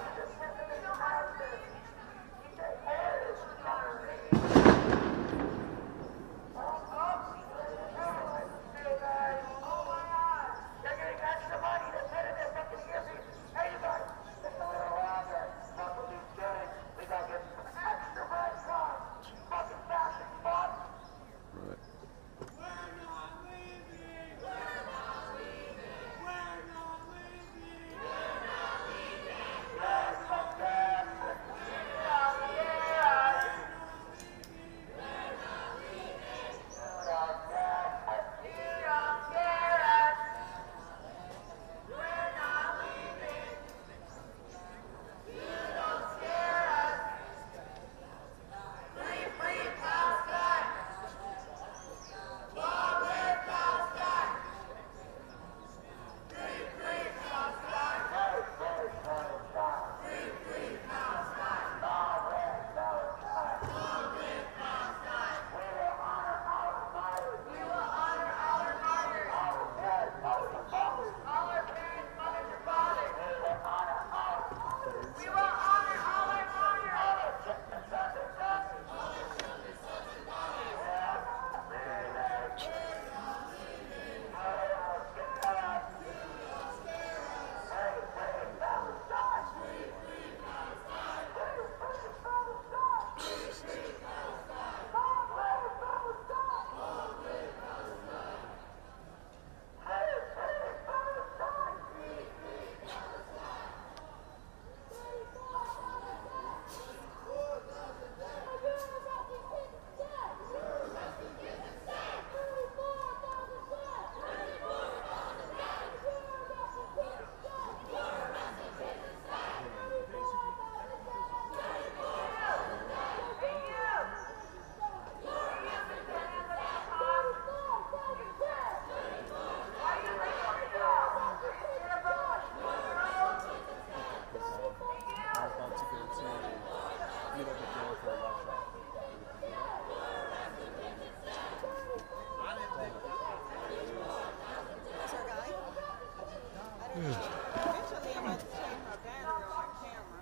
Eventually, I'm about to change my battery on my camera.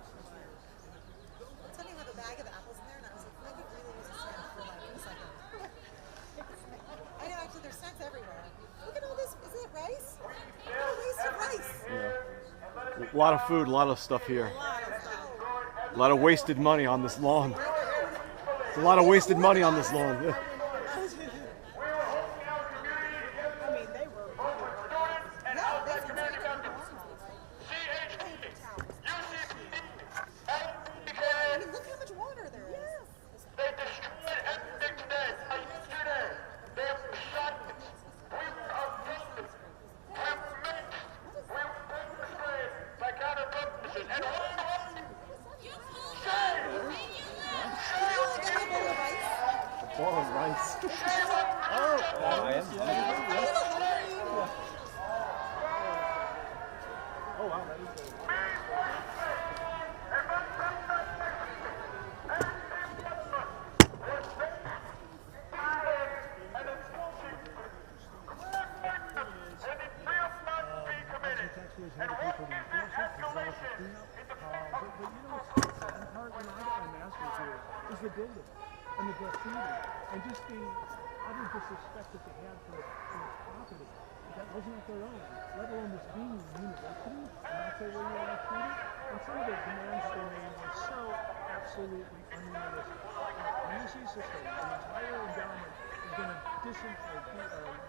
I'm telling you, I have a bag of apples in there, and I was like, I could really use a snack for like a second. I know, actually, there's snacks everywhere. Look at all this. Is it rice? Look at the waste of rice. Yeah. A lot of food, a lot of stuff here. A lot of wasted money on this lawn. A lot of wasted money on this lawn. Yeah. is the building and the graffiti and just the utter disrespect that they had for the property. that wasn't at their own, let alone this being a university, and that's the way you want to treat it. And some of the demands they made were so absolutely unrealistic. The UC system, the entire endowment is going to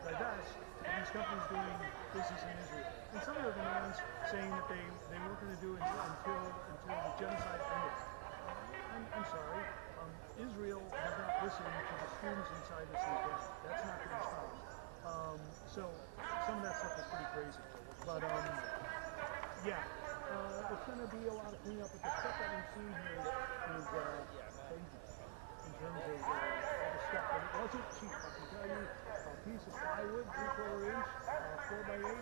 divest of these companies doing business in Israel. And some of their demands saying that they weren't going to do it until the genocide ended. I'm sorry. Israel has not listened to the students inside this encampment. That's not going to stop. So some of that stuff is pretty crazy. But yeah, it's going to be a lot of cleanup. But the stuff that we've seen here is crazy in terms of all the stuff. And it wasn't cheap. I can tell you, a piece of plywood, 3/4 inch, 4x8,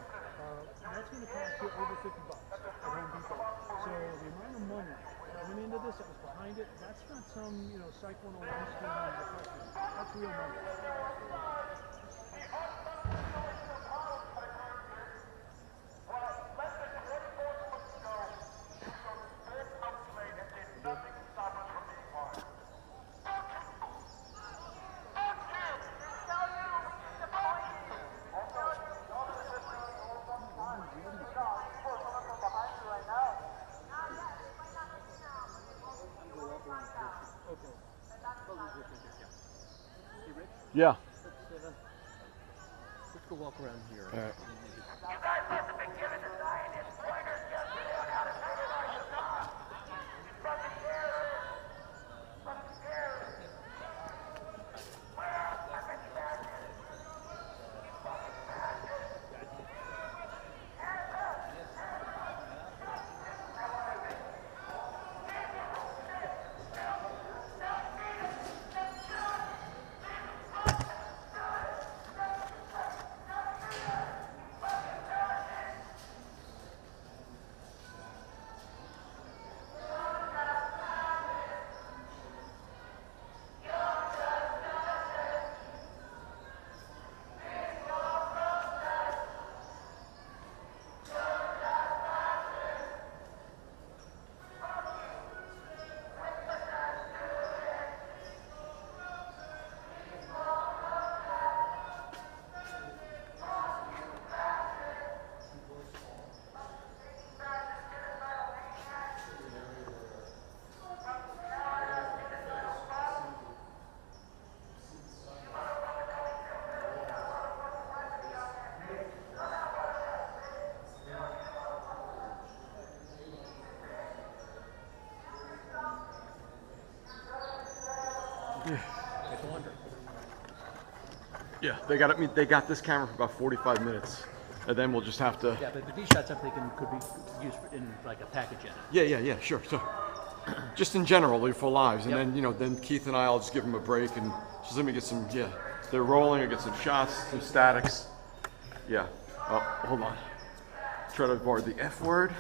that's going to cost you over $50 at Home Depot. So the amount of money that went into this, that was behind it, that's not some, Psych 101 scheme on the question. That's real money. Yeah. Let's go walk around here. All right. Yeah, they got this camera for about 45 minutes, and then we'll just have to. Yeah, but these shots I'm thinking could be used in like a package edit. Yeah, sure. So, just in general, for lives, and then then Keith and I'll just give them a break and just let me get some. Yeah, they're rolling. I get some shots, some statics. Yeah. Oh, hold on. Try to avoid the F word.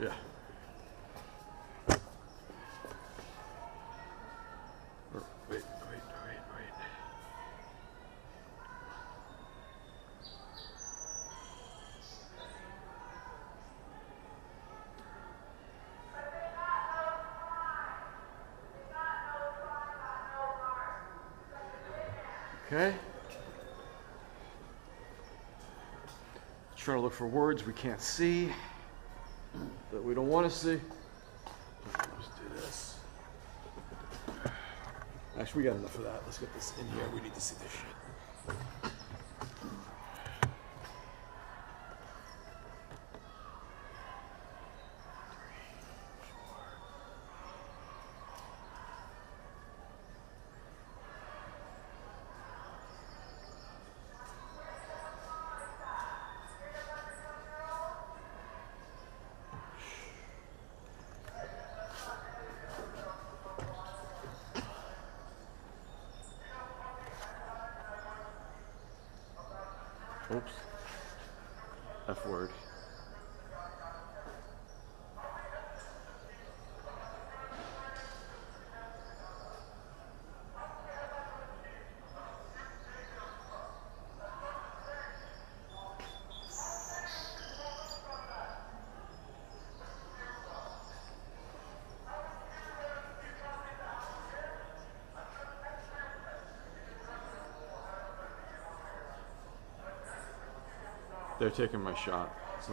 Yeah. Wait. Okay. Trying to look for words we can't see, that we don't want to see. Let's do this. Actually, we got enough of that. Let's get this in here. We need to see this shit. Oops. F word. They're taking my shot, so.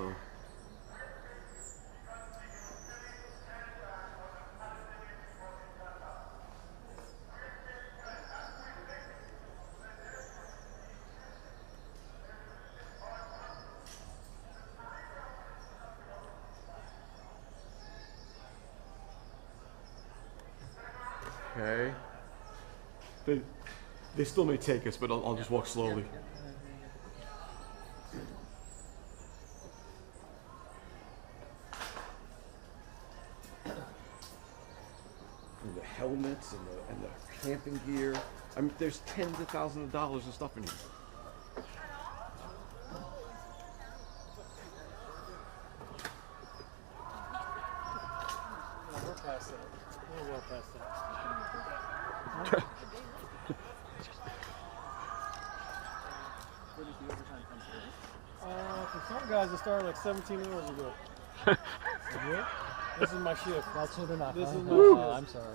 Okay. They still may take us, but I'll just walk slowly. And the helmets and the camping gear. I mean, there's tens of thousands of dollars of stuff in here. We're past that. We're well past that. For some guys, it started like 17 hours ago. This is my shift. That's soon enough. This is my Woo. shift. I'm sorry.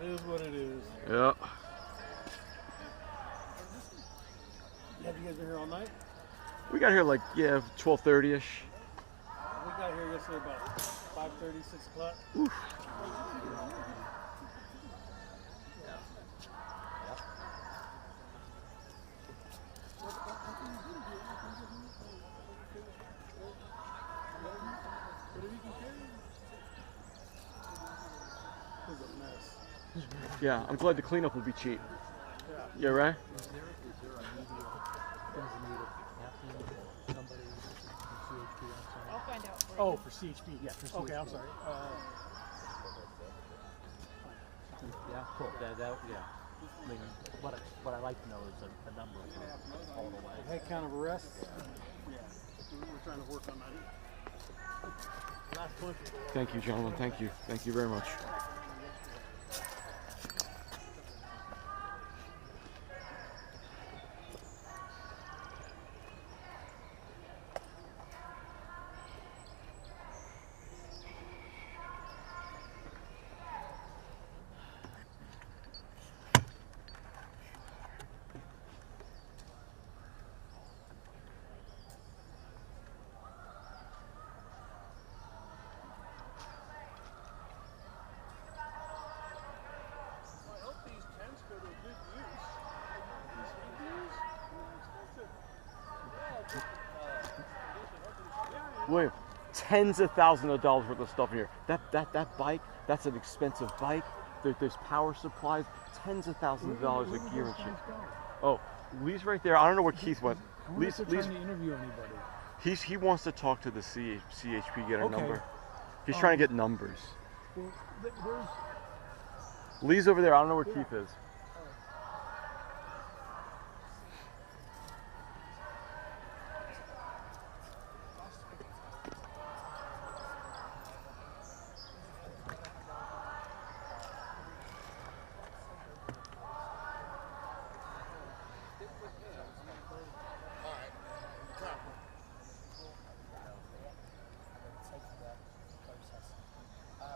It is what it is. Yeah. Have you guys been here all night? We got here like, yeah, 12:30ish. We got here yesterday about 5:30, 6 o'clock. Oof. Yeah, I'm glad the cleanup will be cheap. Yeah, right? I'll find out. Oh, for CHP. Yeah, for Okay, I'm CHP. sorry. Yeah, cool. Yeah. I mean, what I like to know is a number all the way. Head count of arrests? Yeah. We're trying to work on that. Last 20. Thank you, gentlemen. Thank you. Thank you very much. I hope these tents go to good use. William, tens of thousands of dollars worth of stuff in here. That bike, that's an expensive bike. There's power supplies, tens of thousands of dollars of gear and shit. Oh, Lee's right there. I don't know where Keith went. I wonder if they're Lee's trying to interview anybody. he wants to talk to the CHP, get a Okay. number. He's trying to get numbers. Well, where's... Lee's over there. I don't know where Keith is.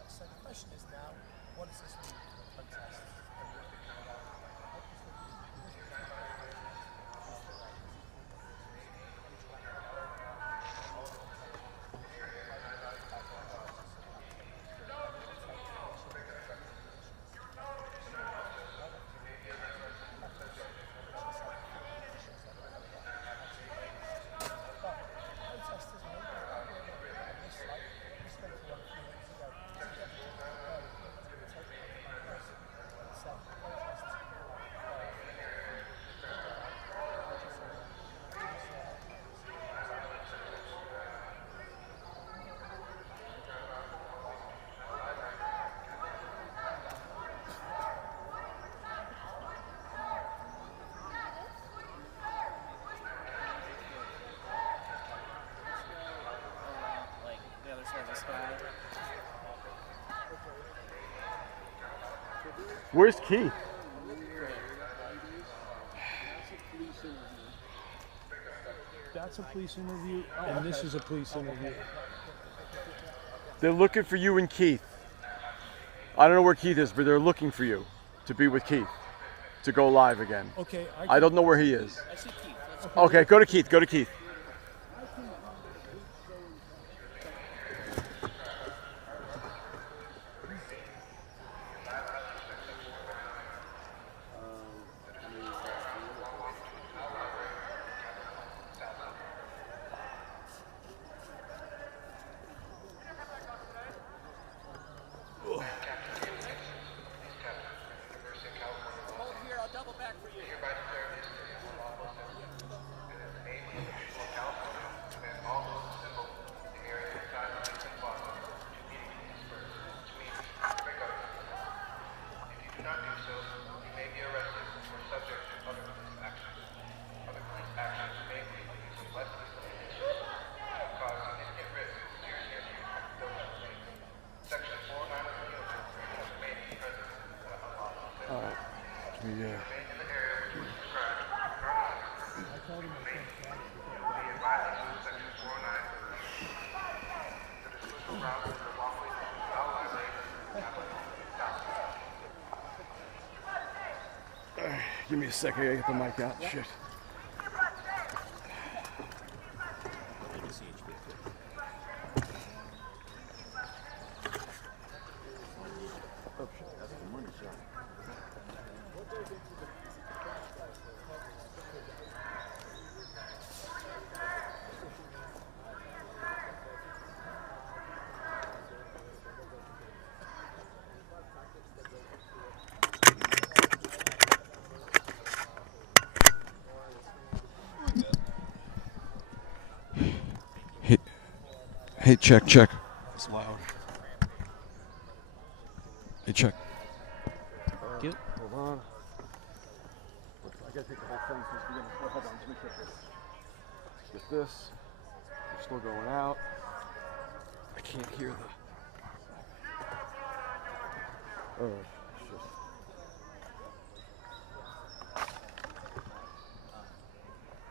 So the question is now, what does this mean for the protests? Where's Keith? That's a police interview, and this is a police interview. They're looking for you and Keith. I don't know where Keith is, but they're looking for you to be with Keith, to go live again. Okay. I don't know where he is. I see Keith. Okay, go to Keith. Go to Keith. Give me a second, I gotta get the mic out. Shit. Hey, check. It's loud. Hey, check. Hold on. I gotta take the whole thing since we're gonna. Hold on, let me get this. Get this. We're still going out. I can't hear the. Oh, shit.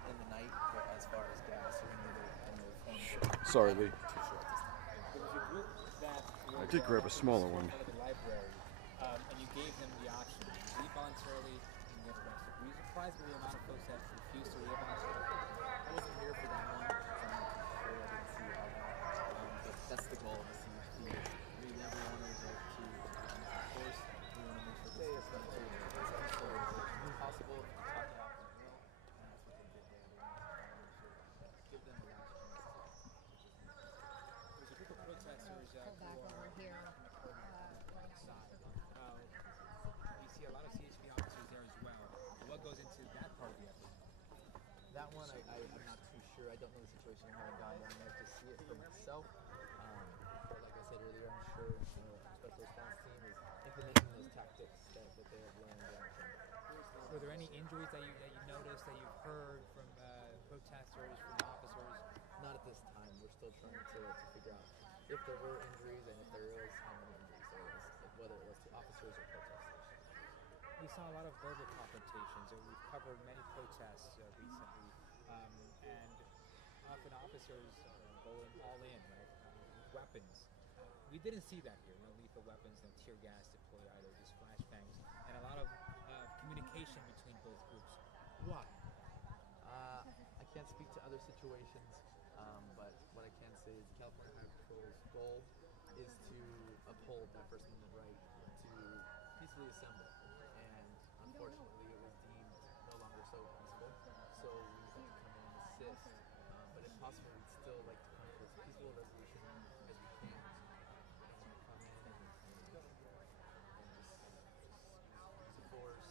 In the night, as far as gas or any other phone. Sorry, Lee. I did grab a smaller one. Library, and you gave them the option to leave voluntarily and get arrested. Were you surprised by the amount of folks that refused to leave voluntarily? I wasn't here for that one, so I'm not too sure. I didn't see all that. But that's the goal of the CHP. We never want to resort to force. We want to make sure this is done to as peaceful as possible. Talk it out from the mill, and that's what they did there. They wanted to give them the last chance. There's a group of protesters who are here. outside. You see a lot of CHP officers there as well. What goes into that part of the effort? That one, I'm not too sure. I don't know the situation. I haven't gone down there to see it for myself. But like I said earlier, I'm sure the special response team is implementing those tactics that they have learned. Were there any injuries that you noticed, that you've heard from protesters, from officers? Not at this time. We're still trying to figure out if there were injuries and if there is, how many injuries there was, whether it was to officers or protesters. We saw a lot of verbal confrontations. We've covered many protests recently, and often officers going all in, right, with weapons. We didn't see that here. No lethal weapons, no tear gas deployed either, just flashbangs, and a lot of communication between both groups. Why? I can't speak to other situations, but what I can say is the California Highway Patrol's goal is to uphold that First Amendment right to peacefully assemble. And unfortunately, it was deemed no longer so peaceful, so we had to come in and assist. But if possible, we'd still like to come to as peaceful a resolution as we can. I don't want to come in and just use force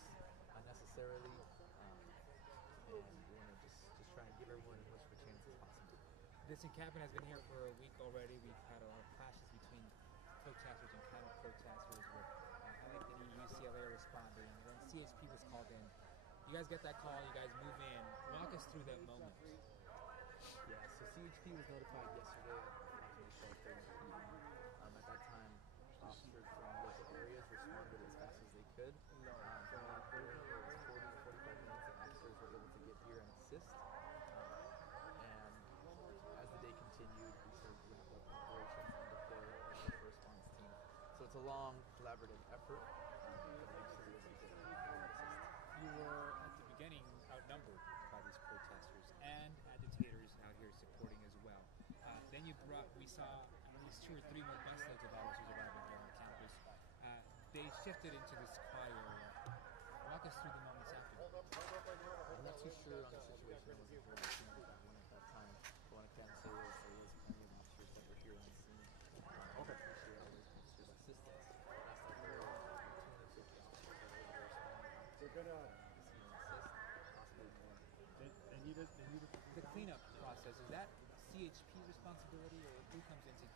unnecessarily. And we want to just try and give everyone as much of a chance as possible. This encampment has been here for a week already. We've had a lot of clashes between protesters and counter-protesters with LAPD, UCLA responding. And then CHP was called in. You guys get that call, you guys move in. Walk us through that moment. Yeah, so CHP was notified yesterday at approximately 12:30 p.m. At that time, officers from local areas responded as fast as they could. From that point, it was 40 to 45 minutes that officers were able to get here and assist. And as the day continued, we started to wrap up operations and deploy our special response team. So it's a long, collaborative effort, but eventually we were able to get here and assist. You were, at the beginning, outnumbered by these protesters. we saw at least 2 or 3 more busloads of officers arriving here on campus. They shifted into this quad area. Walk us through the moments after. I'm not too sure on the situation. I wasn't here on the scene at that time. But what I can say is there was plenty of officers that were here on scene. Okay. Appreciate all those officers' assistance. That's like there were 250 officers that were able to respond. They're gonna assist, possibly more. The cleanup process, is that CHP's responsibility, or who comes into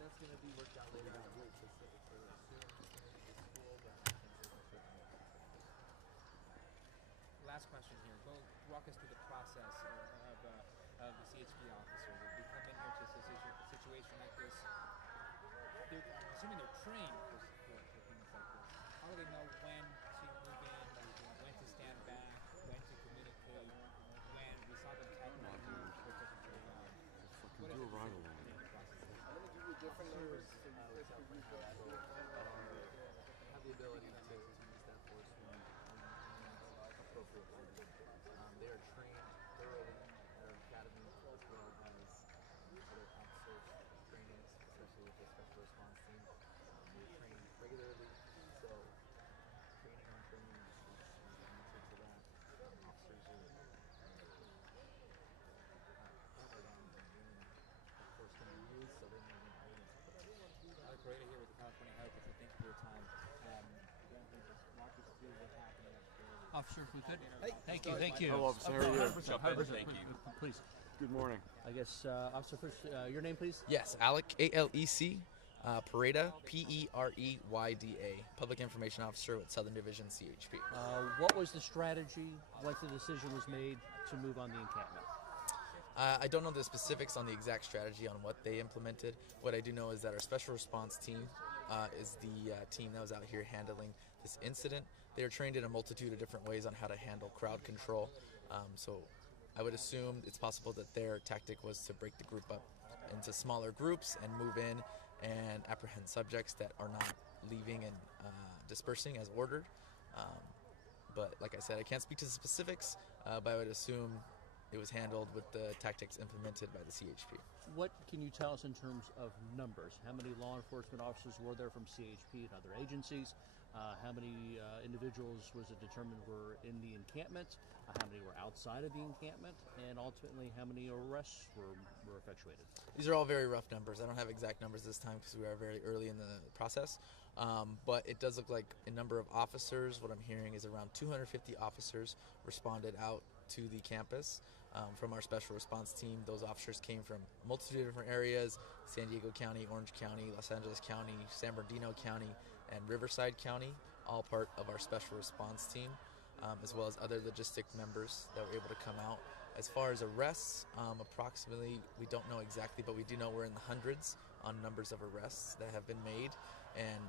That's going to be worked out later on. Really specific for the school, but I can't say for sure. Last question here. Go walk us through the process of the CHP officer. They come in here to a situation like this. I'm assuming they're trained for things like this. How do they know when to move in, when to stand back, when to communicate, when we saw them tackle the protesters to the ground? What is do a ride the along. Officers have the ability to use that force when appropriate. They are trained thoroughly at our academy as well as other officers trainings, especially with the special response team. They're trained regularly, so training on training is answer to that. Officers are covered on when the force can be used, so they know when to use it. Alec Pareda here with the California Highway Patrol. Thank you for your time. Just walk us through what happened yesterday. Officer, if we could. Thank you, thank you. Hello, officer. How are you? 100%, Thank you. Please. Good morning. I guess, Officer, first, your name, please? Yes, Alec, A-L-E-C, Pareda, P-E-R-E-Y-D-A, Public Information Officer with Southern Division CHP. What was the strategy once the decision was made to move on the encampment? I don't know the specifics on the exact strategy on what they implemented. What I do know is that our special response team is the team that was out here handling this incident. They are trained in a multitude of different ways on how to handle crowd control. So I would assume it's possible that their tactic was to break the group up into smaller groups and move in and apprehend subjects that are not leaving and dispersing as ordered. But like I said, I can't speak to the specifics, but I would assume it was handled with the tactics implemented by the CHP. What can you tell us in terms of numbers? How many law enforcement officers were there from CHP and other agencies? How many individuals was it determined were in the encampment? How many were outside of the encampment? And ultimately, how many arrests were effectuated? These are all very rough numbers. I don't have exact numbers this time because we are very early in the process. But it does look like a number of officers. What I'm hearing is around 250 officers responded out to the campus from our special response team. Those officers came from a multitude of different areas: San Diego County, Orange County, Los Angeles County, San Bernardino County, and Riverside County, all part of our special response team, as well as other logistic members that were able to come out. As far as arrests, approximately, we don't know exactly, but we do know we're in the hundreds on numbers of arrests that have been made. And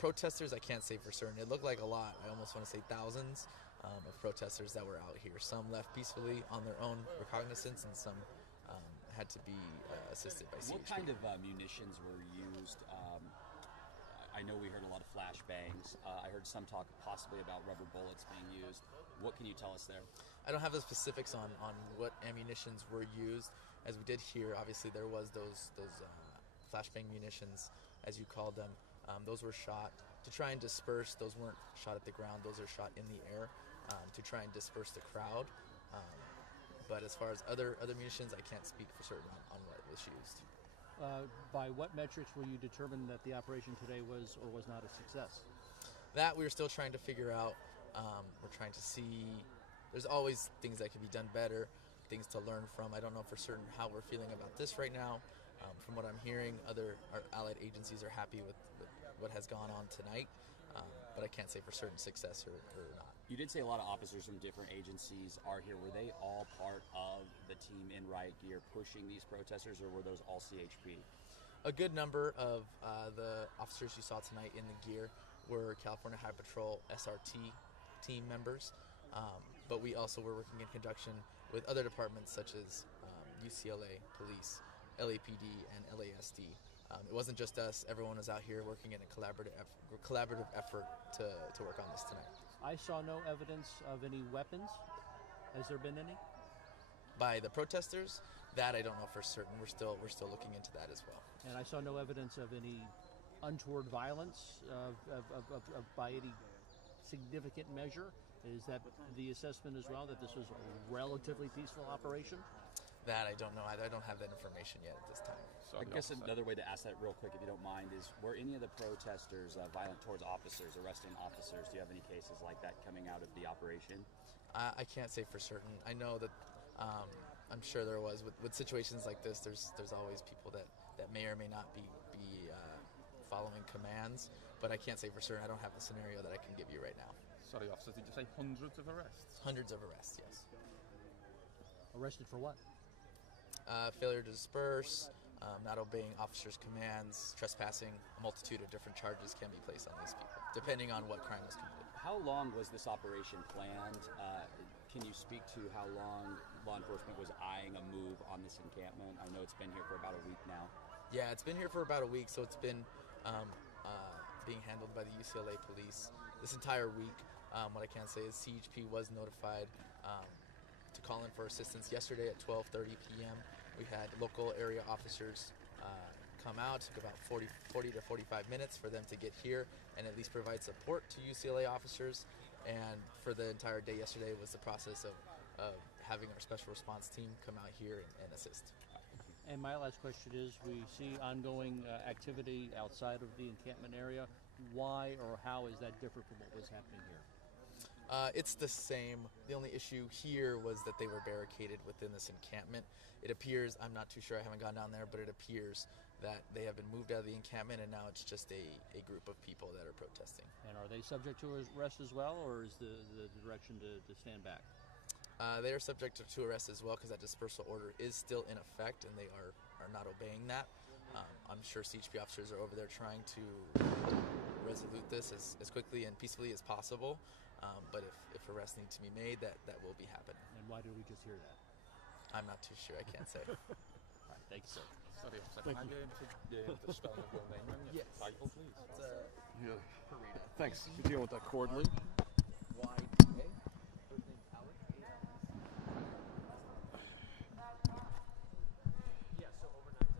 protesters, I can't say for certain. It looked like a lot. I almost want to say thousands of protesters that were out here. Some left peacefully on their own recognizance, and some had to be assisted by CHP. What kind of munitions were used? I know we heard a lot of flashbangs. I heard some talk possibly about rubber bullets being used. What can you tell us there? I don't have the specifics on what ammunitions were used. As we did hear, obviously there was those flashbang munitions, as you called them. Those were shot to try and disperse. Those weren't shot at the ground. Those are shot in the air to try and disperse the crowd. But as far as other munitions, I can't speak for certain on what was used. By what metrics will you determine that the operation today was or was not a success? That we're still trying to figure out. We're trying to see. There's always things that can be done better, things to learn from. I don't know for certain how we're feeling about this right now. From what I'm hearing, our allied agencies are happy with what has gone on tonight, but I can't say for certain success or not. You did say a lot of officers from different agencies are here. Were they all part of the team in riot gear pushing these protesters, or were those all CHP? A good number of the officers you saw tonight in the gear were California Highway Patrol SRT team members, but we also were working in conjunction with other departments such as UCLA Police, LAPD, and LASD. It wasn't just us. Everyone was out here working in a collaborative effort to work on this tonight. I saw no evidence of any weapons. Has there been any? by the protesters, that I don't know for certain. We're still looking into that as well. And I saw no evidence of any untoward violence by any significant measure. Is that the assessment as well, that this was a relatively peaceful operation? That I don't know. I don't have that information yet at this time. I guess another way to ask that real quick, if you don't mind, is were any of the protesters violent towards officers, arresting officers? Do you have any cases like that coming out of the operation? I can't say for certain. I know that I'm sure there was. With situations like this, there's always people that may or may not be following commands, but I can't say for certain. I don't have a scenario that I can give you right now. Sorry, officers, did you say hundreds of arrests? Hundreds of arrests, yes. Arrested for what? Failure to disperse, not obeying officers' commands, trespassing. A multitude of different charges can be placed on these people, depending on what crime was committed. How long was this operation planned? Can you speak to how long law enforcement was eyeing a move on this encampment? I know it's been here for about a week now. Yeah, it's been here for about a week, so it's been being handled by the UCLA police this entire week. What I can say is CHP was notified to call in for assistance yesterday at 12:30 p.m. We had local area officers come out. It took about 40 to 45 minutes for them to get here and at least provide support to UCLA officers. And for the entire day yesterday was the process of having our special response team come out here and assist. And my last question is, we see ongoing activity outside of the encampment area. Why or how is that different from what was happening here? It's the same. The only issue here was that they were barricaded within this encampment. It appears, I'm not too sure, I haven't gone down there, but it appears that they have been moved out of the encampment and now it's just a group of people that are protesting. And are they subject to arrest as well, or is the direction to stand back? They are subject to arrest as well because that dispersal order is still in effect and they are not obeying that. I'm sure CHP officers are over there trying to resolute this as quickly and peacefully as possible. But if arrests need to be made, that will be happening. And why did we just hear that? I'm not too sure. I can't say. All right, thank you, sir. Sorry, officer. Can I get into the spelling of your name and your Yes. title, please? Yeah. Thanks. You're dealing with that cordially. YPA. First name's Alex. Yeah, so overnight.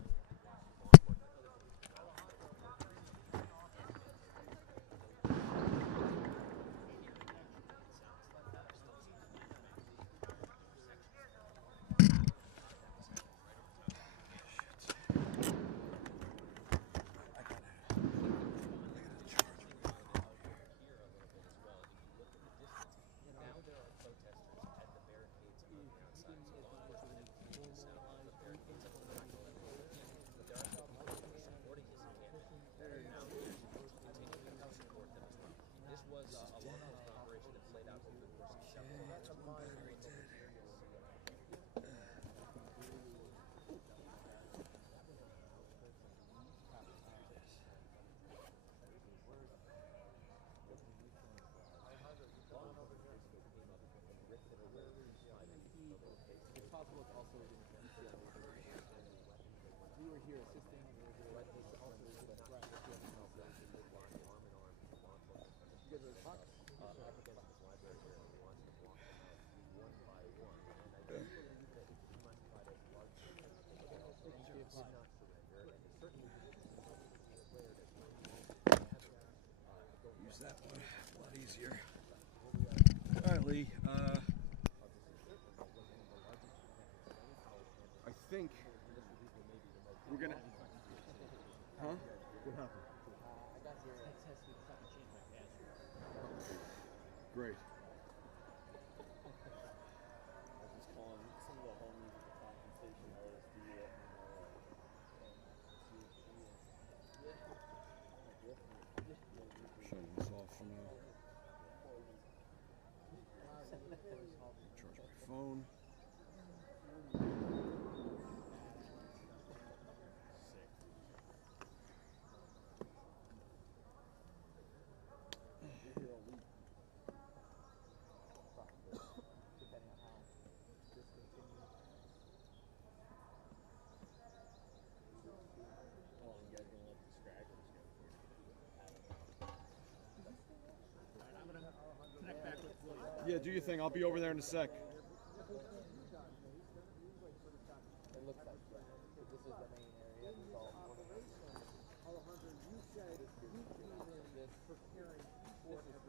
We were here assisting with this also with the threat that you guys are talking. Use that one. A lot easier. All right, Lee. I think we're gonna. Huh? What happened? I got here at test with fucking change my password. Great. I was just calling some of the homies at the confrontation LSD Shutting this off for now. Charge my phone. Yeah, do your thing. I'll be over there in a sec. court have